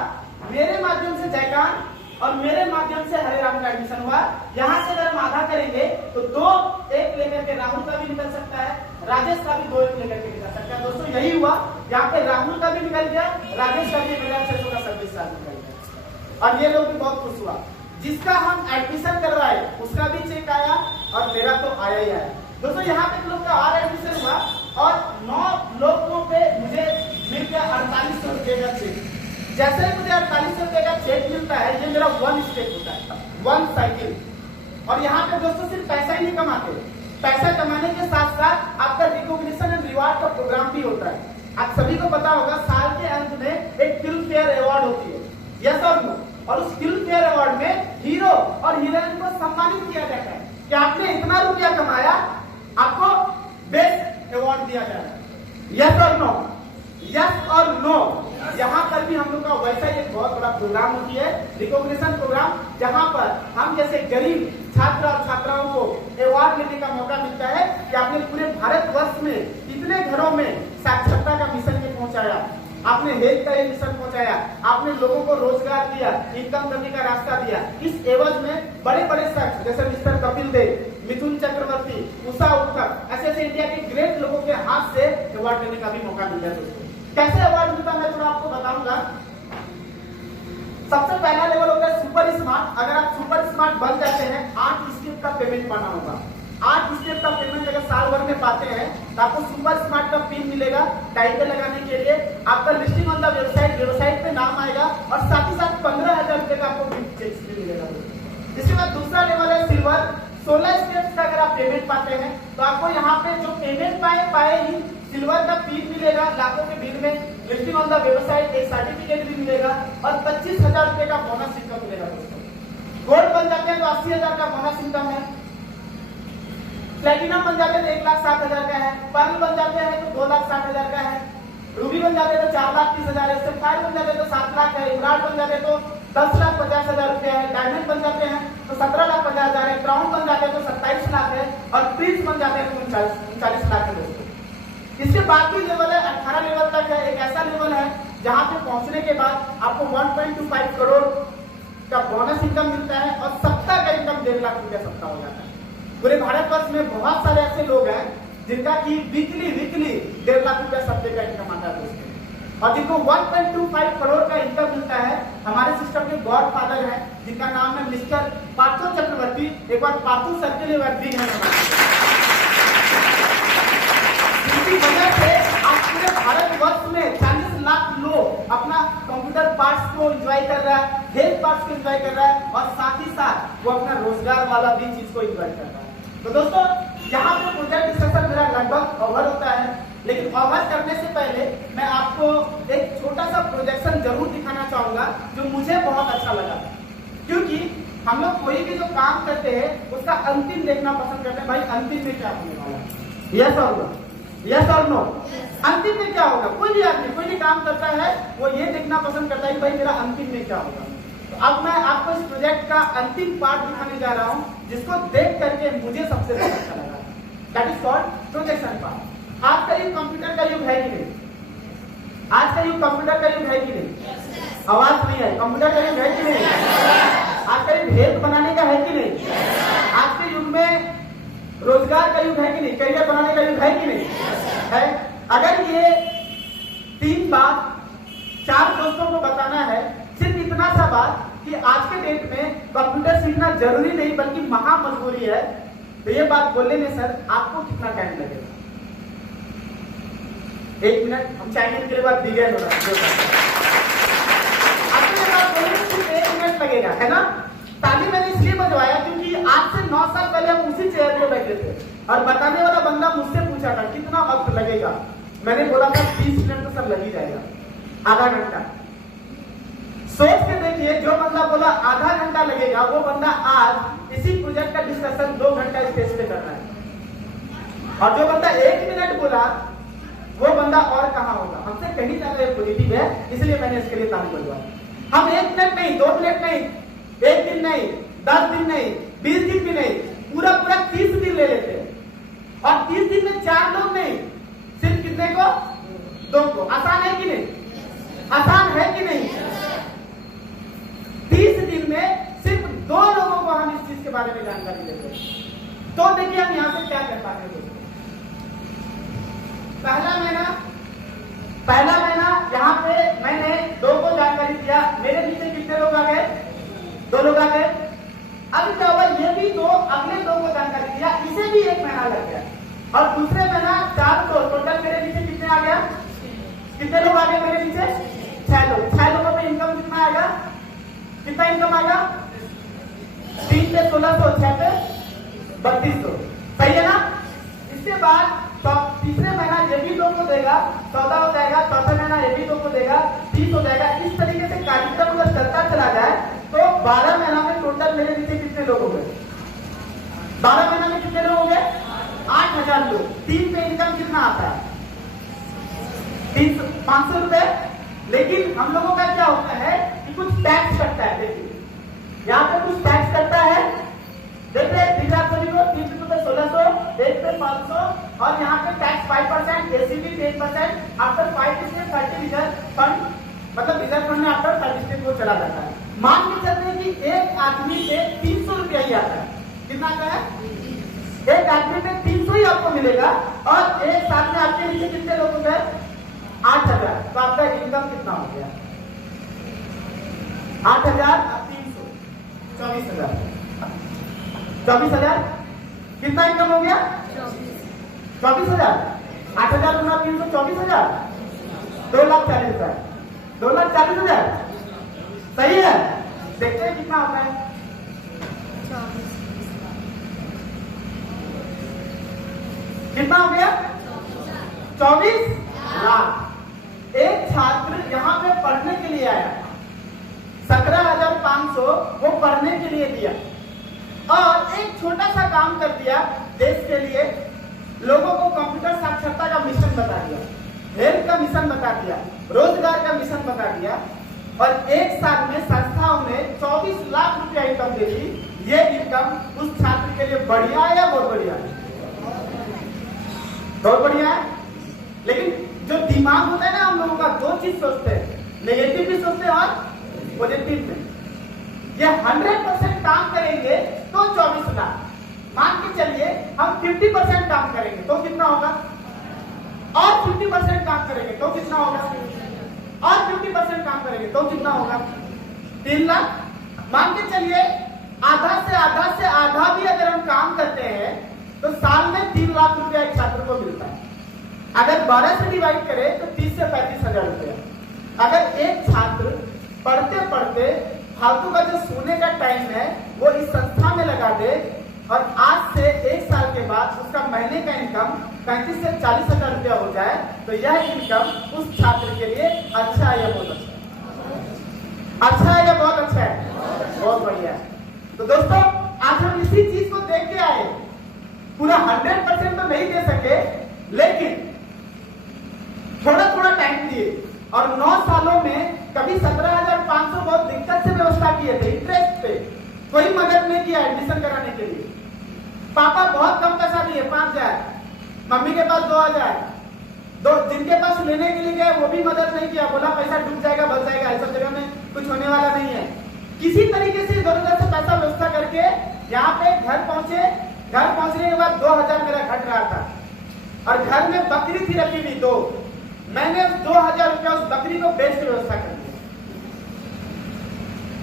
मेरे माध्यम से जयकांत और मेरे माध्यम से हरे राम का एडमिशन हुआ। यहाँ से अगर हम आधा करेंगे तो 2 1 लेकर के राहुल का भी निकल सकता है, राजेश का भी 2 1 लेकर के निकल सकता है। दोस्तों यही हुआ, यहाँ पे राहुल का भी निकल गया, राजेश का भी 1,600 का सर्विस चार्ज निकल गया, और ये लोग भी बहुत खुश हुआ। जिसका हम एडमिशन करवाए उसका भी चेक आया, और मेरा तो आया ही आया। दोस्तों यहाँ पे लोग का और एडमिशन हुआ, और 9 लोगों पे मुझे मिल गया 4800 रुपए का चेक। जैसे मुझे 4800 रुपए का चेक मिलता है, ये मेरा 1 स्टेप होता है, 1 साइकिल। और यहाँ पे दोस्तों सिर्फ पैसा ही नहीं कमाते, पैसा कमाने के साथ साथ आपका रिकॉग्निशन एंड रिवार्ड का प्रोग्राम भी होता है। आप सभी को पता होगा, साल के अंत में एक फिल्म फेयर अवार्ड होती है, यस और नो, और उस फिल्म फेयर अवार्ड में हीरो और हीरोइन को सम्मानित किया जाता है कि आपने इतना रुपया कमाया, आपको बेस्ट अवार्ड दिया जाएगा, यस और नो, यस और नो। यहाँ पर भी हम लोग का वैसा एक बहुत बड़ा प्रोग्राम होती है, रिकॉग्निशन प्रोग्राम, जहाँ पर हम जैसे गरीब छात्र और छात्राओं को अवार्ड लेने का मौका मिलता है कि आपने पूरे भारतवर्ष में इतने घरों में साक्षरता का मिशन के पहुंचाया, आपने हेल्थ का एक मिशन पहुंचाया, आपने लोगों को रोजगार दिया, इनकम करने का रास्ता दिया। इस एवज में बड़े बड़े शख्स जैसे मिस्टर कपिल देव, मिथुन चक्रवर्ती, उषा उत्तम, ऐसे इंडिया के ग्रेट लोगों के हाथ से अवार्ड लेने का भी मौका मिलता है। कैसे अवार्ड मिलता है मैं थोड़ा आपको बताऊंगा। सबसे पहला लेवल होता है सुपर स्मार्ट। अगर आप सुपर स्मार्ट बन जाते हैं, 8 स्टेप का पेमेंट पाना होगा। 8 स्टेप का पेमेंट अगर साल भर में पाते हैं तो आपको सुपर स्मार्ट का पिन मिलेगा टाइटल लगाने के लिए, आपका लिस्टिंग ऑन द वेबसाइट पे नाम आएगा, और साथ ही साथ 15,000 रुपए का आपको गिफ्ट चेक भी मिलेगा। इसके बाद दूसरा लेवल है सिल्वर। 16 स्टेप्स का अगर आप पेमेंट पाते हैं तो आपको यहाँ पे जो पेमेंट पाए ही सिल्वर का पिन मिलेगा, लाखों के बिल में, लिस्टिंग ऑन द वेबसाइट, एक सर्टिफिकेट भी मिलेगा, और 25,000 रुपए का बोनस इनकम मिलेगा। दोस्तों गोल्ड बन जाते हैं तो 80,000 का बोनस इनकम है, प्लेटिनम बन जाते हैं तो 1,60,000 का है, पर्ल बन जाते हैं तो 2,60,000 का है, रूबी बन जाते हैं तो 4,30,000 है, सफायर बन जाते हैं तो 7 लाख है, इमराल्ड बन जाते हैं तो 10,50,000 रुपया है, डायमंड बन जाते हैं तो 17,50,000 है, क्राउन बन जाते हैं तो 27 लाख है, और प्रिंस बन जाते हैं तो 39 लाख है। दोस्तों इसके बाद भी लेवल है, 18 लेवल तक है। एक ऐसा लेवल है जहां पे पहुंचने के बाद आपको 1.25 करोड़ का बोनस इनकम मिलता है, और सप्ताह का इनकम 1.5 लाख रुपया सप्ताह हो जाता है। पूरे भारतवर्ष में बहुत सारे ऐसे लोग हैं जिनका की वीकली 1.5 लाख रुपया सप्ताह का इनकम आता है दोस्तों, और जिनको 1.25 करोड़ का इनकम मिलता है। हमारे सिस्टम के गॉड फादर है जिनका नाम है मिस्टर पार्थो चक्रवर्ती। एक बार पार्थो सर के लिए वर्दी है। इसी वजह से आज पूरे भारतवर्ष में 40 लाख लोग अपना कंप्यूटर पार्ट्स को एंजॉय कर रहा है, हेल्थ पार्ट्स को एंजॉय कर रहा है, और साथ ही साथ वो अपना रोजगार वाला भी चीज को एंजॉय कर रहा है। तो दोस्तों यहाँ पे प्रोजेक्ट डिस्कशन मेरा लगभग ओवर होता है, लेकिन ओवर करने से पहले मैं आपको एक छोटा सा प्रोजेक्शन जरूर दिखाना चाहूंगा जो मुझे बहुत अच्छा लगा, क्योंकि हम लोग कोई भी जो काम करते हैं उसका अंतिम देखना पसंद करते हैं। भाई अंतिम में क्या होने वाला है, यस और नो, यस और नो, अंतिम में क्या होगा। कोई भी आदमी कोई भी काम करता है वो ये देखना पसंद करता है कि भाई मेरा अंतिम में क्या होगा। तो अब मैं आपको इस प्रोजेक्ट का अंतिम पार्ट दिखाने जा रहा हूँ, जिसको देख करके मुझे सबसे ज्यादा अच्छा लगा। That is called projection part. आज का युग कंप्यूटर का युग है कि नहीं? आज का युग कंप्यूटर का युग है कि नहीं? आवाज नहीं है। कंप्यूटर का युग है कि नहीं? आज का युग हेल्थ बनाने का है कि नहीं? आज के युग में रोजगार का युग है कि नहीं? करियर बनाने का युग है कि नहीं? है। अगर ये 3 बात 4 दोस्तों को बताना है, सिर्फ इतना सा बात कि आज के डेट में कंप्यूटर सीखना जरूरी नहीं बल्कि महा मजबूरी है, तो ये बात बोलने में सर आपको कितना टाइम लगेगा? 1 मिनट। हम चाइनीज के बाद बिगेन हो रहा है। आपको ये बात बोलने में सिर्फ 1 मिनट लगेगा, है ना? ताली मैंने इसलिए बजवाया क्योंकि आज से 9 साल पहले हम उसी चेयर पे बैठे थे और बताने वाला बंदा मुझसे पूछा था कितना वक्त लगेगा। मैंने बोला था 20 मिनट तो सब लग ही जाएगा, आधा घंटा। सोच के देखिए, जो बंदा बोला आधा घंटा लगेगा वो बंदा आज इसी प्रोजेक्ट का डिस्कशन 2 घंटा स्टेज पे कर रहा है। और जो बंदा 1 मिनट बोला वो बंदा और कहां होगा? हमसे कहीं ज्यादा पॉजिटिव है, इसलिए मैंने इसके लिए ताली बजवाई। हम 1 मिनट नहीं, 2 मिनट नहीं, 1 दिन नहीं, 10 दिन नहीं, 20 दिन भी नहीं, पूरा 30 दिन ले लेते हैं। और 30 दिन में 4 लोग नहीं, सिर्फ कितने को? 2 को। आसान है कि नहीं? आसान है कि नहीं? 30 दिन में सिर्फ 2 लोगों को हम इस चीज के बारे में जानकारी देते हैं। तो देखिए हम यहां से क्या कर पाते हैं। पहला महीना यहाँ पे मैंने 2 को जानकारी दिया, मेरे नीचे कितने लोग आ गए? 2 लोग आ गए। अब क्या हुआ, ये भी 2 अगले 2 को जानकारी दिया, इसे भी 1 महीना लग गया। और दूसरे महीना 4 को, टोटल मेरे नीचे कितने आ गया? कितने लोग आ गए मेरे नीचे? 6 लोग। 6 लोगों में इनकम कितना आएगा? कितना इनकम आएगा? 3 पे 1600, 6 पे 3200। सही है ना? इसके बाद तो तीसरे महीना ये भी 2 को देगा, 14 हो जाएगा। चौथे महीना ये भी 2 को देगा, 30 हो जाएगा। इस तरीके से कार्यक्रम अगर चलता चला जाए तो 12 महीना में टोटल मेरे नीचे कितने लोग हो गए? 12 महीना में कितने लोग हो गए? 8000 लोग। 3 पे इनकम कितना आता है? 500 रुपए। लेकिन हम लोगों का क्या होता है कि कुछ टैक्स कटता है। देखिए यहाँ पे कुछ टैक्स कटता है, देखिए 3 को 3 पे 1600, 1 पे 500 और यहाँ पे tax 5%, ACB 10%। After 5 step 30 reserve fund, मतलब रिजर्व फंड में आफ्टर 30 स्टेप वो चला जाता है। मान के चलते हैं कि एक आदमी पे 300 रुपया ही आता है। कितना आता है? एक आदमी पे 300 ही आपको मिलेगा। और एक साथ में आपके नीचे कितने लोग हो गए? 8000। तो आपका इनकम कितना हो गया? 8000 और 300 24,000। 24,000 कितना इनकम हो गया? 24,000। 8,000 गुना 300 24,000, 2,40,000। 2,40,000 सही है। देखते हैं कितना होता है। कितना हो गया? 24 लाख। एक छात्र यहाँ पे पढ़ने के लिए आया, 17,500 वो पढ़ने के लिए दिया और एक छोटा सा काम कर दिया देश के लिए। लोगों को कंप्यूटर साक्षरता का मिशन बता दिया, हेल्थ का मिशन बता दिया, रोजगार का मिशन बता दिया। और 1 साल में संस्थाओं ने 24 लाख रुपया इनकम दे दी। ये इनकम उस छात्र के लिए बढ़िया है या बहुत बढ़िया है? बहुत बढ़िया है। लेकिन जो दिमाग होता है ना हम लोगों का, 2 चीज सोचते हैं, नेगेटिव भी सोचते हैं और पॉजिटिव में। ये 100% काम करेंगे तो 24 लाख। मान के चलिए हम 50% काम करेंगे तो कितना होगा? और 50% काम करेंगे तो कितना होगा? और 50% काम करेंगे तो कितना होगा? 3 लाख। मान के चलिए आधा से आधा भी अगर हम काम करते हैं तो साल में 3 लाख रुपया एक छात्र को मिलता है। अगर 12 से डिवाइड करें तो 30 से 35,000 रुपया। अगर एक छात्र पढ़ते पढ़ते फालतू का जो सोने का टाइम है वो इस संस्था में लगा दे और आज से 1 साल के बाद उसका महीने का इनकम 35 से 40,000 रुपया हो जाए तो यह इनकम उस छात्र के लिए अच्छा है या बहुत अच्छा है? अच्छा है या बहुत अच्छा है? बहुत बढ़िया है। तो दोस्तों आज हम इसी चीज को देख के आए। पूरा 100% तो नहीं दे सके लेकिन थोड़ा थोड़ा टाइम दिए और 9 सालों में कभी 17,500 बहुत दिक्कत से व्यवस्था किए थे। इंटरेस्ट पे कोई मदद नहीं किया एडमिशन कराने के लिए। पापा बहुत कम पैसा दिए 5,000, मम्मी के पास 2,000, जिनके पास लेने के लिए गए वो भी मदद नहीं किया, बोला पैसा डूब जाएगा बच जाएगा, ऐसा जगह में कुछ होने वाला नहीं है। किसी तरीके से इधर उधर से पैसा व्यवस्था करके यहाँ पे घर पहुंचे। घर पहुंचने के बाद 2,000 मेरा घट रहा था और घर में बकरी थी रखी हुई 2। मैंने 2,000 रुपया उस बकरी को बेच की व्यवस्था कर दी,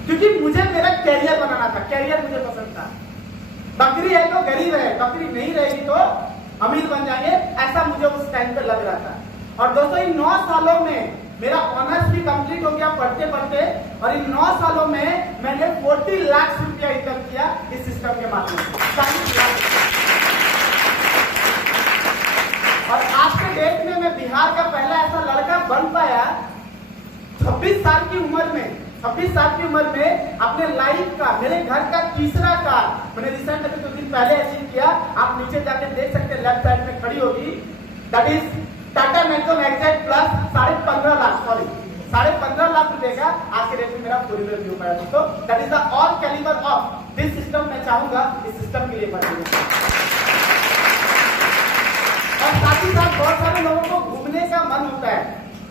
क्योंकि मुझे मेरा कैरियर बनाना था, कैरियर मुझे पसंद था। बकरी है तो गरीब है, बकरी नहीं रहेगी तो अमीर बन जाएंगे, ऐसा मुझे उस टाइम पे लग रहा था। और दोस्तों इन 9 सालों में मेरा ऑनर्स भी कंप्लीट हो गया पढ़ते पढ़ते, और इन 9 सालों में मैंने 40 लाख रुपया इनकम किया इस सिस्टम के माध्यम से, 40 लाख। और आज के डेट में मैं बिहार का पहला ऐसा लड़का बन पाया 26 साल की उम्र में। 26 साल की उम्र में अपने लाइफ का, मेरे घर का तीसरा कार मैंने रिसेंट अभी 2 दिन पहले अचीव किया। आप नीचे जाके देख सकते हैं, लेफ्ट साइड में खड़ी होगी, that is Tata Nexon Exide plus 15.5 lakh, sorry 15.5 lakh रुपए का आज के डेट में मेरा फोर व्हीलर व्यू पाया दोस्तों। That is the all calibre of this system. मैं चाहूंगा इस सिस्टम के लिए बढ़िए। और साथ ही साथ बहुत सारे लोगों को घूमने का मन होता है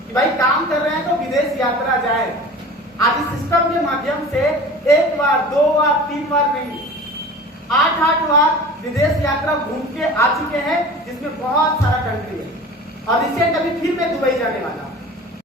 कि भाई काम कर रहे हैं तो विदेश यात्रा जाए। आज इस सिस्टम के माध्यम से 1 बार 2 बार 3 बार नहीं, 8 बार विदेश यात्रा घूम के आ चुके हैं, जिसमें बहुत सारा कंट्री है। और रिसेंट अभी फिर मैं दुबई जाने वाला हूं।